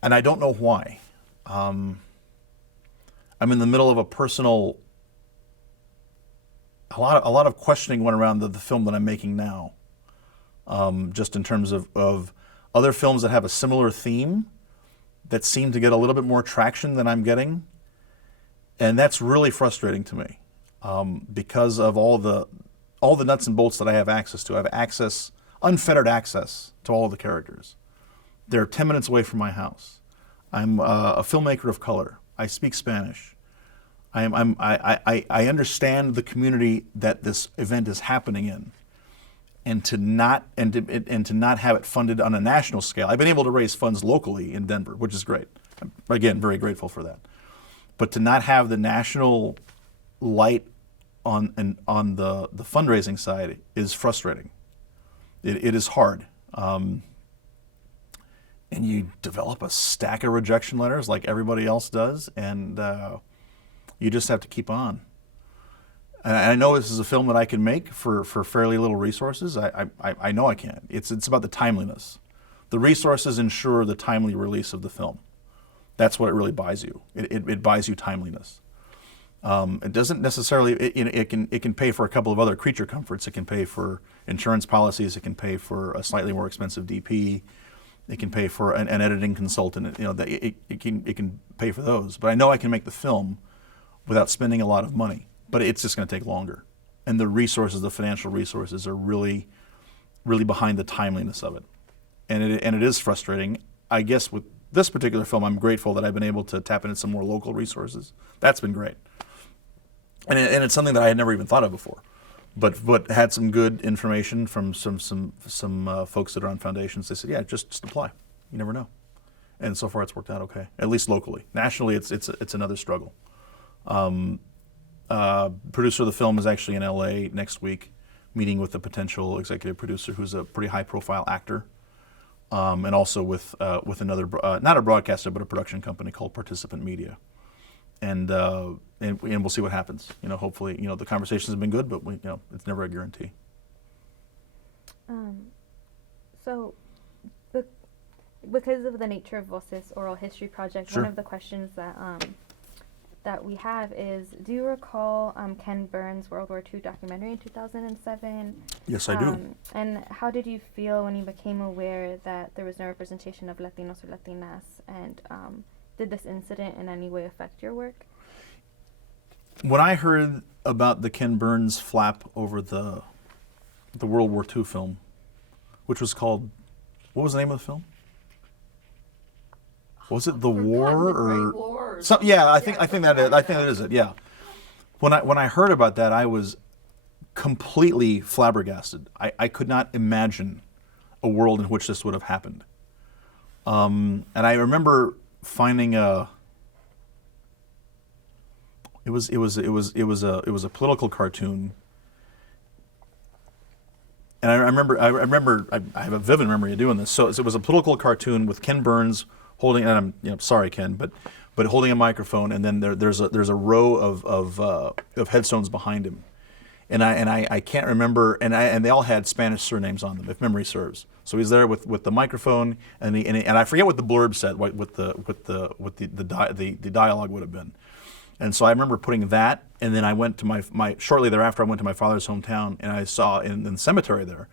and I don't know why. I'm in the middle of a lot of questioning went around the film that I'm making now, just in terms of other films that have a similar theme that seem to get a little bit more traction than I'm getting, and that's really frustrating to me, because of all the nuts and bolts that I have access to. I have unfettered access to all the characters. They're 10 minutes away from my house. I'm a filmmaker of color. I speak Spanish. I understand the community that this event is happening in, and to not have it funded on a national scale. I've been able to raise funds locally in Denver, which is great. I'm, again, very grateful for that. But to not have the national light on the fundraising side is frustrating. It is hard. And you develop a stack of rejection letters like everybody else does, and you just have to keep on. And I know this is a film that I can make for fairly little resources. I know I can. It's about the timeliness. The resources ensure the timely release of the film. That's what it really buys you. It buys you timeliness. It doesn't necessarily. It can pay for a couple of other creature comforts. It can pay for insurance policies. It can pay for a slightly more expensive DP. It can pay for an editing consultant. It can pay for those. But I know I can make the film without spending a lot of money. But it's just going to take longer. And the resources, the financial resources, are really, really behind the timeliness of it. And it is frustrating. I guess with this particular film, I'm grateful that I've been able to tap into some more local resources. That's been great. And it's something that I had never even thought of before. But had some good information from some folks that are on foundations. They said, yeah, just apply. You never know. And so far it's worked out okay, at least locally. Nationally, it's another struggle. Producer of the film is actually in LA next week, meeting with the potential executive producer, who's a pretty high-profile actor, and also with another, not a broadcaster, but a production company called Participant Media, and we'll see what happens. Hopefully, the conversations have been good, but it's never a guarantee. So, because of the nature of Voces Oral History Project, Sure. One of the questions that we have is, do you recall Ken Burns' World War II documentary in 2007? Yes, I do. And how did you feel when you became aware that there was no representation of Latinos or Latinas? And did this incident in any way affect your work? When I heard about the Ken Burns flap over the World War II film, which was called, what was the name of the film? Was it The War or something? Yeah, I think that is it. Yeah. When I heard about that, I was completely flabbergasted. I could not imagine a world in which this would have happened. And I remember finding it was a political cartoon. And I have a vivid memory of doing this. So it was a political cartoon with Ken Burns holding, and I'm sorry, Ken, but holding a microphone, and then there's a row of headstones behind him, and I can't remember, and they all had Spanish surnames on them, if memory serves. So he's there with the microphone, and I forget what the blurb said, what the dialogue would have been, and so I remember putting that, and then I went to my shortly thereafter I went to my father's hometown, and I saw in the cemetery there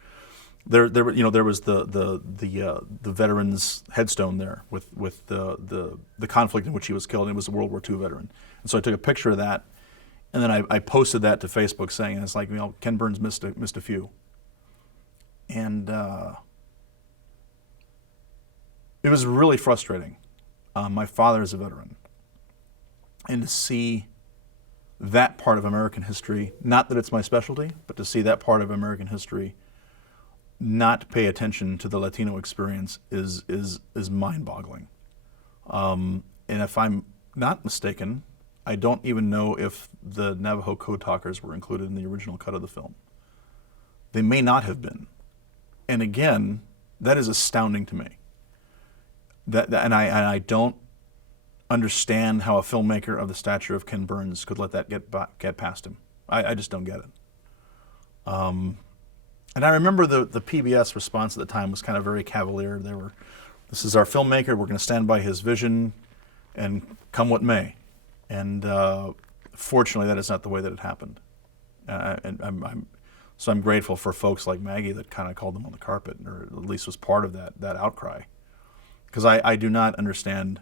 was the veteran's headstone there with the conflict in which he was killed. And it was a World War II veteran, and so I took a picture of that, and then I posted that to Facebook, saying it's like, Ken Burns missed a few, and it was really frustrating. My father is a veteran, and to see that part of American history, not that it's my specialty, but to see that part of American history not pay attention to the Latino experience is mind-boggling. And if I'm not mistaken, I don't even know if the Navajo code talkers were included in the original cut of the film. They may not have been. And again, that is astounding to me. And I don't understand how a filmmaker of the stature of Ken Burns could let that get past him. I just don't get it. And I remember the PBS response at the time was kind of very cavalier. This is our filmmaker. We're going to stand by his vision, and come what may. And fortunately, that is not the way that it happened. And I'm grateful for folks like Maggie that kind of called them on the carpet, or at least was part of that outcry. Because I do not understand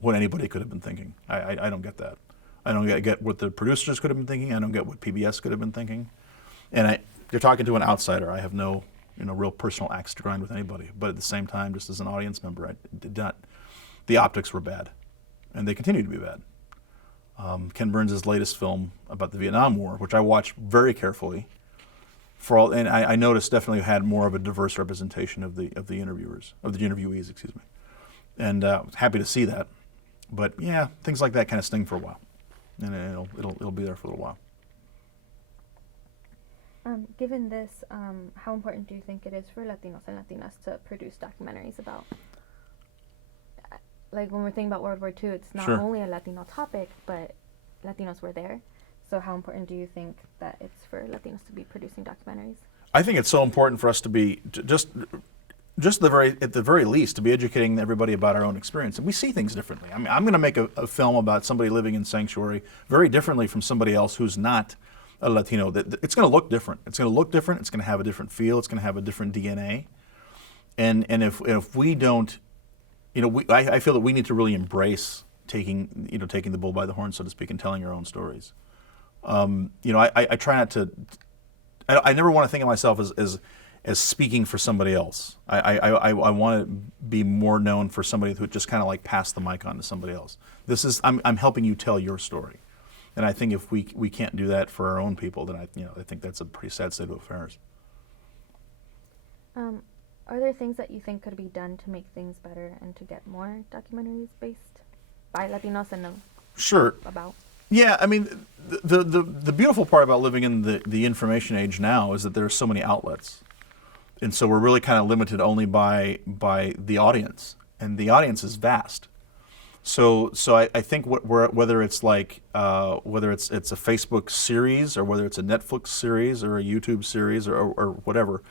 what anybody could have been thinking. I don't get that. I don't get what the producers could have been thinking. I don't get what PBS could have been thinking. And you're talking to an outsider. I have no real personal axe to grind with anybody. But at the same time, just as an audience member, I did not. The optics were bad, and they continue to be bad. Ken Burns' latest film about the Vietnam War, which I watched very carefully, and I noticed definitely had more of a diverse representation of the interviewees, excuse me, and happy to see that. But yeah, things like that kind of sting for a while, and it'll be there for a little while. Given this, how important do you think it is for Latinos and Latinas to produce documentaries about, like when we're thinking about World War II, it's not Sure. only a Latino topic, but Latinos were there. So how important do you think that it's for Latinos to be producing documentaries? I think it's so important for us to be just at the very least to be educating everybody about our own experience, and we see things differently. I mean, I'm going to make a film about somebody living in sanctuary very differently from somebody else who's not a Latino. It's going to look different. It's going to look different. It's going to have a different feel. It's going to have a different DNA. And if we don't, I feel that we need to really embrace taking the bull by the horn, so to speak, and telling our own stories. I try not to. I never want to think of myself as speaking for somebody else. I want to be more known for somebody who just kind of like passed the mic on to somebody else. I'm helping you tell your story. And I think if we can't do that for our own people, then I think that's a pretty sad state of affairs. Are there things that you think could be done to make things better and to get more documentaries based by Latinos and Sure. about? Yeah, I mean, the beautiful part about living in the information age now is that there are so many outlets, and so we're really kind of limited only by the audience, and the audience is vast. So I think whether it's like whether it's a Facebook series or whether it's a Netflix series or a YouTube series or whatever,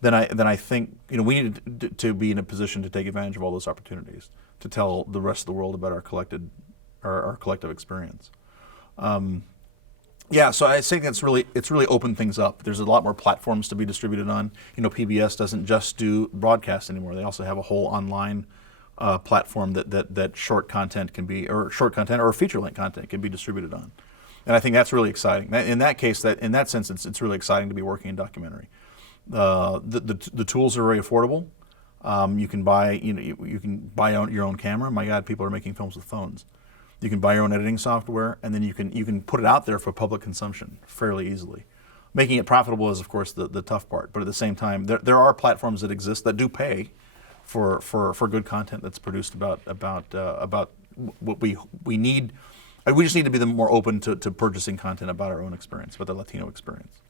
then I think we need to be in a position to take advantage of all those opportunities to tell the rest of the world about our collective experience. So I think it's really opened things up. There's a lot more platforms to be distributed on. PBS doesn't just do broadcast anymore. They also have a whole online platform that short content or feature-length content can be distributed on, and I think that's really exciting. In that sense, it's really exciting to be working in documentary. The tools are very affordable. You can buy your own camera. My God, people are making films with phones. You can buy your own editing software, and then you can put it out there for public consumption fairly easily. Making it profitable is, of course, the tough part. But at the same time, there are platforms that exist that do pay for good content that's produced about what we need. We just need to be more open to purchasing content about our own experience, about the Latino experience.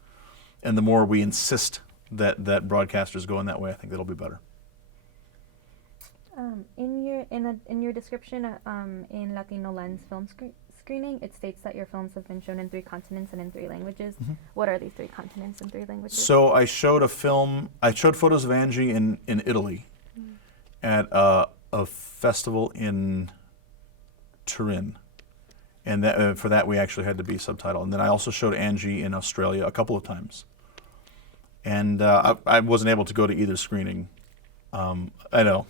And the more we insist that broadcasters go in that way, I think that'll be better. In your description in Latino Lens film screening, it states that your films have been shown in 3 continents and in 3 languages. Mm-hmm. What are these 3 continents and 3 languages? So I showed photos of Angie in Italy at a festival in Turin, and for that we actually had to be subtitled. And then I also showed Angie in Australia a couple of times, and I wasn't able to go to either screening. I know.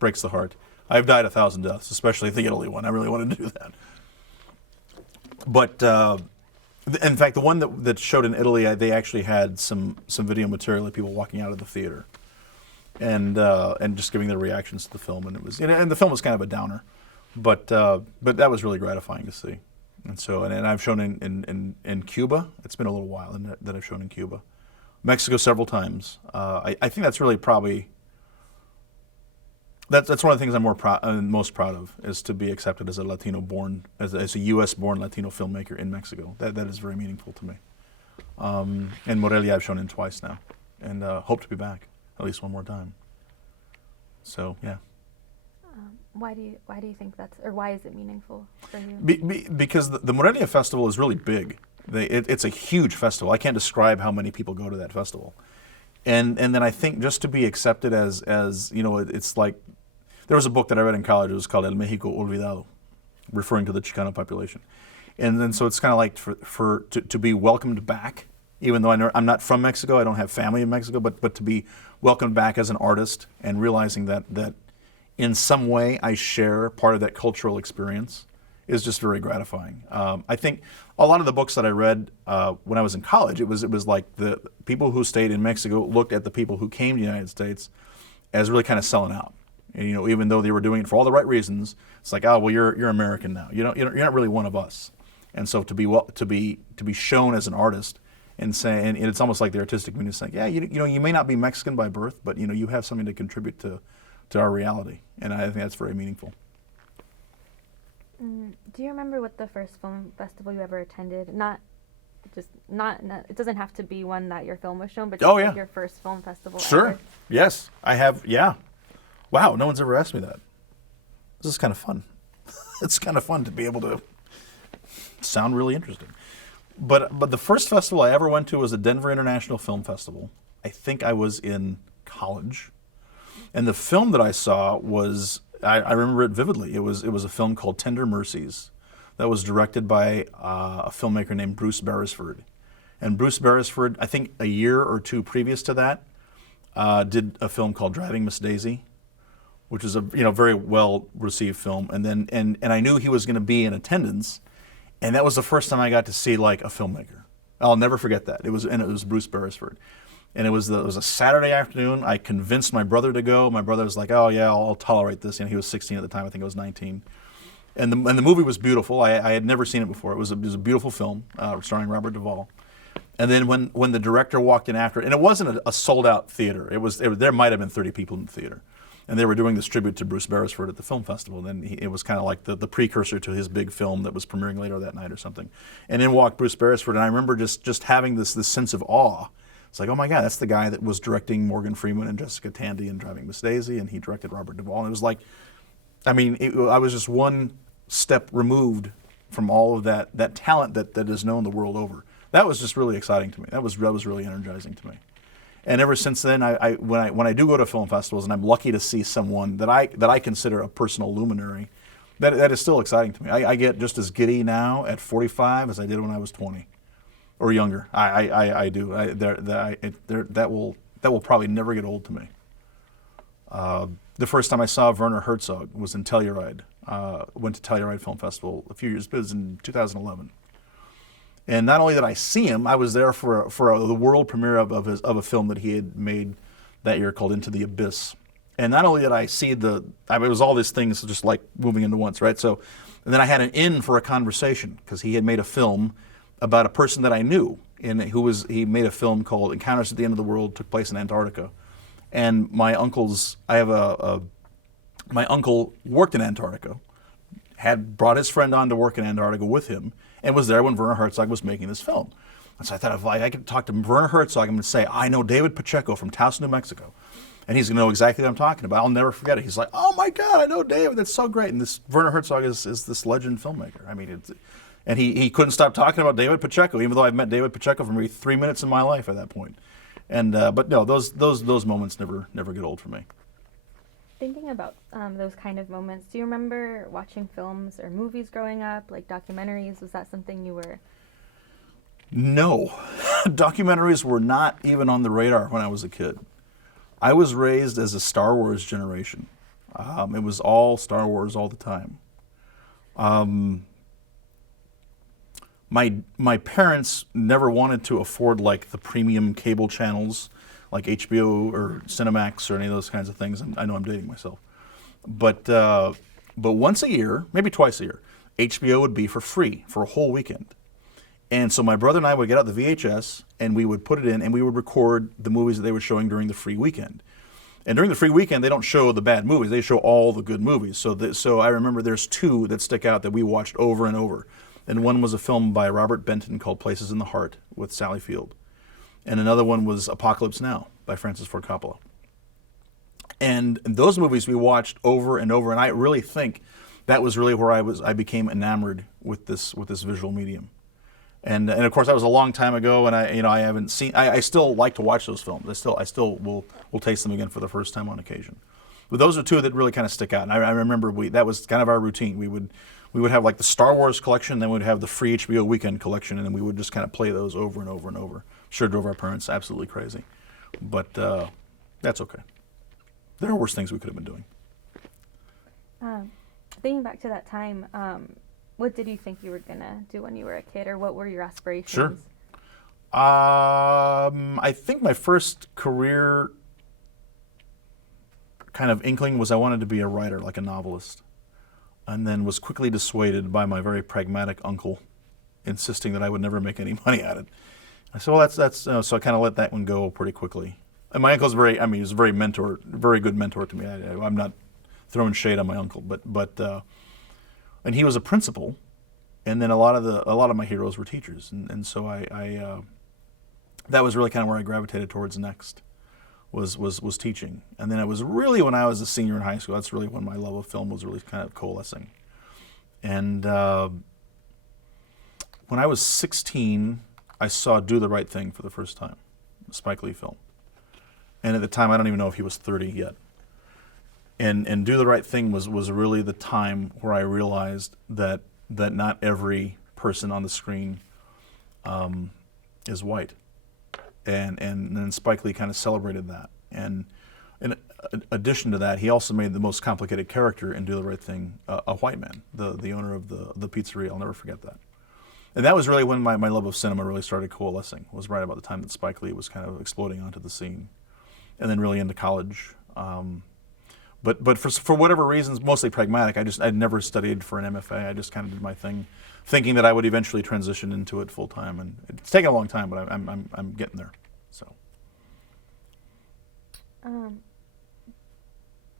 Breaks the heart. I've died 1,000 deaths, especially the Italy one. I really wanted to do that. But in fact, the one that showed in Italy, they actually had some video material of people walking out of the theater, and just giving their reactions to the film. And it was, and the film was kind of a downer, but that was really gratifying to see. And so, and I've shown in Cuba. It's been a little while that I've shown in Cuba, Mexico several times. I think that's really probably. That's one of the things I'm most proud of, is to be accepted as a Latino-born, as a U.S.-born Latino filmmaker in Mexico. That is very meaningful to me. And Morelia I've shown in twice now, and hope to be back at least one more time. So yeah. Why do you think that's, or why is it meaningful for you? Because the Morelia Festival is really big. It's a huge festival. I can't describe how many people go to that festival. And then I think just to be accepted as you know, it's like, there was a book that I read in college. It was called El México Olvidado, referring to the Chicano population. And then so it's kind of like to be welcomed back, even though I'm not from Mexico, I don't have family in Mexico, but to be welcomed back as an artist and realizing that in some way I share part of that cultural experience is just very gratifying. I think a lot of the books that I read when I was in college, it was like the people who stayed in Mexico looked at the people who came to the United States as really kind of selling out. And, you know, even though they were doing it for all the right reasons, it's like, oh well, you're American now. You're not really one of us. And so to be shown as an artist and say, and it's almost like the artistic community saying, yeah, you know, you may not be Mexican by birth, but you know, you have something to contribute to our reality, and I think that's very meaningful. Do you remember what the first film festival you ever attended? Not, it doesn't have to be one that your film was shown, but just like your first film festival Sure. ever. Yes, I have. Yeah. Wow, no one's ever asked me that. This is kind of fun. It's kind of fun to be able to sound really interesting. But the first festival I ever went to was the Denver International Film Festival. I think I was in college. And the film that I saw was, I remember it vividly. It was a film called Tender Mercies that was directed by a filmmaker named Bruce Beresford. And Bruce Beresford, I think a year or two previous to that, did a film called Driving Miss Daisy, which is a very well received film. And then and I knew he was going to be in attendance, and that was the first time I got to see like a filmmaker. I'll never forget that. It was Bruce Beresford. And it was a Saturday afternoon. I convinced my brother to go. My brother was like, "Oh yeah, I'll tolerate this." And he was 16 at the time. I think I was 19. And the movie was beautiful. I had never seen it before. It was a beautiful film starring Robert Duvall. And then when the director walked in after it, and it wasn't a sold out theater. There might have been 30 people in the theater, and they were doing this tribute to Bruce Beresford at the film festival. Then it was kind of like the precursor to his big film that was premiering later that night or something. And in walked Bruce Beresford, and I remember just having this sense of awe. It's like, oh my God, that's the guy that was directing Morgan Freeman and Jessica Tandy and Driving Miss Daisy, and he directed Robert Duvall. And it was like, I mean, I was just one step removed from all of that talent that is known the world over. That was just really exciting to me. That was really energizing to me. And ever since then, when I do go to film festivals, and I'm lucky to see someone that I consider a personal luminary, that is still exciting to me. I get just as giddy now at 45 as I did when I was 20. Or younger, I do. That will probably never get old to me. The first time I saw Werner Herzog was in Telluride. Went to Telluride Film Festival a few years. It was in 2011. And not only did I see him, I was there for the world premiere of a film that he had made that year called Into the Abyss. And not only did I see it was all these things just like moving into once, right? So, and then I had an in for a conversation because he had made a film about a person that I knew, he made a film called Encounters at the End of the World, took place in Antarctica. And my uncle worked in Antarctica, had brought his friend on to work in Antarctica with him, and was there when Werner Herzog was making this film. And so I thought, if I could talk to Werner Herzog, I'm going to say, I know David Pacheco from Taos, New Mexico. And he's going to know exactly what I'm talking about. I'll never forget it. He's like, oh my God, I know David, that's so great. And this Werner Herzog is this legend filmmaker. I mean, and he couldn't stop talking about David Pacheco, even though I've met David Pacheco for maybe 3 minutes in my life at that point. And but no, those moments never get old for me. Thinking about those kind of moments, do you remember watching films or movies growing up, like documentaries? Was that something you were? No, documentaries were not even on the radar when I was a kid. I was raised as a Star Wars generation. It was all Star Wars all the time. My parents never wanted to afford like the premium cable channels like HBO or Cinemax or any of those kinds of things. I know I'm dating myself. But once a year, maybe twice a year, HBO would be for free for a whole weekend. And so my brother and I would get out the VHS and we would put it in and we would record the movies that they were showing during the free weekend. And during the free weekend, they don't show the bad movies. They show all the good movies. So I remember there's two that stick out that we watched over and over. And one was a film by Robert Benton called Places in the Heart with Sally Field. And another one was Apocalypse Now by Francis Ford Coppola. And those movies we watched over and over, and I really think that was really where I became enamored with this visual medium. And of course that was a long time ago, and I haven't seen. I still like to watch those films. I still will taste them again for the first time on occasion. But those are two that really kind of stick out. And I remember that was kind of our routine. We would have like the Star Wars collection, then we'd have the free HBO weekend collection, and then we would just kind of play those over and over and over. Sure drove our parents absolutely crazy, but that's okay. There are worse things we could have been doing. Thinking back to that time, what did you think you were gonna do when you were a kid, or what were your aspirations? Sure. I think my first career kind of inkling was I wanted to be a writer, like a novelist, and then was quickly dissuaded by my very pragmatic uncle, insisting that I would never make any money at it. I said, well, that's so I kind of let that one go pretty quickly. And my uncle's he was a very good mentor to me. I'm not throwing shade on my uncle, but and he was a principal, and then a lot of my heroes were teachers, and so I that was really kind of where I gravitated towards next, was teaching. And then it was really when I was a senior in high school, that's really when my love of film was really kind of coalescing. And when I was 16, I saw Do the Right Thing for the first time, a Spike Lee film. And at the time, I don't even know if he was 30 yet. And Do the Right Thing was really the time where I realized that not every person on the screen is white. And then Spike Lee kind of celebrated that. And in addition to that, he also made the most complicated character in Do the Right Thing a white man, the owner of the pizzeria. I'll never forget that. And that was really when my love of cinema really started coalescing, was right about the time that Spike Lee was kind of exploding onto the scene. And then really into college. But for whatever reasons, mostly pragmatic, I'd never studied for an MFA. I just kind of did my thing, thinking that I would eventually transition into it full time. And it's taken a long time, but I'm getting there. So.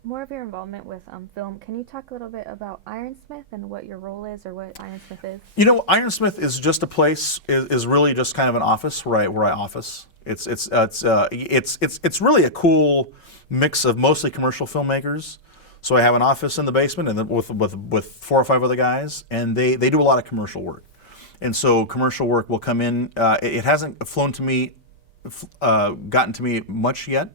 More of your involvement with film. Can you talk a little bit about Ironsmith and what your role is, or what Ironsmith is? You know, Ironsmith is just a place. Is really just kind of an office where I office. It's really a cool mix of mostly commercial filmmakers. So I have an office in the basement, and then with 4 or 5 other guys, and they do a lot of commercial work. And so commercial work will come in. It hasn't gotten to me much yet,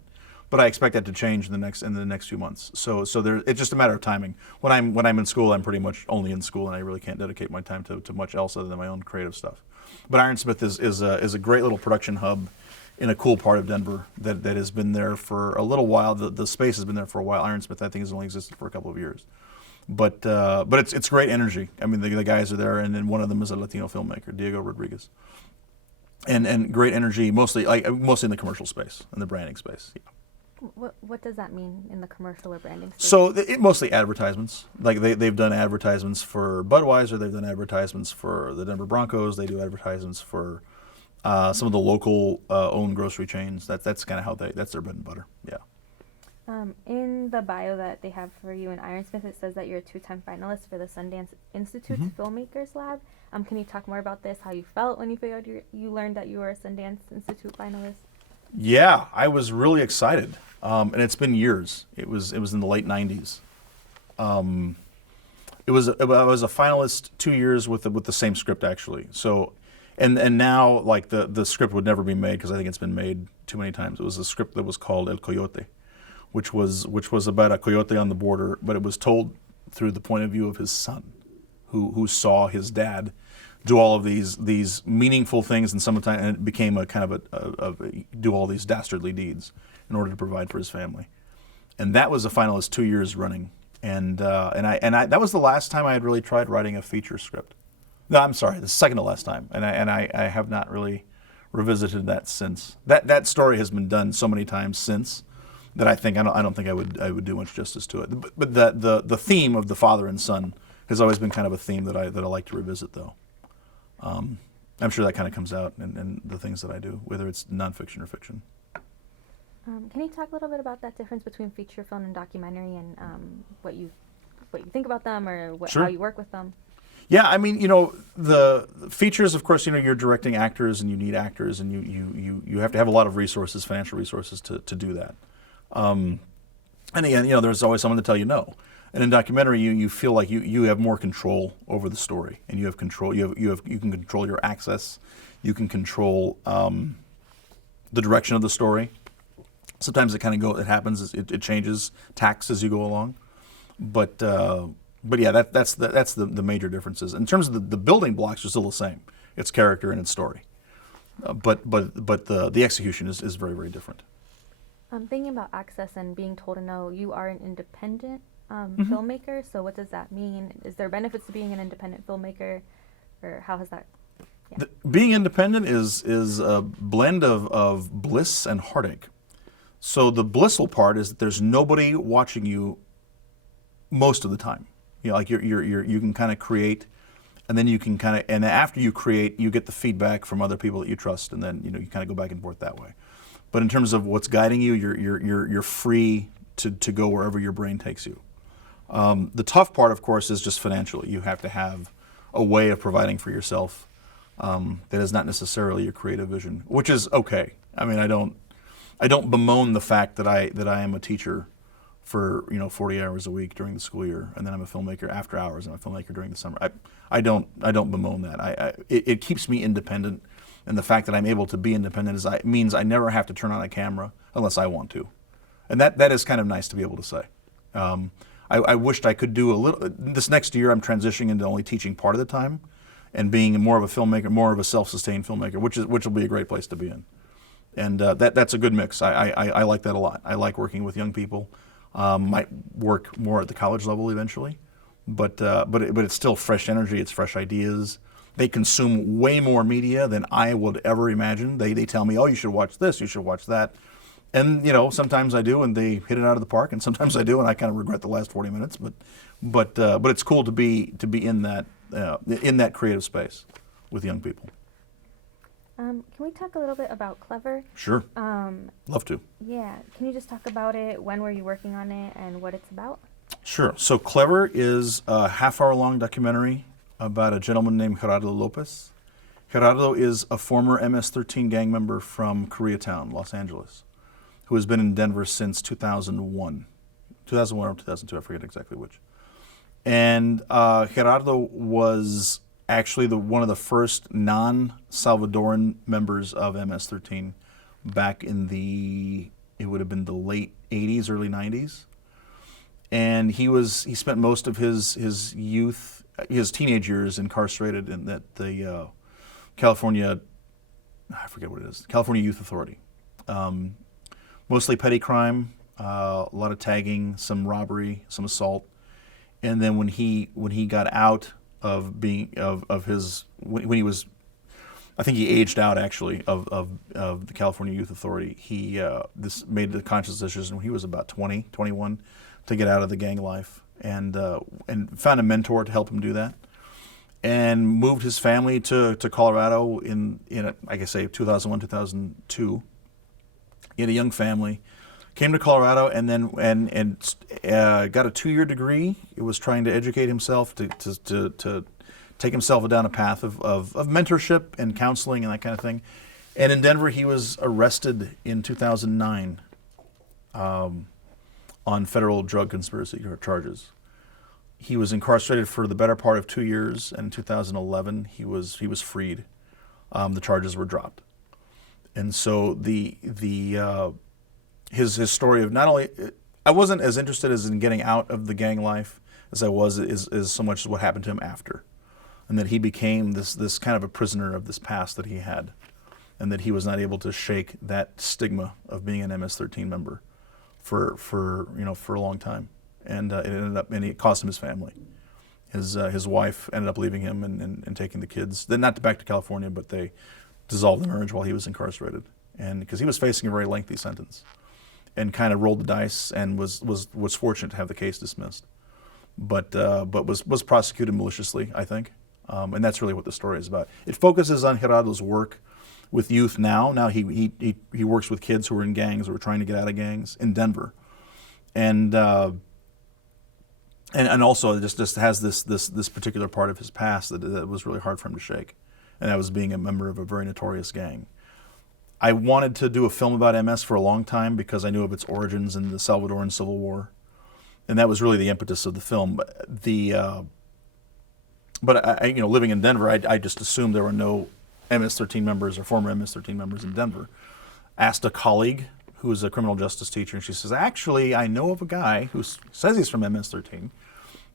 but I expect that to change in the next few months. So it's just a matter of timing. When I'm in school, I'm pretty much only in school, and I really can't dedicate my time to much else other than my own creative stuff. But Ironsmith is a great little production hub in a cool part of Denver that has been there for a little while. The space has been there for a while. Ironsmith, I think, has only existed for a couple of years. But it's great energy. I mean, the guys are there, and then one of them is a Latino filmmaker, Diego Rodriguez. And great energy, mostly in the commercial space and the branding space. Yeah. What does that mean in the commercial or branding space? So mostly advertisements. Like they've done advertisements for Budweiser. They've done advertisements for the Denver Broncos. They do advertisements for some of the local owned grocery chains. That's kind of how that's their bread and butter. Yeah. In the bio that they have for you in Ironsmith, it says that you're a 2-time finalist for the Sundance Institute's Filmmakers Lab. Can you talk more about this? How you felt when you learned that you were a Sundance Institute finalist? Yeah, I was really excited, and it's been years. It was in the late '90s. I was a finalist 2 years with the same script actually. So, and now like the script would never be made because I think it's been made too many times. It was a script that was called El Coyote, which was about a coyote on the border, but it was told through the point of view of his son, who saw his dad do all of these meaningful things, and sometimes and it became a kind of do all these dastardly deeds in order to provide for his family. And that was a finalist 2 years running, and I that was the last time I had really tried writing a feature script. No, I'm sorry, the second to last time, and I have not really revisited that since. That story has been done so many times since that I don't think I would do much justice to it. But the theme of the father and son has always been kind of a theme that I like to revisit, though. I'm sure that kind of comes out in the things that I do, whether it's nonfiction or fiction. Can you talk a little bit about that difference between feature film and documentary, and what you think about them, or Sure. how you work with them? Yeah, I mean, the features, of course, you're directing actors, and you need actors, and you have to have a lot of resources, financial resources, to do that. And again, there's always someone to tell you no. And in documentary, you feel like you have more control over the story, and you have control. You can control your access. You can control the direction of the story. Sometimes it happens. It changes tacks as you go along. But yeah, that's the major differences. In terms of the building blocks are still the same. It's character and it's story. But the execution is very, very different. Thinking about access and being told to no, you are an independent filmmaker. So what does that mean? Is there benefits to being an independent filmmaker, or how has that? Yeah. Being independent is a blend of bliss and heartache. So the blissful part is that there's nobody watching you most of the time. Like you can kind of create, and then you can and after you create, you get the feedback from other people that you trust, and then you kind of go back and forth that way. But in terms of what's guiding you, you're free to go wherever your brain takes you. The tough part, of course, is just financially. You have to have a way of providing for yourself that is not necessarily your creative vision, which is okay. I mean, I don't bemoan the fact that I am a teacher for 40 hours a week during the school year, and then I'm a filmmaker after hours, and I'm a filmmaker during the summer. I don't bemoan that. It keeps me independent. And the fact that I'm able to be independent means I never have to turn on a camera unless I want to. And that is kind of nice to be able to say. I wished I could do a little. This next year I'm transitioning into only teaching part of the time and being more of a filmmaker, more of a self-sustained filmmaker, which will be a great place to be in. And that's a good mix. I like that a lot. I like working with young people. Might work more at the college level eventually. But it's still fresh energy, it's fresh ideas. They consume way more media than I would ever imagine. They tell me, oh, you should watch this, you should watch that. And sometimes I do, and they hit it out of the park, and sometimes I do, and I kind of regret the last 40 minutes. But it's cool to be in that creative space with young people. Can we talk a little bit about Clever? Sure. Love to. Yeah. Can you just talk about it? When were you working on it, and what it's about? Sure. So Clever is a half-hour-long documentary about a gentleman named Gerardo Lopez. Gerardo is a former MS-13 gang member from Koreatown, Los Angeles, who has been in Denver since 2001. 2001 or 2002, I forget exactly which. And Gerardo was actually one of the first non-Salvadoran members of MS-13 back in it would have been the late 80s, early 90s. And he spent most of his youth, his teenage years incarcerated in the California, I forget what it is, California Youth Authority. Mostly petty crime, a lot of tagging, some robbery, some assault. And then when he got out of when he was, I think he aged out actually of the California Youth Authority. He made the conscious decision when he was about 20, 21 to get out of the gang life. And found a mentor to help him do that, and moved his family to Colorado in I guess 2001, 2002. He had a young family, came to Colorado, and then got a 2-year degree. It was trying to educate himself to take himself down a path of mentorship and counseling and that kind of thing. And in Denver, he was arrested in 2009. On federal drug conspiracy charges. He was incarcerated for the better part of 2 years, and in 2011 he was freed. The charges were dropped, and so his story of not only I wasn't as interested as in getting out of the gang life as I was is so much as what happened to him after, and that he became this kind of a prisoner of this past that he had, and that he was not able to shake that stigma of being an MS-13 member for a long time, and it cost him his family. His wife ended up leaving him and taking the kids. Then not back to California, but they dissolved the marriage while he was incarcerated, and because he was facing a very lengthy sentence, and kind of rolled the dice and was fortunate to have the case dismissed, but was prosecuted maliciously, I think, and that's really what the story is about. It focuses on Gerardo's work with youth now. Now he works with kids who are in gangs or are trying to get out of gangs in Denver, and also just has this particular part of his past that was really hard for him to shake, and that was being a member of a very notorious gang. I wanted to do a film about MS for a long time because I knew of its origins in the Salvadoran Civil War, and that was really the impetus of the film. But I, living in Denver, I just assumed there were no MS-13 members or former MS-13 members in Denver. Asked a colleague who is a criminal justice teacher, and she says, actually, I know of a guy who says he's from MS-13.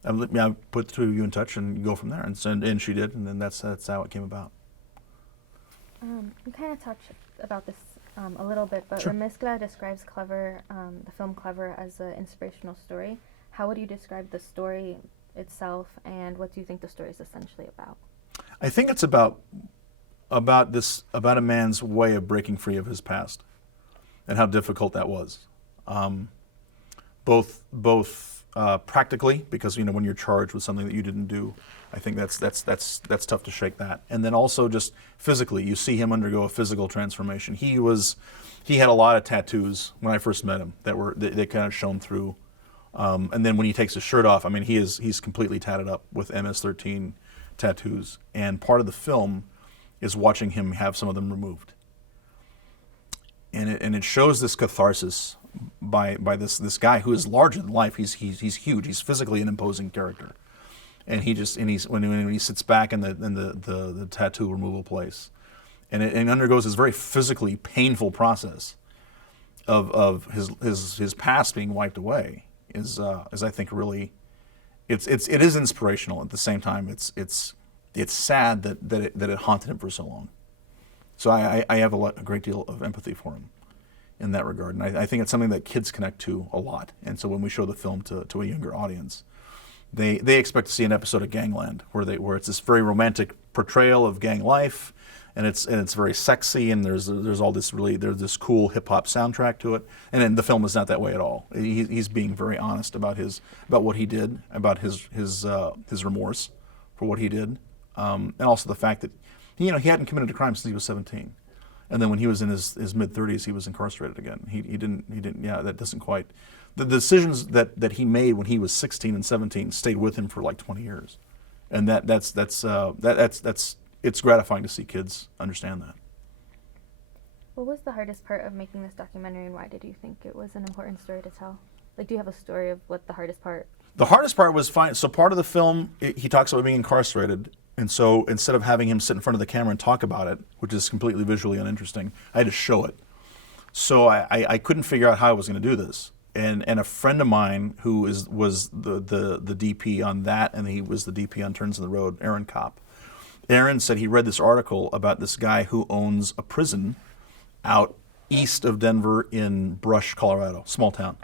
I put you in touch and go from there. And she did, and then that's how it came about. You kind of touched about this a little bit, but Sure. Mezcla describes the film Clever as an inspirational story. How would you describe the story itself, and what do you think the story is essentially about? I think it's about a man's way of breaking free of his past, and how difficult that was, both practically, because when you're charged with something that you didn't do, I think that's tough to shake that, and then also just physically, you see him undergo a physical transformation. He had a lot of tattoos when I first met him that kind of shone through, and then when he takes his shirt off, I mean he's completely tatted up with MS-13 tattoos, and part of the film is watching him have some of them removed. And it shows this catharsis by this guy who is larger than life. He's huge. He's physically an imposing character, and when he sits back in the tattoo removal place, and it undergoes this very physically painful process of his past being wiped away is I think really it is inspirational. At the same time, it's sad that it haunted him for so long. So I have a great deal of empathy for him in that regard. And I think it's something that kids connect to a lot. And so when we show the film to a younger audience, they expect to see an episode of Gangland where it's this very romantic portrayal of gang life, and it's very sexy, and there's all this there's this cool hip hop soundtrack to it. And then the film is not that way at all. He's being very honest about what he did, about his remorse for what he did. And also the fact that he hadn't committed a crime since he was 17, and then when he was in his mid-30s, he was incarcerated again. He didn't. Yeah, that doesn't quite. The decisions that he made when he was 16 and 17 stayed with him for like 20 years, and that's it's gratifying to see kids understand that. What was the hardest part of making this documentary, and why did you think it was an important story to tell? Like, do you have a story of what the hardest part? The hardest part was fine. So part of the film, he talks about being incarcerated. And so instead of having him sit in front of the camera and talk about it, which is completely visually uninteresting, I had to show it. So I couldn't figure out how I was going to do this. And a friend of mine who was the DP on that, and he was the DP on Turns in the Road, Aaron Kopp. Aaron said he read this article about this guy who owns a prison out east of Denver in Brush, Colorado, small town.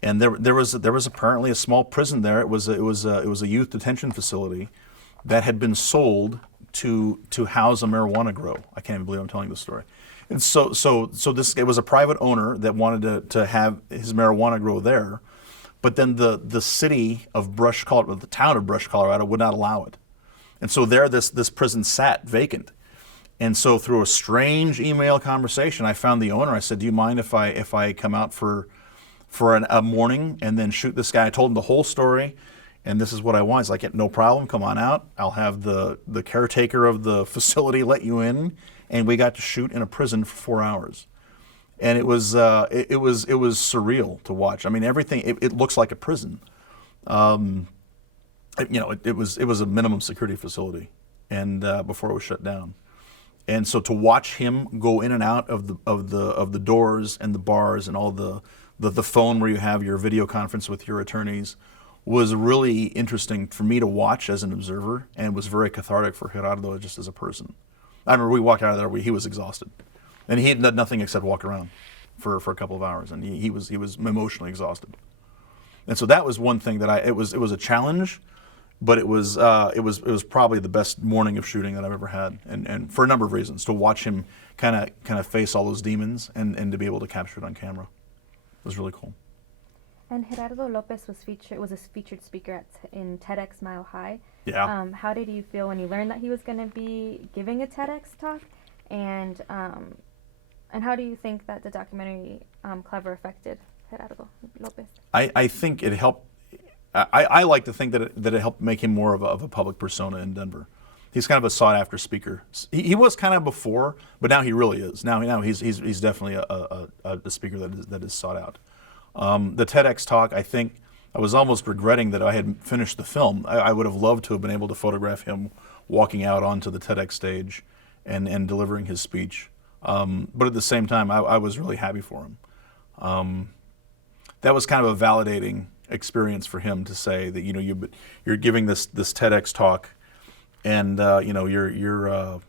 And there was apparently a small prison there. It was a youth detention facility that had been sold to house a marijuana grow. I can't even believe I'm telling this story. And so it was a private owner that wanted to have his marijuana grow there, but then the city of Brush, Colorado, the town of Brush, Colorado, would not allow it. And so there this prison sat vacant. And so through a strange email conversation, I found the owner. I said, "Do you mind if I come out for a morning and then shoot this guy?" I told him the whole story. And this is what I want. He's like, "No problem, come on out. I'll have the caretaker of the facility let you in." And we got to shoot in a prison for 4 hours. And it was surreal to watch. I mean, everything, it looks like a prison. It was a minimum security facility, and before it was shut down. And so to watch him go in and out of the doors and the bars and all the phone where you have your video conference with your attorneys was really interesting for me to watch as an observer, and it was very cathartic for Gerardo just as a person. I remember we walked out of there, he was exhausted, and he had done nothing except walk around for a couple of hours, and he was emotionally exhausted. And so that was one thing that it was a challenge, but it was probably the best morning of shooting that I've ever had, and for a number of reasons, to watch him kind of face all those demons and to be able to capture it on camera was really cool. And Gerardo Lopez was a featured speaker in TEDx Mile High. Yeah. How did you feel when you learned that he was going to be giving a TEDx talk? And how do you think that the documentary Clever affected Gerardo Lopez? I think it helped. I like to think that it helped make him more of a public persona in Denver. He's kind of a sought after speaker. He was kind of before, but now he really is. Now he's definitely a speaker that is sought out. The TEDx talk, I think I was almost regretting that I had finished the film. I would have loved to have been able to photograph him walking out onto the TEDx stage and delivering his speech. But at the same time, I was really happy for him. That was kind of a validating experience for him to say that you're giving this TEDx talk, and we're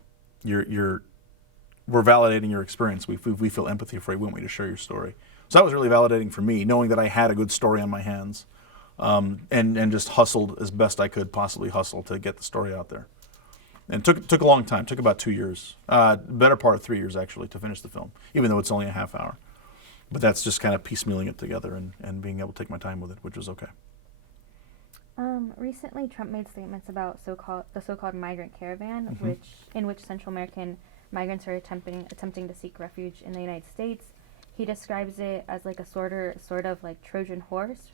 validating your experience. We feel empathy for you. We want you to share your story. So that was really validating for me, knowing that I had a good story on my hands, and just hustled as best I could possibly hustle to get the story out there. And it took a long time. It took about 2 years, better part of 3 years actually, to finish the film, even though it's only a half hour. But that's just kind of piecemealing it together and being able to take my time with it, which was okay. Recently, Trump made statements about the so-called migrant caravan, in which Central American migrants are attempting to seek refuge in the United States. He describes it as like a sort of like Trojan horse,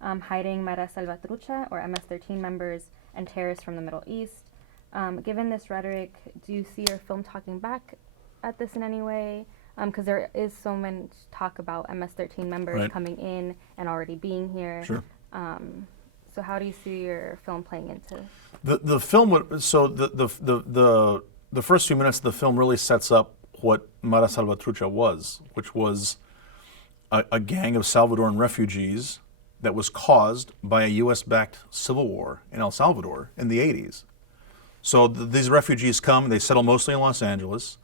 hiding Mara Salvatrucha or MS-13 members and terrorists from the Middle East. Given this rhetoric, do you see your film talking back at this in any way? Because there is so much talk about MS-13 members coming in and already being here. Sure. So how do you see your film playing into the film? The first few minutes of the film really sets up what Mara Salvatrucha was, which was a gang of Salvadoran refugees that was caused by a U.S.-backed civil war in El Salvador in the 80s. So these refugees come, they settle mostly in Los Angeles,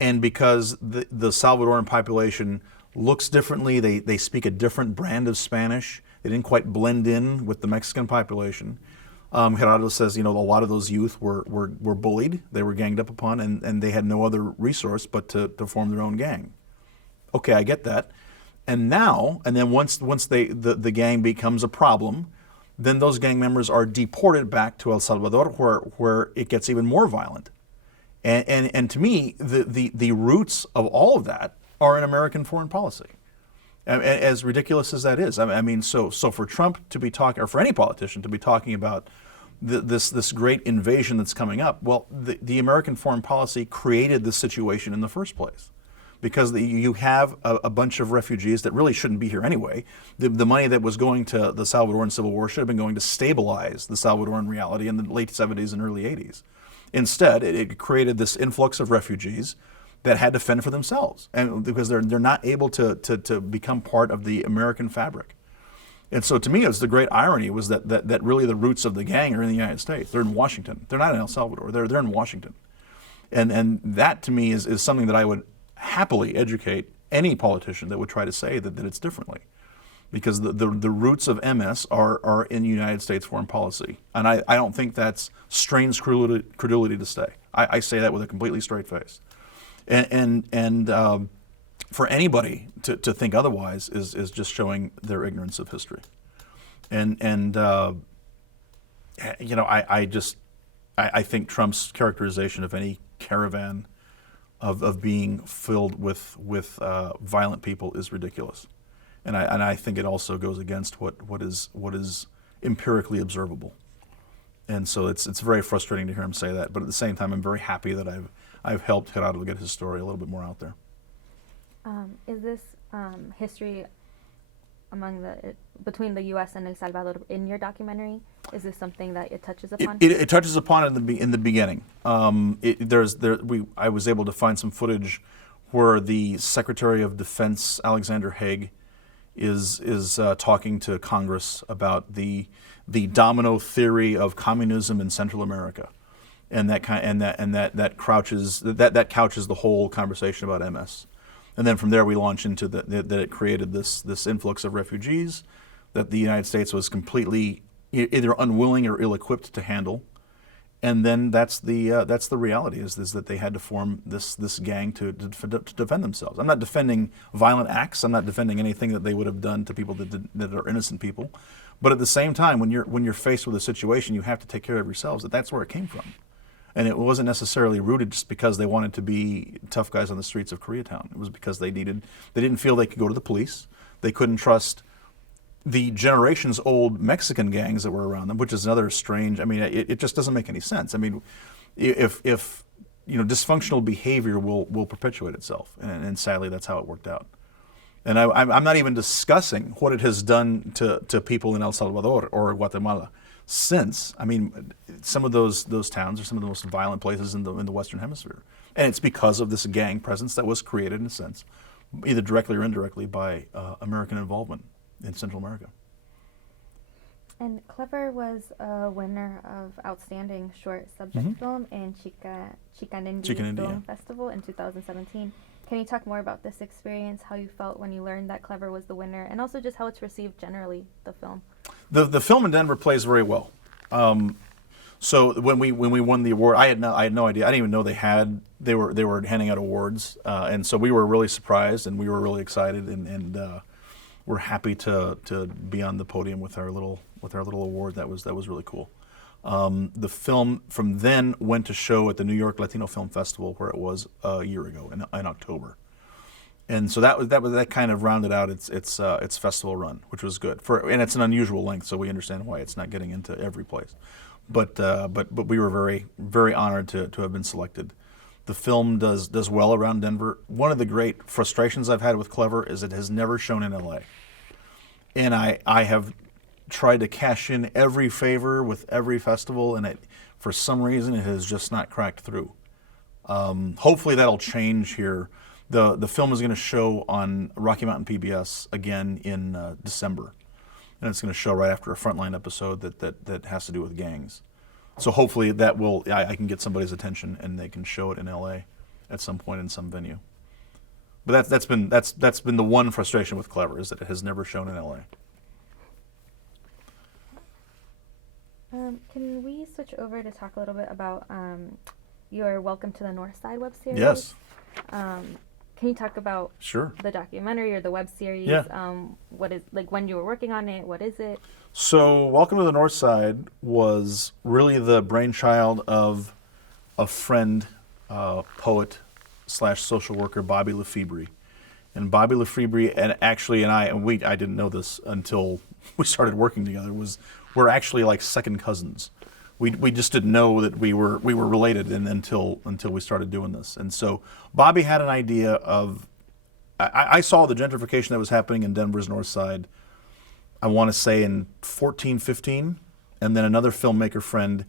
and because the Salvadoran population looks differently, they speak a different brand of Spanish. They didn't quite blend in with the Mexican population. Gerardo says, a lot of those youth were bullied, they were ganged up upon, and they had no other resource but to form their own gang. Okay, I get that. And then once the gang becomes a problem, then those gang members are deported back to El Salvador, where it gets even more violent. And to me, the roots of all of that are in American foreign policy. As ridiculous as that is, so for Trump to be talking, or for any politician to be talking about this great invasion that's coming up, well, the American foreign policy created this situation in the first place, because you have a bunch of refugees that really shouldn't be here anyway. The money that was going to the Salvadoran Civil War should have been going to stabilize the Salvadoran reality in the late 70s and early 80s. Instead, it created this influx of refugees that had to fend for themselves, and because they're not able to become part of the American fabric. And so to me, it's the great irony was that really the roots of the gang are in the United States. They're in Washington. They're not in El Salvador. They're in Washington. And that to me is something that I would happily educate any politician that would try to say that it's differently. Because the roots of MS are in United States foreign policy. And I don't think that's strains credulity to stay. I say that with a completely straight face. And for anybody to think otherwise is just showing their ignorance of history. I think Trump's characterization of any caravan of being filled with violent people is ridiculous. And I think it also goes against what is empirically observable. And so it's very frustrating to hear him say that. But at the same time, I'm very happy that I've helped Gerardo get his story a little bit more out there. Is this history between the U.S. and El Salvador in your documentary? Is this something that it touches upon? It touches upon it in the beginning. I was able to find some footage where the Secretary of Defense Alexander Haig is talking to Congress about the domino theory of communism in Central America. And that couches the whole conversation about MS, and then from there we launch into that it created this influx of refugees that the United States was completely either unwilling or ill-equipped to handle, and then that's the reality is that they had to form this gang to defend themselves. I'm not defending violent acts. I'm not defending anything that they would have done to people that are innocent people, but at the same time, when you're faced with a situation, you have to take care of yourselves. That's where it came from. And it wasn't necessarily rooted just because they wanted to be tough guys on the streets of Koreatown. It was because they didn't feel they could go to the police. They couldn't trust the generations old Mexican gangs that were around them, which is another strange, it just doesn't make any sense. if dysfunctional behavior will perpetuate itself, and sadly that's how it worked out. And I'm not even discussing what it has done to people in El Salvador or Guatemala since. I mean, some of those towns are some of the most violent places in the Western Hemisphere, and it's because of this gang presence that was created in a sense, either directly or indirectly, by American involvement in Central America. And Clever was a winner of Outstanding Short Subject Film in Chicano Film Festival in 2017. Can you talk more about this experience, how you felt when you learned that Clever was the winner, and also just how it's received generally, the film? The film in Denver plays very well. So when we won the award, I had no idea. I didn't even know they were handing out awards, and so we were really surprised and we were really excited, and we're happy to be on the podium with our little award. That was really cool. The film from then went to show at the New York Latino Film Festival, where it was a year ago in October, and so that kind of rounded out its festival run, which was good and it's an unusual length, so we understand why it's not getting into every place, but we were very, very honored to have been selected. The film does well around Denver. One of the great frustrations I've had with Clever is it has never shown in LA, and I have tried to cash in every favor with every festival, and for some reason it has just not cracked through. Hopefully that'll change here. The film is going to show on Rocky Mountain PBS again in December, and it's going to show right after a Frontline episode that has to do with gangs. So hopefully I can get somebody's attention and they can show it in LA at some point in some venue. But that's been the one frustration with Clever, is that it has never shown in LA. Can we switch over to talk a little bit about your Welcome to the North Side web series? Yes. Can you talk about the documentary or the web series? Yeah. What is, like, when you were working on it? What is it? So Welcome to the North Side was really the brainchild of a friend, poet / social worker, Bobby Lefebvre. And Bobby Lefebvre and I didn't know this until we started working together, we're actually like second cousins. We just didn't know that we were related until we started doing this. And so Bobby had an idea of, I saw the gentrification that was happening in Denver's North Side, I want to say in 15, and then another filmmaker friend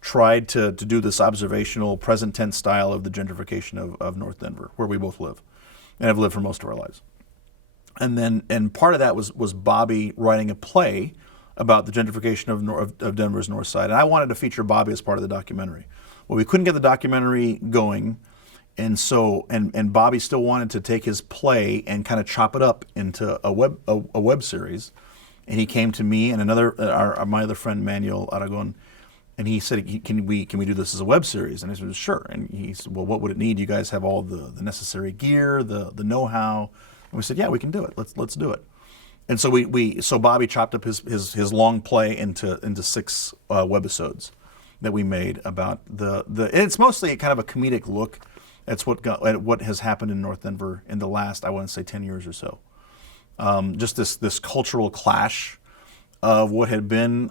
tried to do this observational present tense style of the gentrification of North Denver, where we both live and have lived for most of our lives. And part of that was Bobby writing a play about the gentrification of Denver's North Side, and I wanted to feature Bobby as part of the documentary. Well, we couldn't get the documentary going, and so and Bobby still wanted to take his play and kind of chop it up into a web series, and he came to me and my other friend Manuel Aragon, and he said, "Can we do this as a web series?" And I said, "Sure." And he said, "Well, what would it need? You guys have all the necessary gear, the know-how." And we said, "Yeah, we can do it. Let's do it." And so so Bobby chopped up his long play into 6 webisodes that we made about and it's mostly kind of a comedic look at what has happened in North Denver in the last, I want to say, 10 years or so. Just this cultural clash of what had been,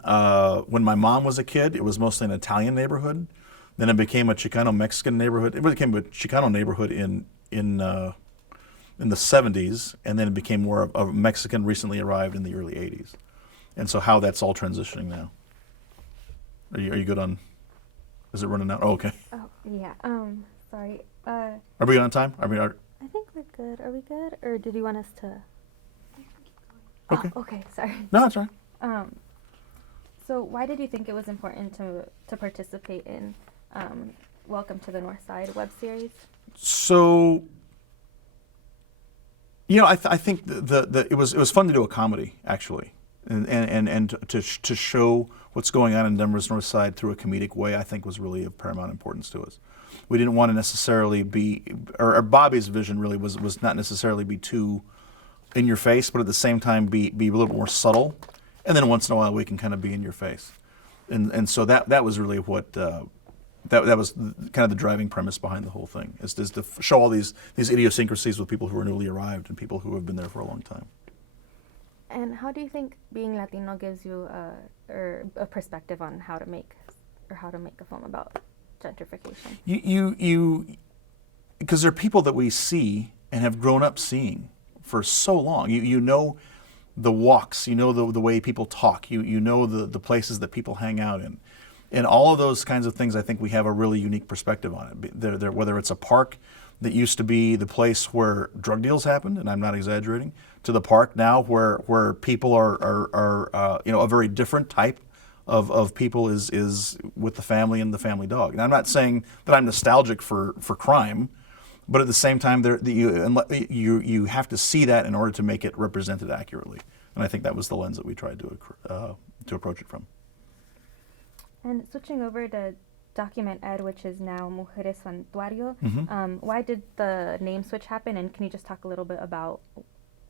when my mom was a kid, it was mostly an Italian neighborhood. Then it became a Chicano-Mexican neighborhood. It became a Chicano neighborhood in the 70s, and then it became more of a Mexican recently arrived in the early 80s. And so how that's all transitioning now. Are you good on, is it running out? Oh, okay. Oh, yeah. Sorry. Are we good on time? I think we're good. Are we good? Or did you want us to? Okay. Oh, okay, sorry. No, that's right. So why did you think it was important to participate in Welcome to the North Side web series? So, I think it was fun to do a comedy, actually, and to show what's going on in Denver's North Side through a comedic way, I think was really of paramount importance to us. We didn't want to necessarily be, or Bobby's vision really was not necessarily be too in your face, but at the same time be a little more subtle, and then once in a while we can kind of be in your face, and so that was really what that was kind of the driving premise behind the whole thing, is to show all these idiosyncrasies with people who are newly arrived and people who have been there for a long time. And how do you think being Latino gives you a perspective on how to make a film about gentrification? Because they're people that we see and have grown up seeing for so long. You know the walks, you know the way people talk, you know the places that people hang out in. And all of those kinds of things, I think we have a really unique perspective on it. Whether it's a park that used to be the place where drug deals happened, and I'm not exaggerating, to the park now where people are a very different type of people is with the family and the family dog. And I'm not saying that I'm nostalgic for crime, but at the same time, you have to see that in order to make it represented accurately. And I think that was the lens that we tried to approach it from. And switching over to Document Ed, which is now Mujeres Santuario, why did the name switch happen? And can you just talk a little bit about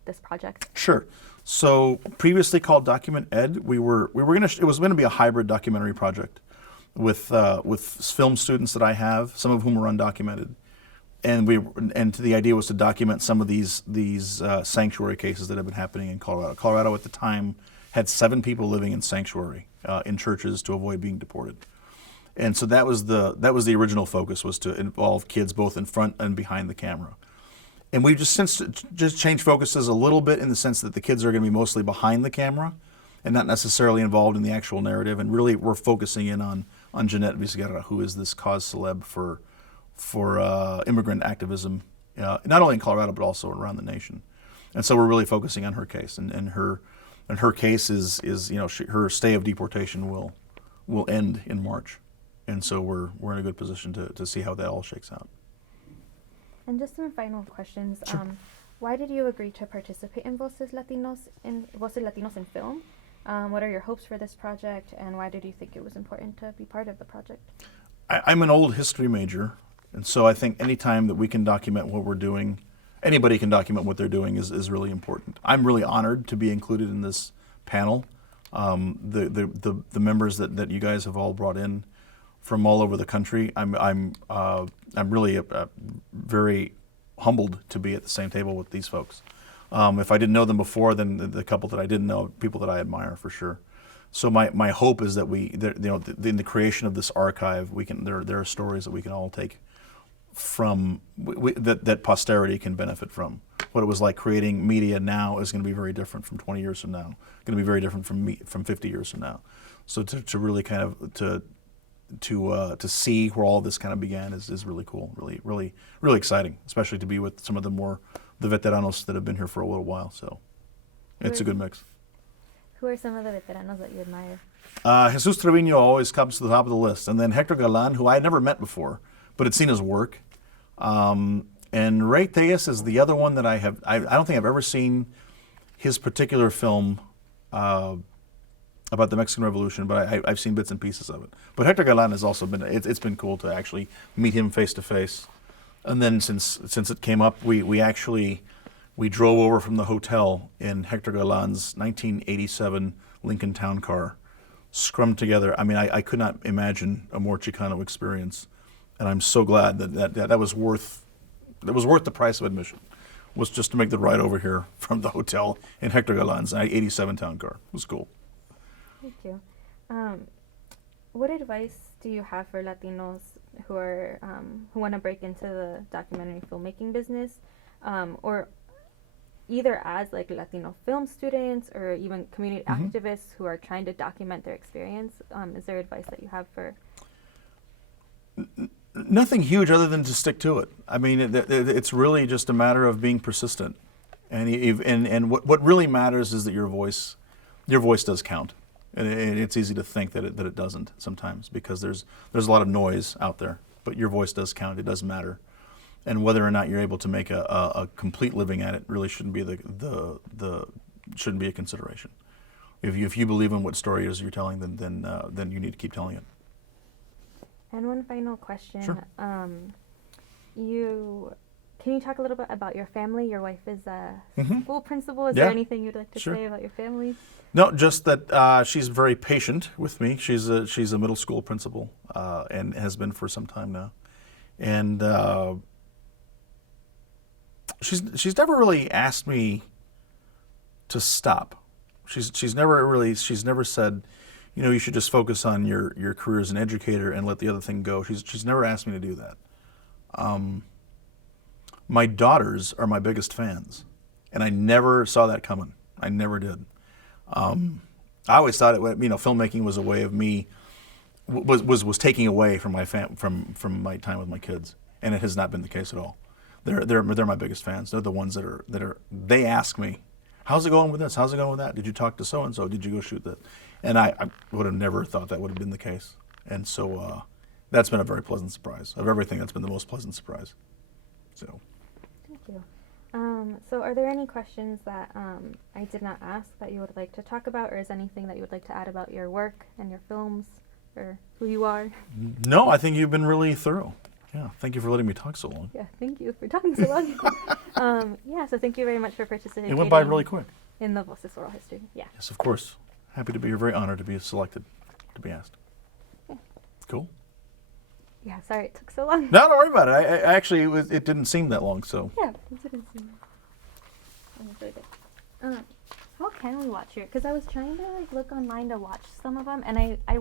this project? Sure. So previously called Document Ed, it was going to be a hybrid documentary project with film students that I have, some of whom were undocumented. And the idea was to document some of these sanctuary cases that have been happening in Colorado. Colorado at the time had 7 people living in sanctuary in churches to avoid being deported, and so that was the original focus, was to involve kids both in front and behind the camera. And we've just changed focuses a little bit in the sense that the kids are going to be mostly behind the camera and not necessarily involved in the actual narrative. And really, we're focusing in on Jeanette Vizguerra, who is this cause celeb for immigrant activism, not only in Colorado but also around the nation. And so we're really focusing on her case, and her case is her stay of deportation will end in March, and so we're in a good position to see how that all shakes out. And just some final questions. Sure. Why did you agree to participate in Voces Latinos in film? What are your hopes for this project, and why did you think it was important to be part of the project? I'm an old history major, and so I think any time that we can document what we're doing, anybody can document what they're doing is really important. I'm really honored to be included in this panel. The members that you guys have all brought in from all over the country, I'm really very humbled to be at the same table with these folks. If I didn't know them before, then the couple that I didn't know, people that I admire for sure. So my hope is that in the creation of this archive, there are stories that we can all take from that posterity can benefit from. What it was like creating media now is going to be very different from 20 years from now. Going to be very different from 50 years from now. So to really kind of to see where all this kind of began is really cool, really exciting, especially to be with some of the veteranos that have been here for a little while. So it's a good mix. Who are some of the veteranos that you admire? Jesus Trevino always comes to the top of the list, and then Hector Galan, who I had never met before, but had seen his work. And Ray Tejas is the other one that I don't think I've ever seen his particular film about the Mexican Revolution, but I've seen bits and pieces of it. But Hector Galan has also been, it's been cool to actually meet him face to face. And then since it came up, we drove over from the hotel in Hector Galan's 1987 Lincoln Town Car, scrummed together. I mean, I could not imagine a more Chicano experience. And I'm so glad that was worth the price of admission, was just to make the ride over here from the hotel in Hector Galan's 87 Town Car. It was cool. Thank you. What advice do you have for Latinos who want to break into the documentary filmmaking business, or either as like Latino film students or even community activists who are trying to document their experience? Is there advice that you have for? Nothing huge other than to stick to it. I mean, it's really just a matter of being persistent, and what really matters is that your voice does count, and it's easy to think that it doesn't sometimes because there's a lot of noise out there, but your voice does count. It does matter, and whether or not you're able to make a complete living at it really shouldn't be shouldn't be a consideration. If you believe in what story it is you're telling, then you need to keep telling it. And one final question. Sure. Can you talk a little bit about your family? Your wife is a school principal. Is there anything you'd like to say about your family? No, just that she's very patient with me. She's a middle school principal and has been for some time now, and she's never really asked me to stop. She's never said, you should just focus on your career as an educator and let the other thing go. She's never asked me to do that. My daughters are my biggest fans, and I never saw that coming. I never did. I always thought filmmaking was a way of me was taking away from my from my time with my kids, and it has not been the case at all. They're my biggest fans. They're the ones that are they ask me, how's it going with this? How's it going with that? Did you talk to so and so? Did you go shoot that? And I would have never thought that would have been the case. And so that's been a very pleasant surprise. Of everything, that's been the most pleasant surprise. So. Thank you. So are there any questions that I did not ask that you would like to talk about, or is anything that you would like to add about your work and your films, or who you are? No, I think you've been really thorough. Yeah, thank you for letting me talk so long. Yeah, thank you for talking so long. Yeah, so thank you very much for participating. It went by really quick. In the Voces Oral History, yeah. Yes, of course. Happy to be here. Very honored to be selected, to be asked. Yeah. Cool. Yeah, sorry it took so long. No, don't worry about it. I actually, it didn't seem that long, so. Yeah, it didn't seem. That was really good. How can we watch here? Because I was trying to look online to watch some of them, and I